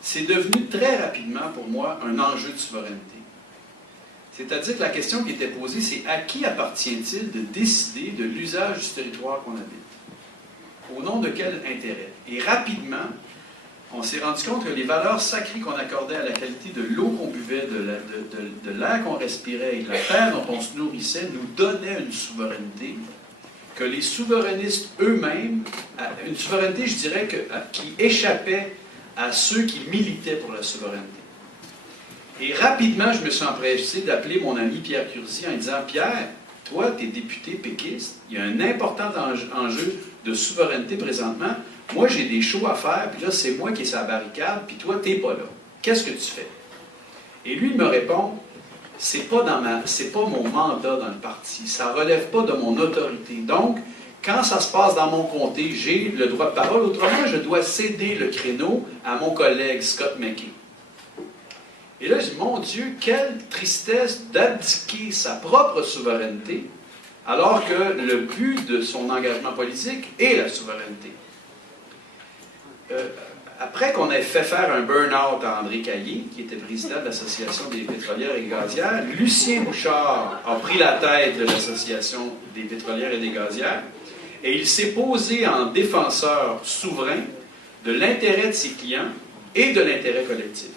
c'est devenu très rapidement pour moi un enjeu de souveraineté. C'est-à-dire que la question qui était posée, c'est à qui appartient-il de décider de l'usage du territoire qu'on habite? Au nom de quel intérêt? Et rapidement, on s'est rendu compte que les valeurs sacrées qu'on accordait à la qualité de l'eau qu'on buvait, de l'air qu'on respirait et de la terre dont on se nourrissait nous donnaient une souveraineté que les souverainistes eux-mêmes, une souveraineté, je dirais, qui échappait à ceux qui militaient pour la souveraineté. Et rapidement, je me suis empressé d'appeler mon ami Pierre Curzi en lui disant « Pierre, toi, tu es député péquiste, il y a un important enjeu de souveraineté présentement. Moi, j'ai des shows à faire, puis là, c'est moi qui est sur la barricade, puis toi, t'es pas là. Qu'est-ce que tu fais? » Et lui, il me répond, c'est pas mon mandat dans le parti, ça relève pas de mon autorité. Donc, quand ça se passe dans mon comté, j'ai le droit de parole. Autrement, je dois céder le créneau à mon collègue Scott McKay. Et là, je dis, mon Dieu, quelle tristesse d'abdiquer sa propre souveraineté, alors que le but de son engagement politique est la souveraineté. Après qu'on ait fait faire un burn-out à André Caillé, qui était président de l'Association des pétrolières et gazières, Lucien Bouchard a pris la tête de l'Association des pétrolières et des gazières, et il s'est posé en défenseur souverain de l'intérêt de ses clients et de l'intérêt collectif.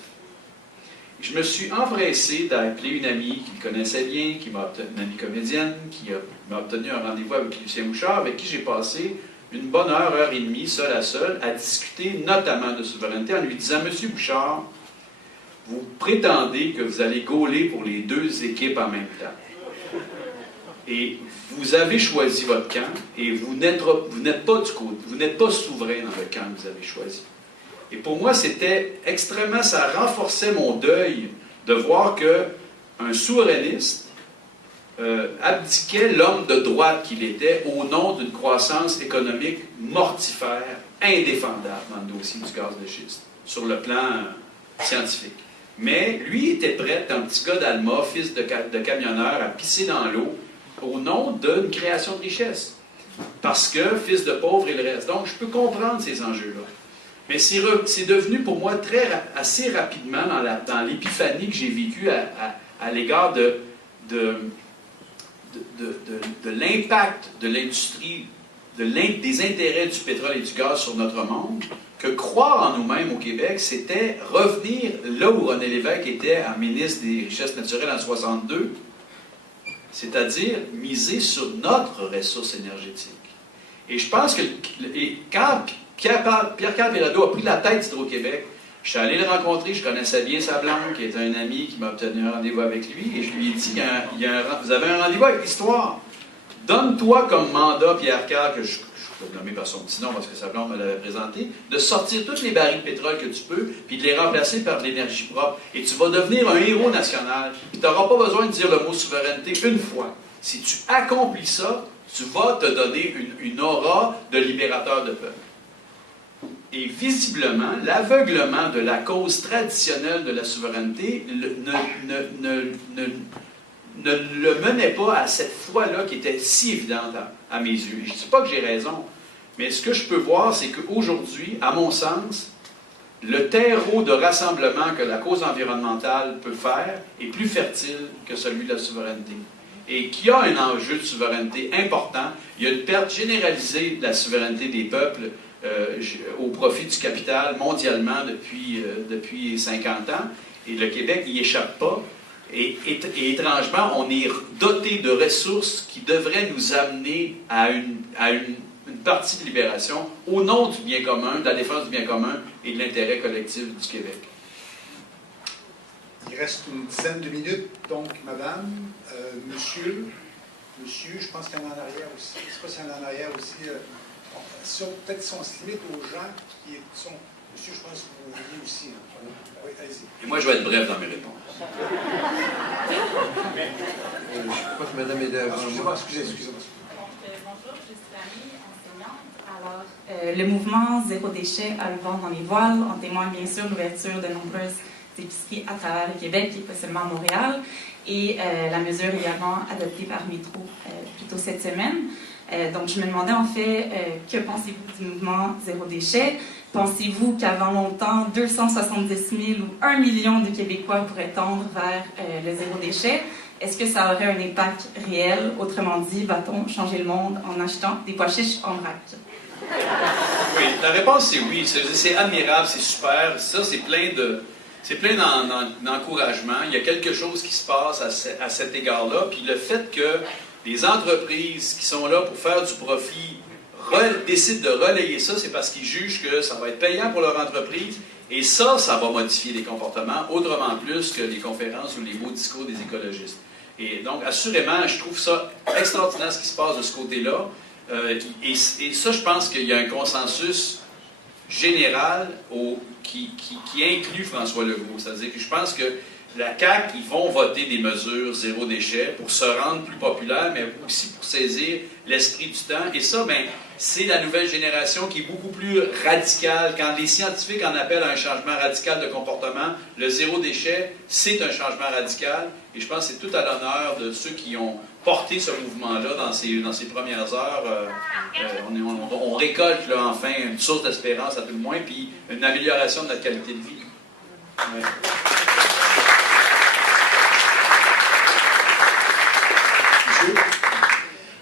Je me suis empressé d'appeler une amie qu'il connaissait bien, une amie comédienne, qui m'a obtenu un rendez-vous avec Lucien Bouchard, avec qui j'ai passé une bonne heure et demie, seul à seul, à discuter notamment de souveraineté, en lui disant « Monsieur Bouchard, vous prétendez que vous allez gauler pour les deux équipes en même temps. Et vous avez choisi votre camp, et vous n'êtes pas du côté, vous n'êtes pas souverain dans le camp que vous avez choisi. » Et pour moi, c'était extrêmement, ça renforçait mon deuil de voir qu'un souverainiste abdiquait l'homme de droite qu'il était au nom d'une croissance économique mortifère, indéfendable dans le dossier du gaz de schiste, sur le plan scientifique. Mais lui était prêt, un petit gars d'Alma, fils de camionneur, à pisser dans l'eau au nom d'une création de richesse. Parce que fils de pauvre et le reste. Donc, je peux comprendre ces enjeux-là. Mais c'est devenu pour moi assez rapidement dans l'épiphanie que j'ai vécue à l'égard de l'impact de l'industrie, des intérêts du pétrole et du gaz sur notre monde, que croire en nous-mêmes au Québec, c'était revenir là où René Lévesque était en ministre des Richesses naturelles en 1962, c'est-à-dire miser sur notre ressource énergétique. Et je pense que quand Pierre-Carl Péladeau a pris la tête d'Hydro-Québec. Je suis allé le rencontrer, je connaissais bien sa blonde, qui est un ami qui m'a obtenu un rendez-vous avec lui, et je lui ai dit, vous avez un rendez-vous avec l'histoire. Donne-toi comme mandat, Pierre-Carl, que je peux le nommer par son petit nom parce que sa blonde me l'avait présenté, de sortir tous les barils de pétrole que tu peux, puis de les remplacer par de l'énergie propre. Et tu vas devenir un héros national. Puis tu n'auras pas besoin de dire le mot souveraineté une fois. Si tu accomplis ça, tu vas te donner une aura de libérateur de peuple. Et visiblement, l'aveuglement de la cause traditionnelle de la souveraineté ne le menait pas à cette foi-là qui était si évidente à mes yeux. Je ne dis pas que j'ai raison, mais ce que je peux voir, c'est qu'aujourd'hui, à mon sens, le terreau de rassemblement que la cause environnementale peut faire est plus fertile que celui de la souveraineté. Et qu'il y a un enjeu de souveraineté important. Il y a une perte généralisée de la souveraineté des peuples au profit du capital mondialement depuis 50 ans. Et le Québec n'y échappe pas. Et étrangement, on est doté de ressources qui devraient nous amener à une partie de libération au nom du bien commun, de la défense du bien commun et de l'intérêt collectif du Québec. Il reste une dizaine de minutes, donc madame, monsieur, je pense qu'il y en a en arrière aussi. Je ne sais pas s'il y en a en arrière aussi. Peut-être si on se limite aux gens qui sont... Monsieur, je pense que vous vouliez aussi. Hein. Oui, allez-y. Et moi, je vais être bref dans mes réponses. Je crois que madame est derrière. Excusez-moi. Bonjour, je suis Annie, enseignante. Alors, le mouvement Zéro déchet a le vent dans les voiles. En témoigne bien sûr l'ouverture de nombreuses épiceries à travers le Québec et pas seulement à Montréal. Et la mesure également adoptée par Métro plus tôt cette semaine. Donc, je me demandais en fait, que pensez-vous du mouvement Zéro déchet? Pensez-vous qu'avant longtemps, 270 000 ou 1 million de Québécois pourraient tendre vers le zéro déchet? Est-ce que ça aurait un impact réel? Autrement dit, va-t-on changer le monde en achetant des pois chiches en vrac? Oui, la réponse c'est oui. C'est admirable, c'est super. Ça, c'est plein d'encouragement. Il y a quelque chose qui se passe à cet égard-là. Puis le fait que les entreprises qui sont là pour faire du profit décident de relayer ça, c'est parce qu'ils jugent que ça va être payant pour leur entreprise. Et ça va modifier les comportements, autrement plus que les conférences ou les beaux discours des écologistes. Et donc, assurément, je trouve ça extraordinaire ce qui se passe de ce côté-là. Et ça, je pense qu'il y a un consensus général qui inclut François Legault. C'est-à-dire que je pense que la CAQ, ils vont voter des mesures zéro déchet pour se rendre plus populaire, mais aussi pour saisir l'esprit du temps. Et ça, ben, c'est la nouvelle génération qui est beaucoup plus radicale. Quand les scientifiques en appellent à un changement radical de comportement, le zéro déchet, c'est un changement radical. Et je pense que c'est tout à l'honneur de ceux qui ont porté ce mouvement-là dans ces premières heures. On récolte là, enfin une source d'espérance à tout le moins, puis une amélioration de notre qualité de vie. Ouais.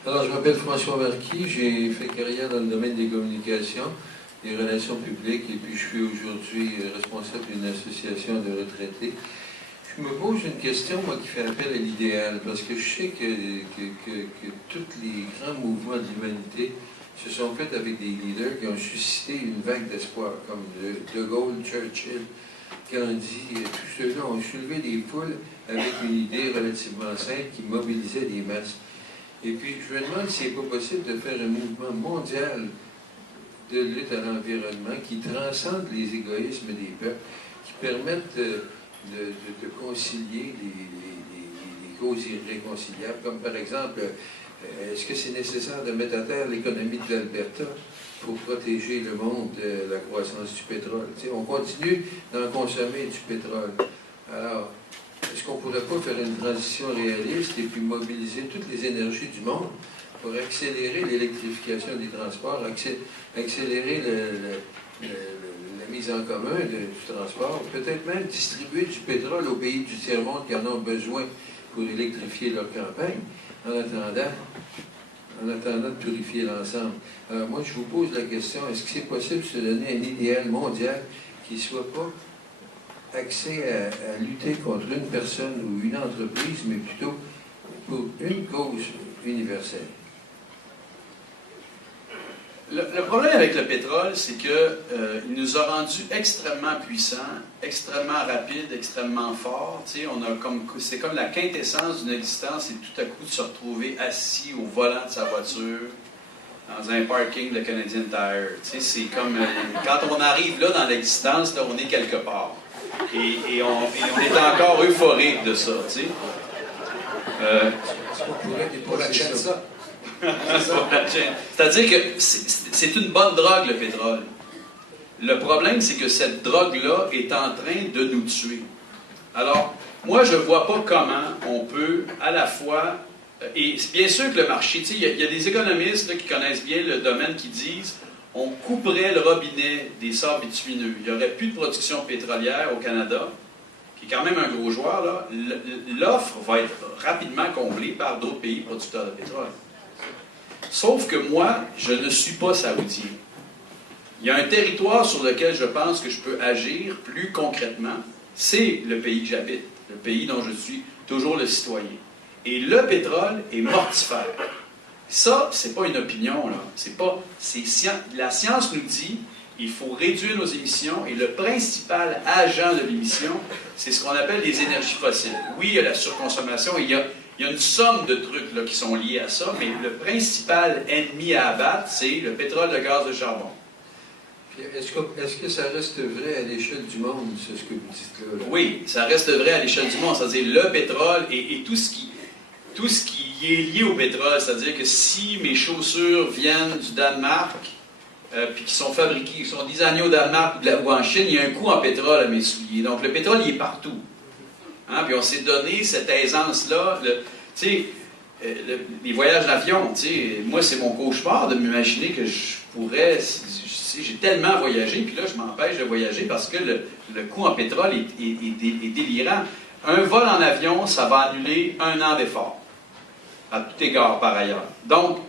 Alors, je m'appelle François Marquis, j'ai fait carrière dans le domaine des communications, des relations publiques, et puis je suis aujourd'hui responsable d'une association de retraités. Je me pose une question, moi, qui fait appel à l'idéal, parce que je sais que tous les grands mouvements de l'humanité se sont faits avec des leaders qui ont suscité une vague d'espoir, comme De Gaulle, Churchill, Gandhi, tous ceux-là ont soulevé des foules avec une idée relativement simple qui mobilisait des masses. Et puis, je me demande s'il n'est pas possible de faire un mouvement mondial de lutte à l'environnement qui transcende les égoïsmes des peuples, qui permette de concilier les causes irréconciliables, comme par exemple, est-ce que c'est nécessaire de mettre à terre l'économie de l'Alberta pour protéger le monde de la croissance du pétrole? Tu sais, on continue d'en consommer du pétrole. Alors, est-ce qu'on ne pourrait pas faire une transition réaliste et puis mobiliser toutes les énergies du monde pour accélérer l'électrification des transports, accélérer la mise en commun du transport, peut-être même distribuer du pétrole aux pays du tiers-monde qui en ont besoin pour électrifier leur campagne, en attendant de purifier l'ensemble. Alors moi, je vous pose la question, est-ce que c'est possible de se donner un idéal mondial qui ne soit pas axé à lutter contre une personne ou une entreprise, mais plutôt pour une cause universelle? Le problème avec le pétrole, c'est qu'il nous a rendus extrêmement puissants, extrêmement rapides, extrêmement forts. C'est comme la quintessence d'une existence, c'est tout à coup de se retrouver assis au volant de sa voiture dans un parking de Canadian Tire. C'est comme quand on arrive là dans l'existence, là, on est quelque part. Et on est encore euphorique de ça. Pour la chaîne, ça. C'est-à-dire que c'est une bonne drogue, le pétrole. Le problème, c'est que cette drogue-là est en train de nous tuer. Alors, moi, je ne vois pas comment on peut à la fois... Et bien sûr que le marché, il y a des économistes là, qui connaissent bien le domaine qui disent on couperait le robinet des sables bitumineux. Il n'y aurait plus de production pétrolière au Canada, qui est quand même un gros joueur. Là. L'offre va être rapidement comblée par d'autres pays producteurs de pétrole. Sauf que moi, je ne suis pas saoudien. Il y a un territoire sur lequel je pense que je peux agir plus concrètement. C'est le pays que j'habite, le pays dont je suis toujours le citoyen. Et le pétrole est mortifère. Ça, c'est pas une opinion, là. La science nous dit qu'il faut réduire nos émissions et le principal agent de l'émission, c'est ce qu'on appelle les énergies fossiles. Oui, il y a la surconsommation, il y a une somme de trucs là, qui sont liés à ça, mais le principal ennemi à abattre, c'est le pétrole, le gaz, le charbon. Est-ce que ça reste vrai à l'échelle du monde, c'est ce que vous dites là? Oui, ça reste vrai à l'échelle du monde, c'est-à-dire le pétrole et tout ce qui est lié au pétrole, c'est-à-dire que si mes chaussures viennent du Danemark, puis qui sont fabriquées, qui sont designées au Danemark ou en Chine, il y a un coût en pétrole à mes souliers. Donc le pétrole, il est partout. Hein? Puis on s'est donné cette aisance-là. Les voyages d'avion, moi, c'est mon cauchemar de m'imaginer que je pourrais... J'ai tellement voyagé, puis là, je m'empêche de voyager parce que le coût en pétrole est délirant. Un vol en avion, ça va annuler 1 an d'effort, à tout égard par ailleurs. Donc,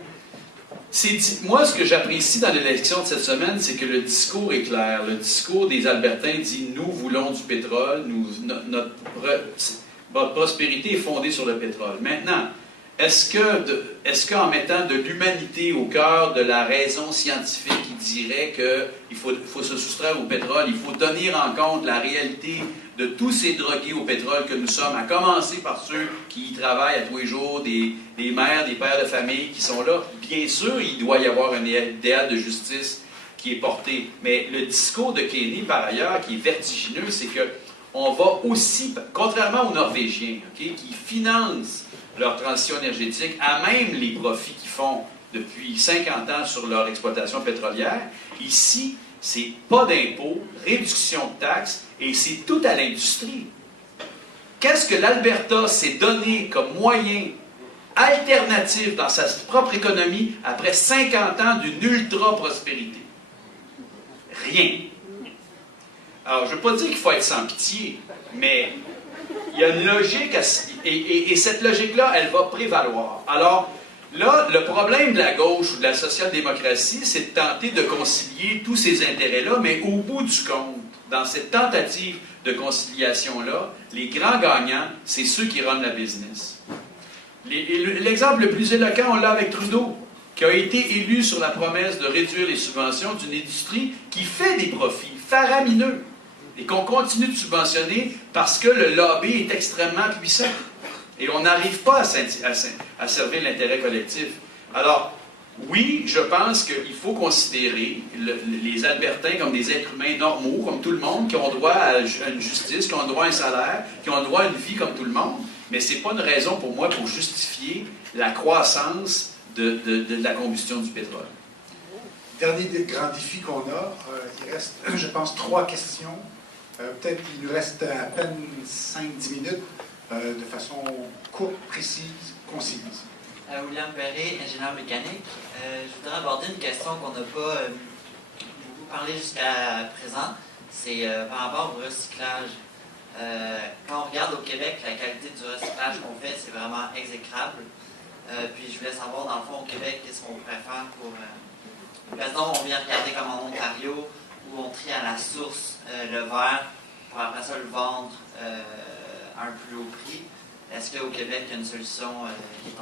moi, ce que j'apprécie dans l'élection de cette semaine, c'est que le discours est clair. Le discours des Albertains dit « Nous voulons du pétrole, votre prospérité est fondée sur le pétrole. » Maintenant, est-ce qu'en mettant de l'humanité au cœur de la raison scientifique qui dirait qu'il faut se soustraire au pétrole, il faut tenir en compte la réalité de tous ces drogués au pétrole que nous sommes, à commencer par ceux qui y travaillent à tous les jours, des mères, des pères de famille qui sont là. Bien sûr, il doit y avoir un idéal de justice qui est porté. Mais le discours de Kenney, par ailleurs, qui est vertigineux, c'est qu'on va aussi, contrairement aux Norvégiens, qui financent leur transition énergétique, à même les profits qu'ils font depuis 50 ans sur leur exploitation pétrolière, ici, c'est pas d'impôts, réduction de taxes, et c'est tout à l'industrie. Qu'est-ce que l'Alberta s'est donné comme moyen alternatif dans sa propre économie après 50 ans d'une ultra-prospérité? Rien. Alors, je ne veux pas dire qu'il faut être sans pitié, mais il y a une logique, et cette logique-là, elle va prévaloir. Alors, là, le problème de la gauche ou de la social-démocratie, c'est de tenter de concilier tous ces intérêts-là, mais au bout du compte, dans cette tentative de conciliation-là, les grands gagnants, c'est ceux qui runnent la business. L'exemple le plus éloquent, on l'a avec Trudeau, qui a été élu sur la promesse de réduire les subventions d'une industrie qui fait des profits faramineux et qu'on continue de subventionner parce que le lobby est extrêmement puissant. Et on n'arrive pas à servir l'intérêt collectif. Alors, oui, je pense qu'il faut considérer les Albertains comme des êtres humains normaux, comme tout le monde, qui ont droit à une justice, qui ont droit à un salaire, qui ont droit à une vie comme tout le monde. Mais ce n'est pas une raison pour moi pour justifier la croissance de la combustion du pétrole. Dernier grand défi qu'on a, il reste, je pense, 3 questions. Peut-être qu'il nous reste à peine 5-10 minutes, de façon courte, précise, concise. William Perret, ingénieur mécanique. Je voudrais aborder une question qu'on n'a pas beaucoup parlé jusqu'à présent. C'est par rapport au recyclage. Quand on regarde au Québec, la qualité du recyclage qu'on fait, c'est vraiment exécrable. Puis je voulais savoir, dans le fond, au Québec, qu'est-ce qu'on pourrait faire pour... Maintenant, on vient regarder comme en Ontario, où on trie à la source le verre, pour après ça le vendre à un plus haut prix. Est-ce qu'au Québec, il y a une solution qui est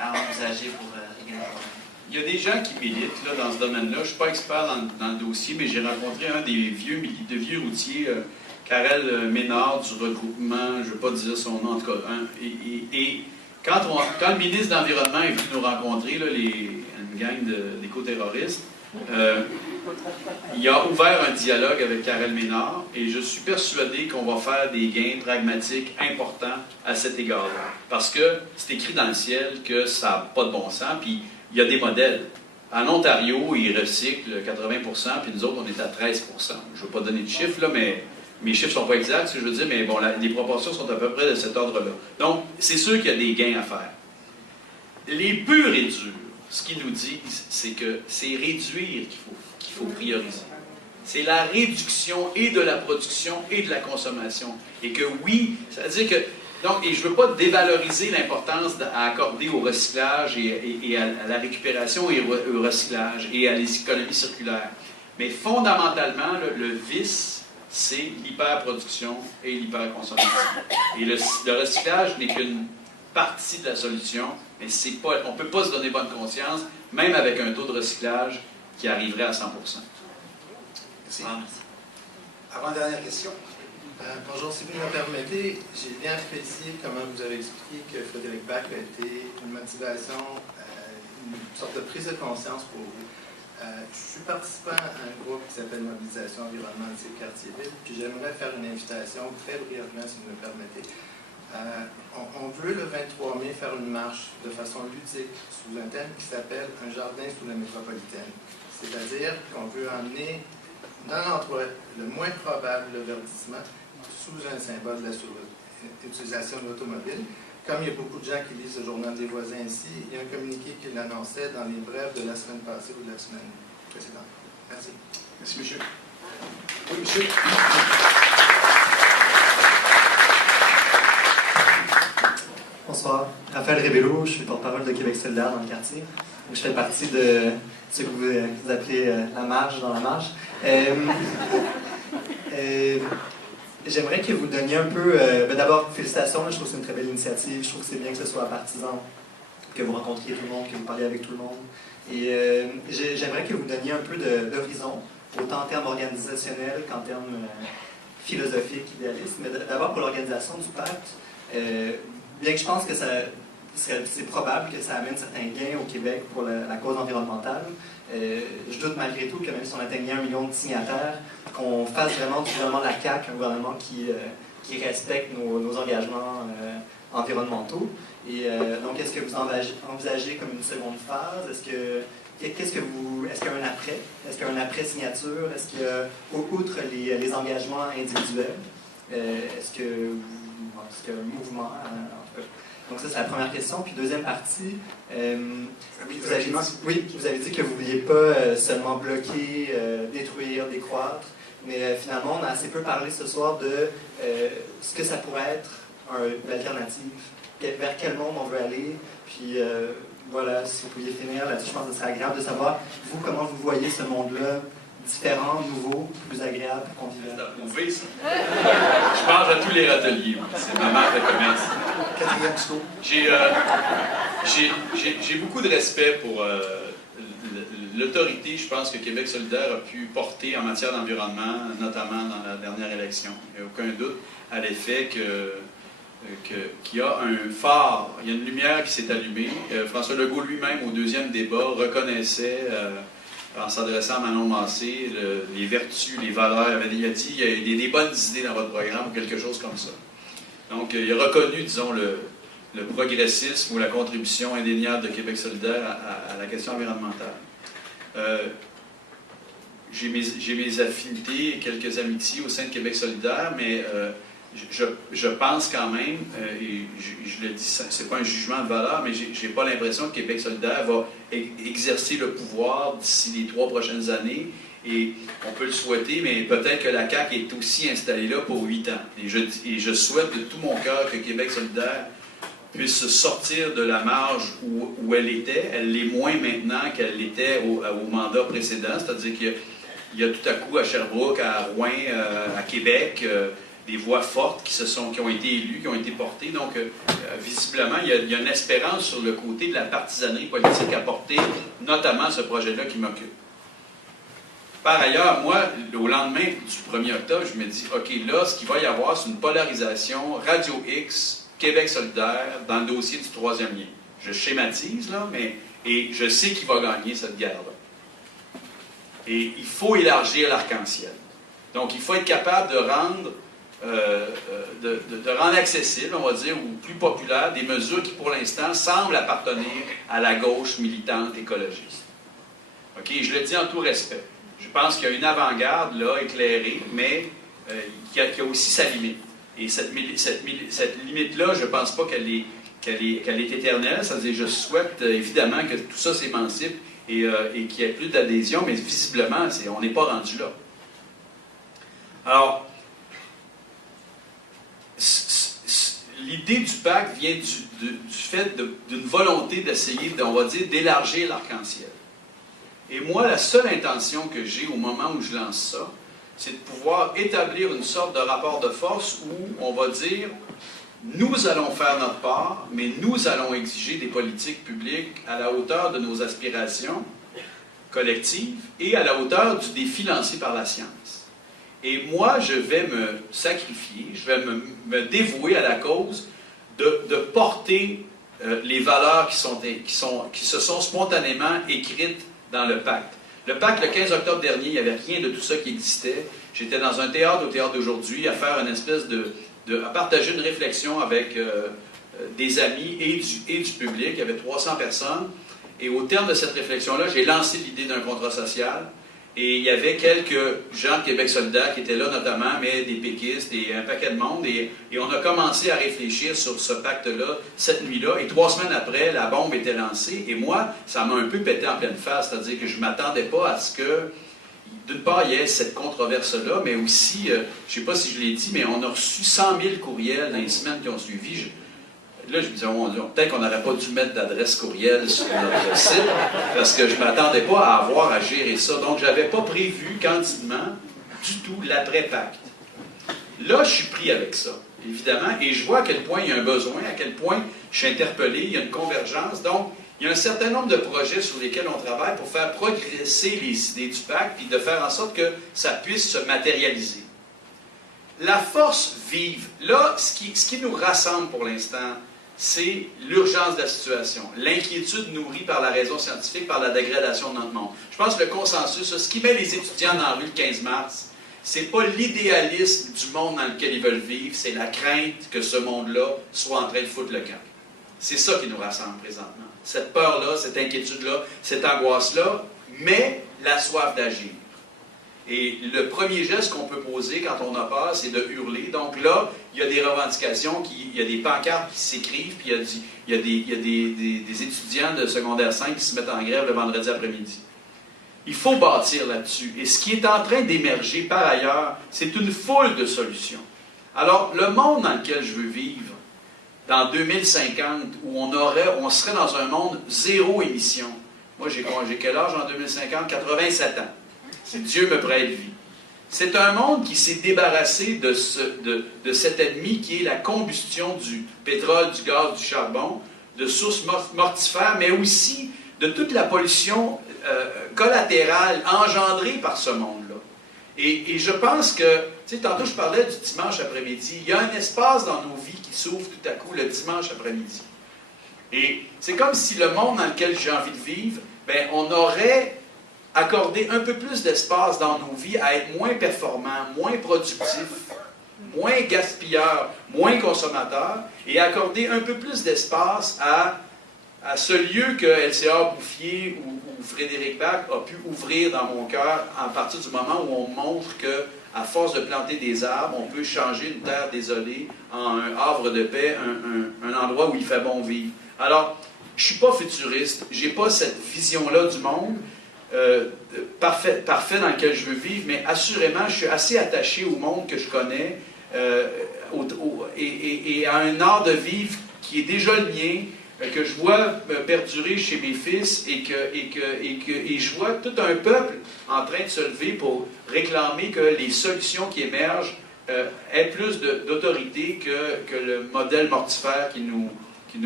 à envisager pour régler le problème? il y a des gens qui militent là, dans ce domaine-là. Je ne suis pas expert dans le dossier, mais j'ai rencontré un des vieux routiers, Karel Ménard, du regroupement, je ne veux pas dire son nom en tout cas. Et quand le ministre de l'Environnement est venu nous rencontrer, là, une gang d'éco-terroristes, il a ouvert un dialogue avec Karel Ménard et je suis persuadé qu'on va faire des gains pragmatiques importants à cet égard-là. Parce que c'est écrit dans le ciel que ça n'a pas de bon sens, puis il y a des modèles. En Ontario, ils recyclent 80%, puis nous autres, on est à 13%. Je ne veux pas donner de chiffres, là, mais mes chiffres ne sont pas exacts, ce que je veux dire, mais bon, les proportions sont à peu près de cet ordre-là. Donc, c'est sûr qu'il y a des gains à faire. Les purs et durs, ce qu'ils nous disent, c'est que c'est réduire qu'il faut prioriser. C'est la réduction et de la production et de la consommation. Et que oui, c'est-à-dire que... Donc, et je ne veux pas dévaloriser l'importance à accorder au recyclage et à la récupération et au recyclage et à les économies circulaires. Mais fondamentalement, le vice, c'est l'hyperproduction et l'hyperconsommation. Et le recyclage n'est qu'une partie de la solution, mais on ne peut pas se donner bonne conscience, même avec un taux de recyclage qui arriverait à 100%. Merci. Avant-dernière question. Bonjour, si vous me permettez, j'ai bien apprécié comment vous avez expliqué que Frédéric Bach a été une motivation, une sorte de prise de conscience pour vous. Je suis participant à un groupe qui s'appelle Mobilisation Environnement de Quartier-Ville, puis j'aimerais faire une invitation très brièvement, si vous me permettez. On veut le 23 mai faire une marche de façon ludique sous un thème qui s'appelle « Un jardin sous la métropolitaine ». C'est-à-dire qu'on veut emmener dans l'endroit le moins probable le verdissement sous un symbole de l'utilisation de l'automobile. Comme il y a beaucoup de gens qui lisent le journal des voisins ici, il y a un communiqué qui l'annonçait dans les brèves de la semaine passée ou de la semaine précédente. Merci. Merci, monsieur. Oui, monsieur. Bonsoir. Raphaël Rébello, je suis porte-parole de Québec solidaire dans le quartier. Donc, je fais partie de ce que vous appelez la marge dans la marge. J'aimerais que vous donniez un peu... d'abord, félicitations, là, je trouve que c'est une très belle initiative. Je trouve que c'est bien que ce soit partisan, que vous rencontriez tout le monde, que vous parliez avec tout le monde. Et j'aimerais que vous donniez un peu d'horizon, autant en termes organisationnels qu'en termes philosophiques, idéalistes. Mais d'abord, pour l'organisation du pacte, bien que je pense que c'est probable que ça amène certains gains au Québec pour la cause environnementale, je doute malgré tout que même si on atteignait 1 million de signataires, qu'on fasse vraiment du gouvernement de la CAQ un gouvernement qui respecte nos engagements environnementaux. Et donc, est-ce que vous envisagez comme une seconde phase? Est-ce qu'il y a un après? Est-ce qu'il y a un après-signature? Est-ce qu'il y a, outre les engagements individuels, est-ce qu'il y a un mouvement? Donc ça, c'est la première question. Puis deuxième partie, vous avez dit que vous ne vouliez pas seulement bloquer, détruire, décroître, mais finalement, on a assez peu parlé ce soir de ce que ça pourrait être une alternative, vers quel monde on veut aller. Puis voilà, si vous pouviez finir là-dessus, je pense que ce serait agréable de savoir, vous, comment vous voyez ce monde-là, différent, nouveau, plus agréable, convivial. Oui, ça. Je mange à tous les râteliers. C'est ma marque de commerce. Quatrième discours. J'ai beaucoup de respect pour l'autorité, je pense, que Québec solidaire a pu porter en matière d'environnement, notamment dans la dernière élection. Il n'y a aucun doute à l'effet qu'il y a un phare, il y a une lumière qui s'est allumée. François Legault lui-même, au deuxième débat, reconnaissait... en s'adressant à Manon Massé, les vertus, les valeurs. Il a dit il y a des bonnes idées dans votre programme ou quelque chose comme ça. Donc, il a reconnu, disons, le progressisme ou la contribution indéniable de Québec solidaire à la question environnementale. J'ai mes affinités et quelques amitiés au sein de Québec solidaire, mais je pense quand même, et je le dis, c'est pas un jugement de valeur, mais j'ai pas l'impression que Québec solidaire va exercer le pouvoir d'ici les 3 prochaines années, et on peut le souhaiter, mais peut-être que la CAQ est aussi installée là pour 8 ans. Et je souhaite de tout mon cœur que Québec solidaire puisse sortir de la marge où elle était. Elle l'est moins maintenant qu'elle l'était au mandat précédent, c'est-à-dire qu'il y a tout à coup à Sherbrooke, à Rouen, à Québec, des voix fortes qui ont été élues, qui ont été portées. Donc, visiblement, il y a une espérance sur le côté de la partisanerie politique à porter, notamment ce projet-là qui m'occupe. Par ailleurs, moi, au lendemain du 1er octobre, je me dis, OK, là, ce qu'il va y avoir, c'est une polarisation Radio X, Québec solidaire, dans le dossier du troisième lien. Je schématise, là, et je sais qui va gagner cette guerre-là. Et il faut élargir l'arc-en-ciel. Donc, il faut être capable de rendre, de rendre accessible, on va dire, ou plus populaire, des mesures qui, pour l'instant, semblent appartenir à la gauche militante écologiste. OK? Je le dis en tout respect. Je pense qu'il y a une avant-garde, là, éclairée, mais qui a aussi sa limite. Et cette limite-là, je ne pense pas qu'elle est éternelle. C'est-à-dire, je souhaite évidemment que tout ça s'émancipe et qu'il n'y ait plus d'adhésion, mais visiblement, on n'est pas rendu là. Alors, l'idée du pacte vient du fait d'une volonté d'essayer, on va dire, d'élargir l'arc-en-ciel. Et moi, la seule intention que j'ai au moment où je lance ça, c'est de pouvoir établir une sorte de rapport de force où on va dire, nous allons faire notre part, mais nous allons exiger des politiques publiques à la hauteur de nos aspirations collectives et à la hauteur du défi lancé par la science. Et moi, je vais me sacrifier, je vais me dévouer à la cause de porter les valeurs qui se sont spontanément écrites dans le pacte. Le pacte, le 15 octobre dernier, il n'y avait rien de tout ça qui existait. J'étais dans un théâtre, au théâtre d'aujourd'hui, à faire une espèce à partager une réflexion avec des amis et du public. Il y avait 300 personnes. Et au terme de cette réflexion-là, j'ai lancé l'idée d'un contrat social. Et il y avait quelques gens de Québec solidaire qui étaient là notamment, mais des péquistes et un paquet de monde. Et on a commencé à réfléchir sur ce pacte-là cette nuit-là. Et 3 semaines après, la bombe était lancée. Et moi, ça m'a un peu pété en pleine face. C'est-à-dire que je ne m'attendais pas à ce que, d'une part, il y ait cette controverse-là, mais aussi, je ne sais pas si je l'ai dit, mais on a reçu 100 000 courriels dans les semaines qui ont suivi. Là, je me disais, peut-être qu'on n'aurait pas dû mettre d'adresse courriel sur notre site, parce que je ne m'attendais pas à avoir à gérer ça. Donc, je n'avais pas prévu candidement du tout l'après-pacte. Là, je suis pris avec ça, évidemment, et je vois à quel point il y a un besoin, à quel point je suis interpellé, il y a une convergence. Donc, il y a un certain nombre de projets sur lesquels on travaille pour faire progresser les idées du pacte, puis de faire en sorte que ça puisse se matérialiser. La force vive, là, ce qui nous rassemble pour l'instant, c'est l'urgence de la situation, l'inquiétude nourrie par la raison scientifique, par la dégradation de notre monde. Je pense que le consensus, ce qui met les étudiants dans la rue le 15 mars, c'est pas l'idéalisme du monde dans lequel ils veulent vivre, c'est la crainte que ce monde-là soit en train de foutre le camp. C'est ça qui nous rassemble présentement. Cette peur-là, cette inquiétude-là, cette angoisse-là, mais la soif d'agir. Et le premier geste qu'on peut poser quand on a peur, c'est de hurler. Donc là, il y a des revendications, il y a des pancartes qui s'écrivent, puis il y a des étudiants de secondaire 5 qui se mettent en grève le vendredi après-midi. Il faut bâtir là-dessus. Et ce qui est en train d'émerger par ailleurs, c'est une foule de solutions. Alors, le monde dans lequel je veux vivre, dans 2050, où on serait dans un monde zéro émission. Moi, j'ai quel âge en 2050? 87 ans. Si Dieu me prête vie. C'est un monde qui s'est débarrassé de cet ennemi qui est la combustion du pétrole, du gaz, du charbon, de sources mortifères, mais aussi de toute la pollution collatérale engendrée par ce monde-là. Et je pense que, tu sais, tantôt je parlais du dimanche après-midi, il y a un espace dans nos vies qui s'ouvre tout à coup le dimanche après-midi. Et c'est comme si le monde dans lequel j'ai envie de vivre, bien, on aurait accorder un peu plus d'espace dans nos vies à être moins performants, moins productifs, moins gaspilleurs, moins consommateurs, et accorder un peu plus d'espace à ce lieu que LCA Bouffier ou Frédéric Bach a pu ouvrir dans mon cœur à partir du moment où on montre qu'à force de planter des arbres, on peut changer une terre désolée en un havre de paix, un endroit où il fait bon vivre. Alors, je ne suis pas futuriste, je n'ai pas cette vision-là du monde, parfait dans lequel je veux vivre, mais assurément, je suis assez attaché au monde que je connais et à un art de vivre qui est déjà le mien, que je vois perdurer chez mes fils et je vois tout un peuple en train de se lever pour réclamer que les solutions qui émergent ait plus d'autorité que le modèle mortifère qui nous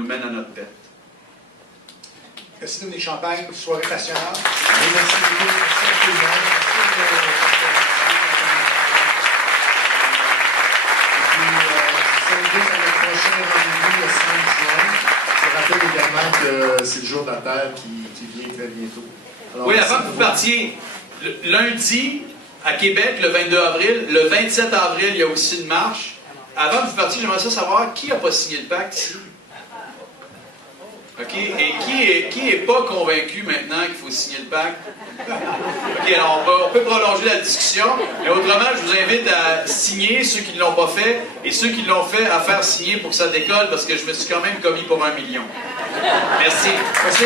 mène à notre perte. Merci Dominique Champagne, soirée passionnante. Merci beaucoup. Merci à tout le monde. Et puis, je vous invite à notre prochain rendez-vous le 5 juin. Je rappelle également que c'est le jour de la Terre qui vient très bientôt. Alors, oui, avant que vous partiez, lundi, à Québec, le 22 avril, le 27 avril, il y a aussi une marche. Avant que vous partiez, j'aimerais savoir qui n'a pas signé le pacte ici. OK? Et qui est pas convaincu maintenant qu'il faut signer le pacte? OK, alors on peut prolonger la discussion, mais autrement, je vous invite à signer, ceux qui ne l'ont pas fait, et ceux qui l'ont fait, à faire signer pour que ça décolle, parce que je me suis quand même commis pour 1 million. Merci. Merci.